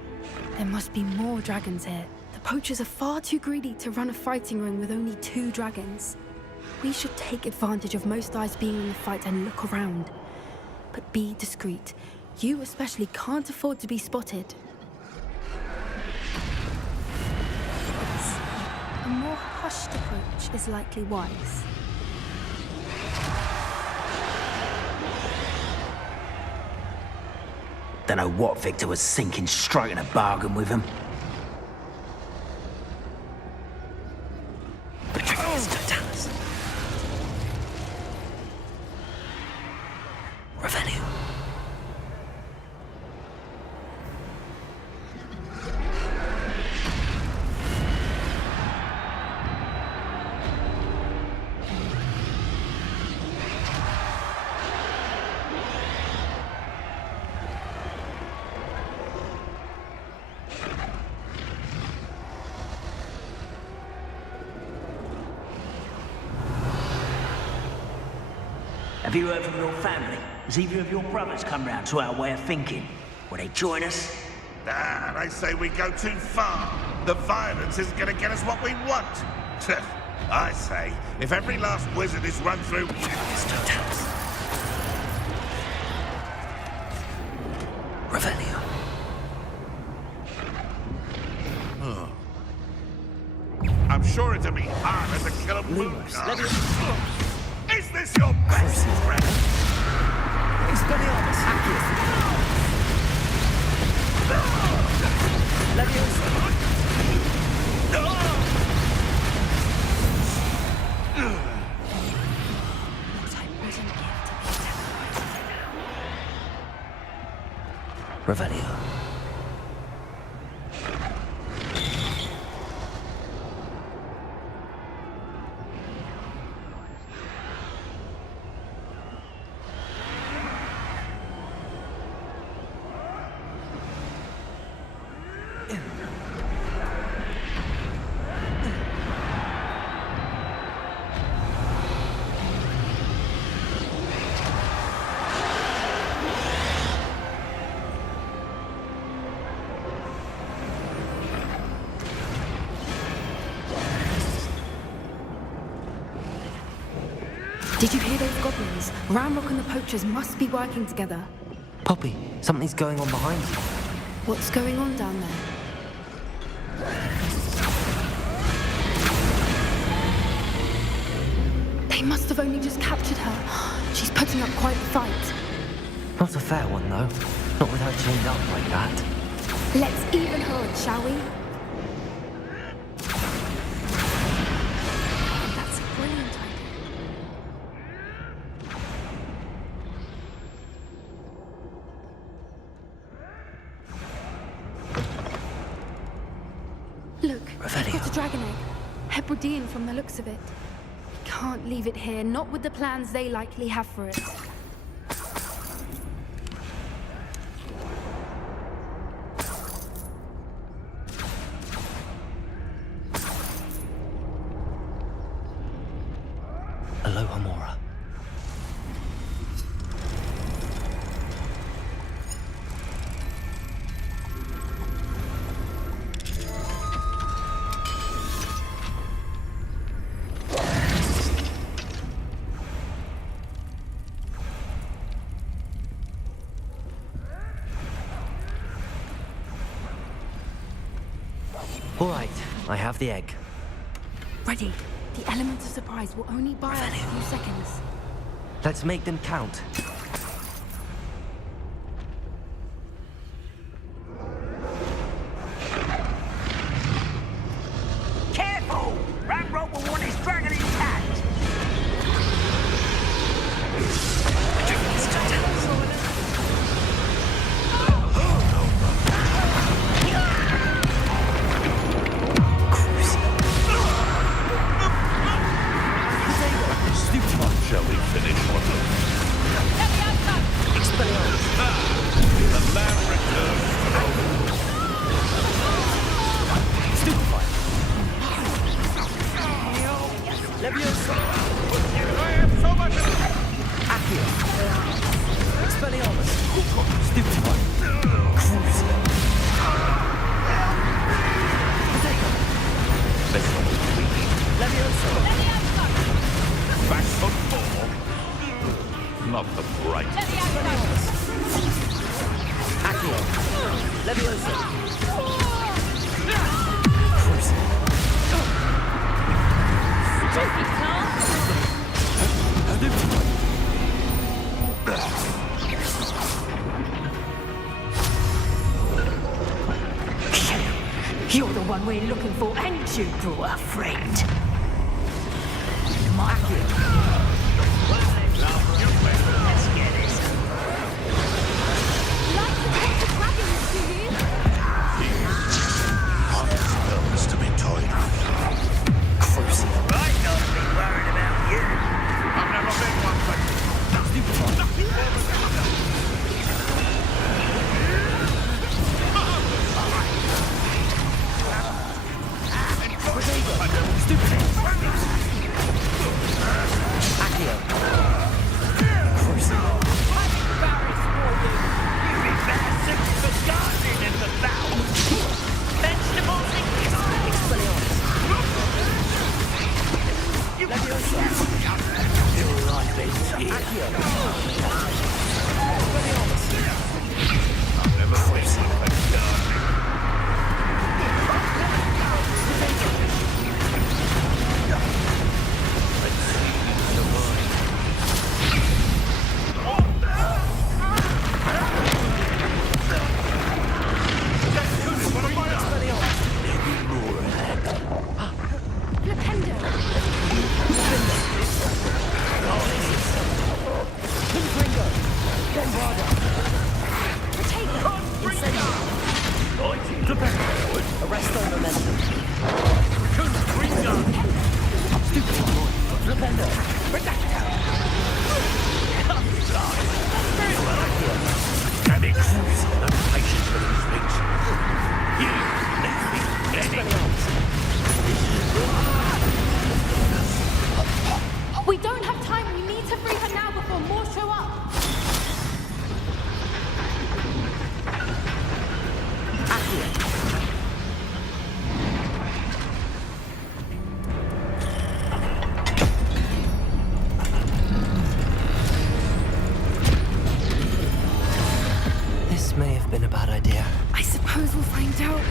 There must be more dragons here. The poachers are far too greedy to run a fighting ring with only 2 dragons. We should take advantage of most eyes being in the fight and look around. But be discreet. You especially can't afford to be spotted. A more hushed approach is likely wise. Don't know what Victor was thinking, striking a bargain with him. Patricius Totalis. Revelio. Have you heard from your family? Has either of your brothers come round to our way of thinking? Will they join us? Nah, they say we go too far. The violence isn't gonna get us what we want. I say, if every last wizard is run through... Revelio. Oh. I'm sure it'd be harder to kill a moon god. Is this your best threat? Expelliarmus, Revelio. Did you hear those goblins? Ramrock and the poachers must be working together. Poppy, something's going on behind you. What's going on down there? They must have only just captured her. She's putting up quite the fight. Not a fair one, though. Not with her chained up like that. Let's even her, shall we? That's a brilliant idea. Look, I've got a dragon egg. Hebridean from the looks of it. We can't leave it here, not with the plans they likely have for it. Aloha Mora. All right, I have the egg. Ready. The element of surprise will only buy us a few seconds. Let's make them count. Careful! Ramrod will want his dragon intact! Shall we finish one of them? The lamb returns to home. Leviosa! I have so much Accio! Expelliarmus! Stupefy! Cruise! Leviosa! Back foot four. Not the bright. Accio! Leviosa! You're the one we're looking for, and you brought a friend. Let's get this. Spells to be toyed with. Cruising. I gotta be worried about you. I've never been one, but We don't have time. We need to free her now before more show up. This may have been a bad idea. I suppose we'll find out.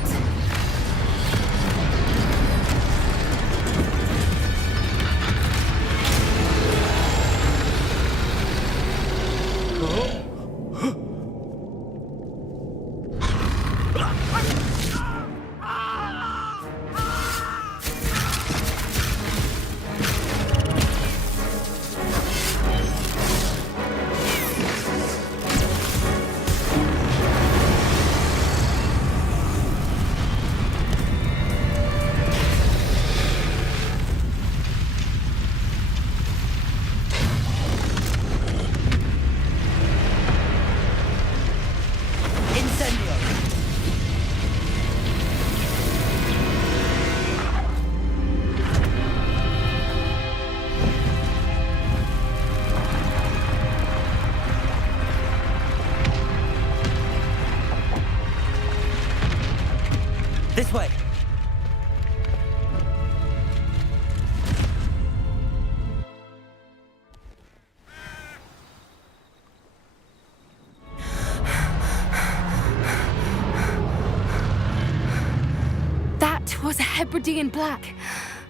was a Hebridean black.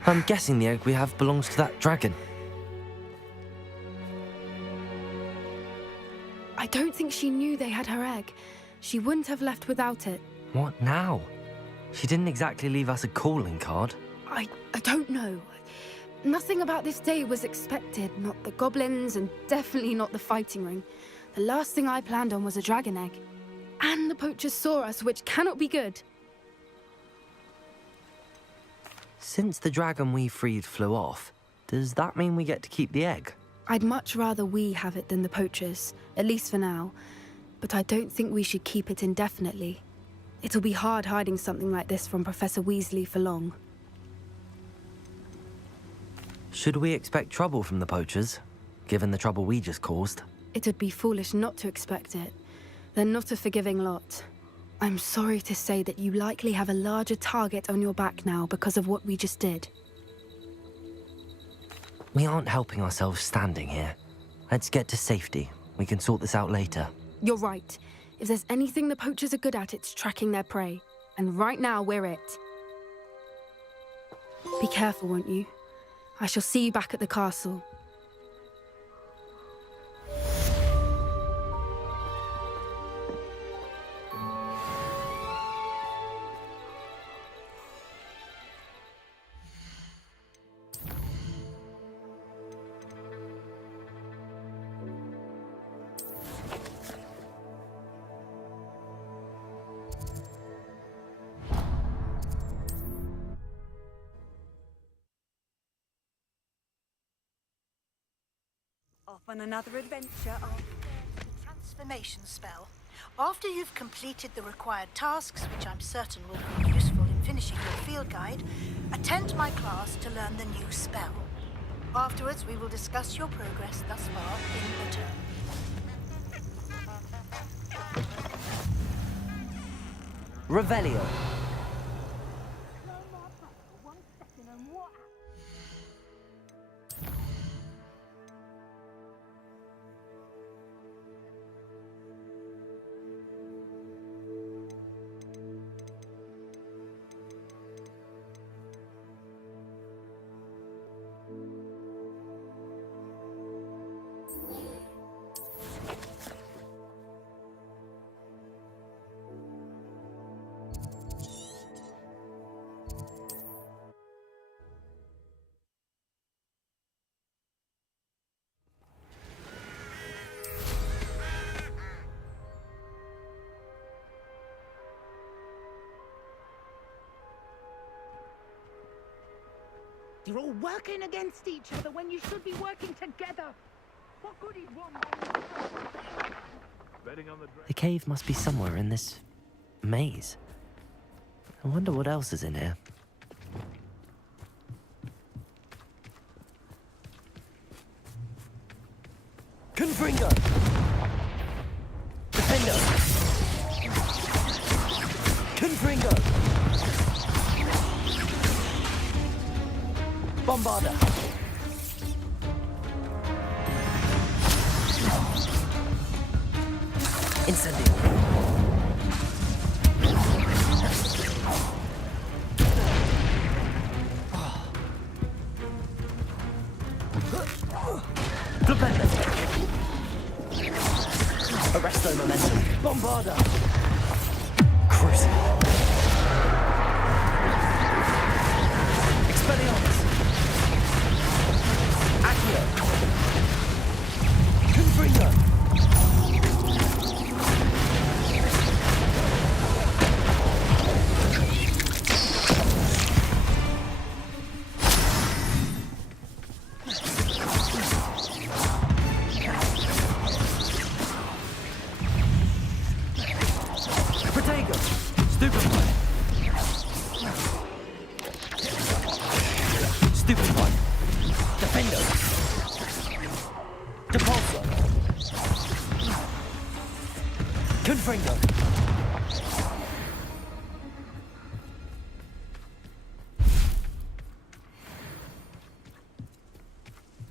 I'm guessing the egg we have belongs to that dragon. I don't think she knew they had her egg. She wouldn't have left without it. What now? She didn't exactly leave us a calling card. I don't know. Nothing about this day was expected. Not the goblins, and definitely not the fighting ring. The last thing I planned on was a dragon egg. And the poachers saw us, which cannot be good. Since the dragon we freed flew off, does that mean we get to keep the egg? I'd much rather we have it than the poachers, at least for now. But I don't think we should keep it indefinitely. It'll be hard hiding something like this from Professor Weasley for long. Should we expect trouble from the poachers, given the trouble we just caused? It'd be foolish not to expect it. They're not a forgiving lot. I'm sorry to say that you likely have a larger target on your back now because of what we just did. We aren't helping ourselves standing here. Let's get to safety. We can sort this out later. You're right. If there's anything the poachers are good at, it's tracking their prey. And right now, we're it. Be careful, won't you? I shall see you back at the castle. Off on another adventure. Transformation spell. After you've completed the required tasks, which I'm certain will prove useful in finishing your field guide, attend my class to learn the new spell. Afterwards, we will discuss your progress thus far in the term. Revelio. You're all working against each other when you should be working together. What good is one man? The cave must be somewhere in this maze. I wonder what else is in here. Confringo! Defender! Confringo! Bombarda! Incendio! Flipendo! Arresto momentum! Bombarda! Crucible! Expelliarmus! Accio! Confringo! Protego! Stupefy! Stupefy! Defendo! Depulso! Confringo!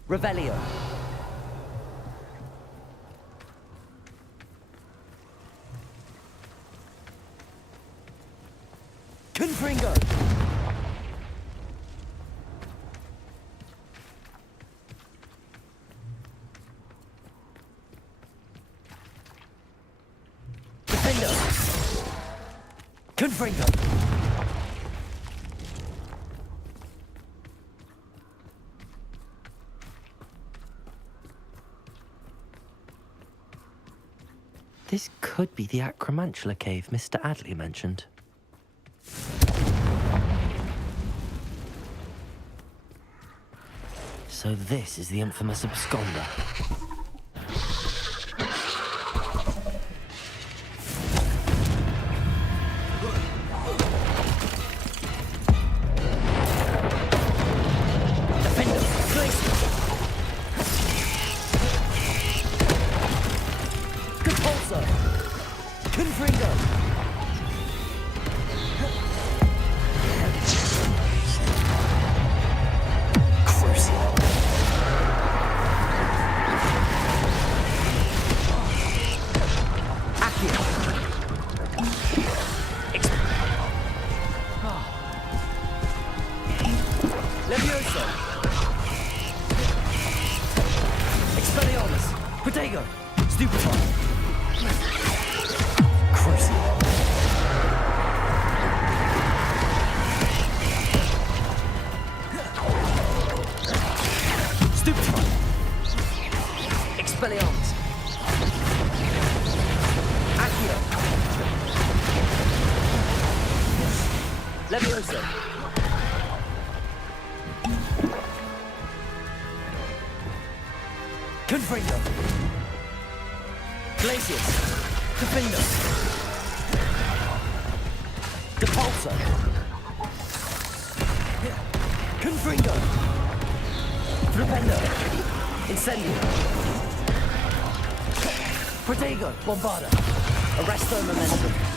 Revelio! Confringo! Confringo! This could be the Acromantula cave Mr. Adley mentioned. So this is the infamous absconder. Confringo! Glacius! Defendo! Depulso! Confringo! Flipendo! Incendio! Protego! Bombarda! Arresto Momentum!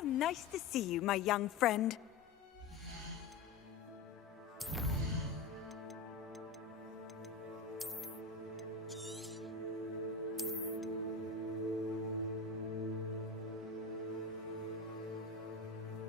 How nice to see you, my young friend.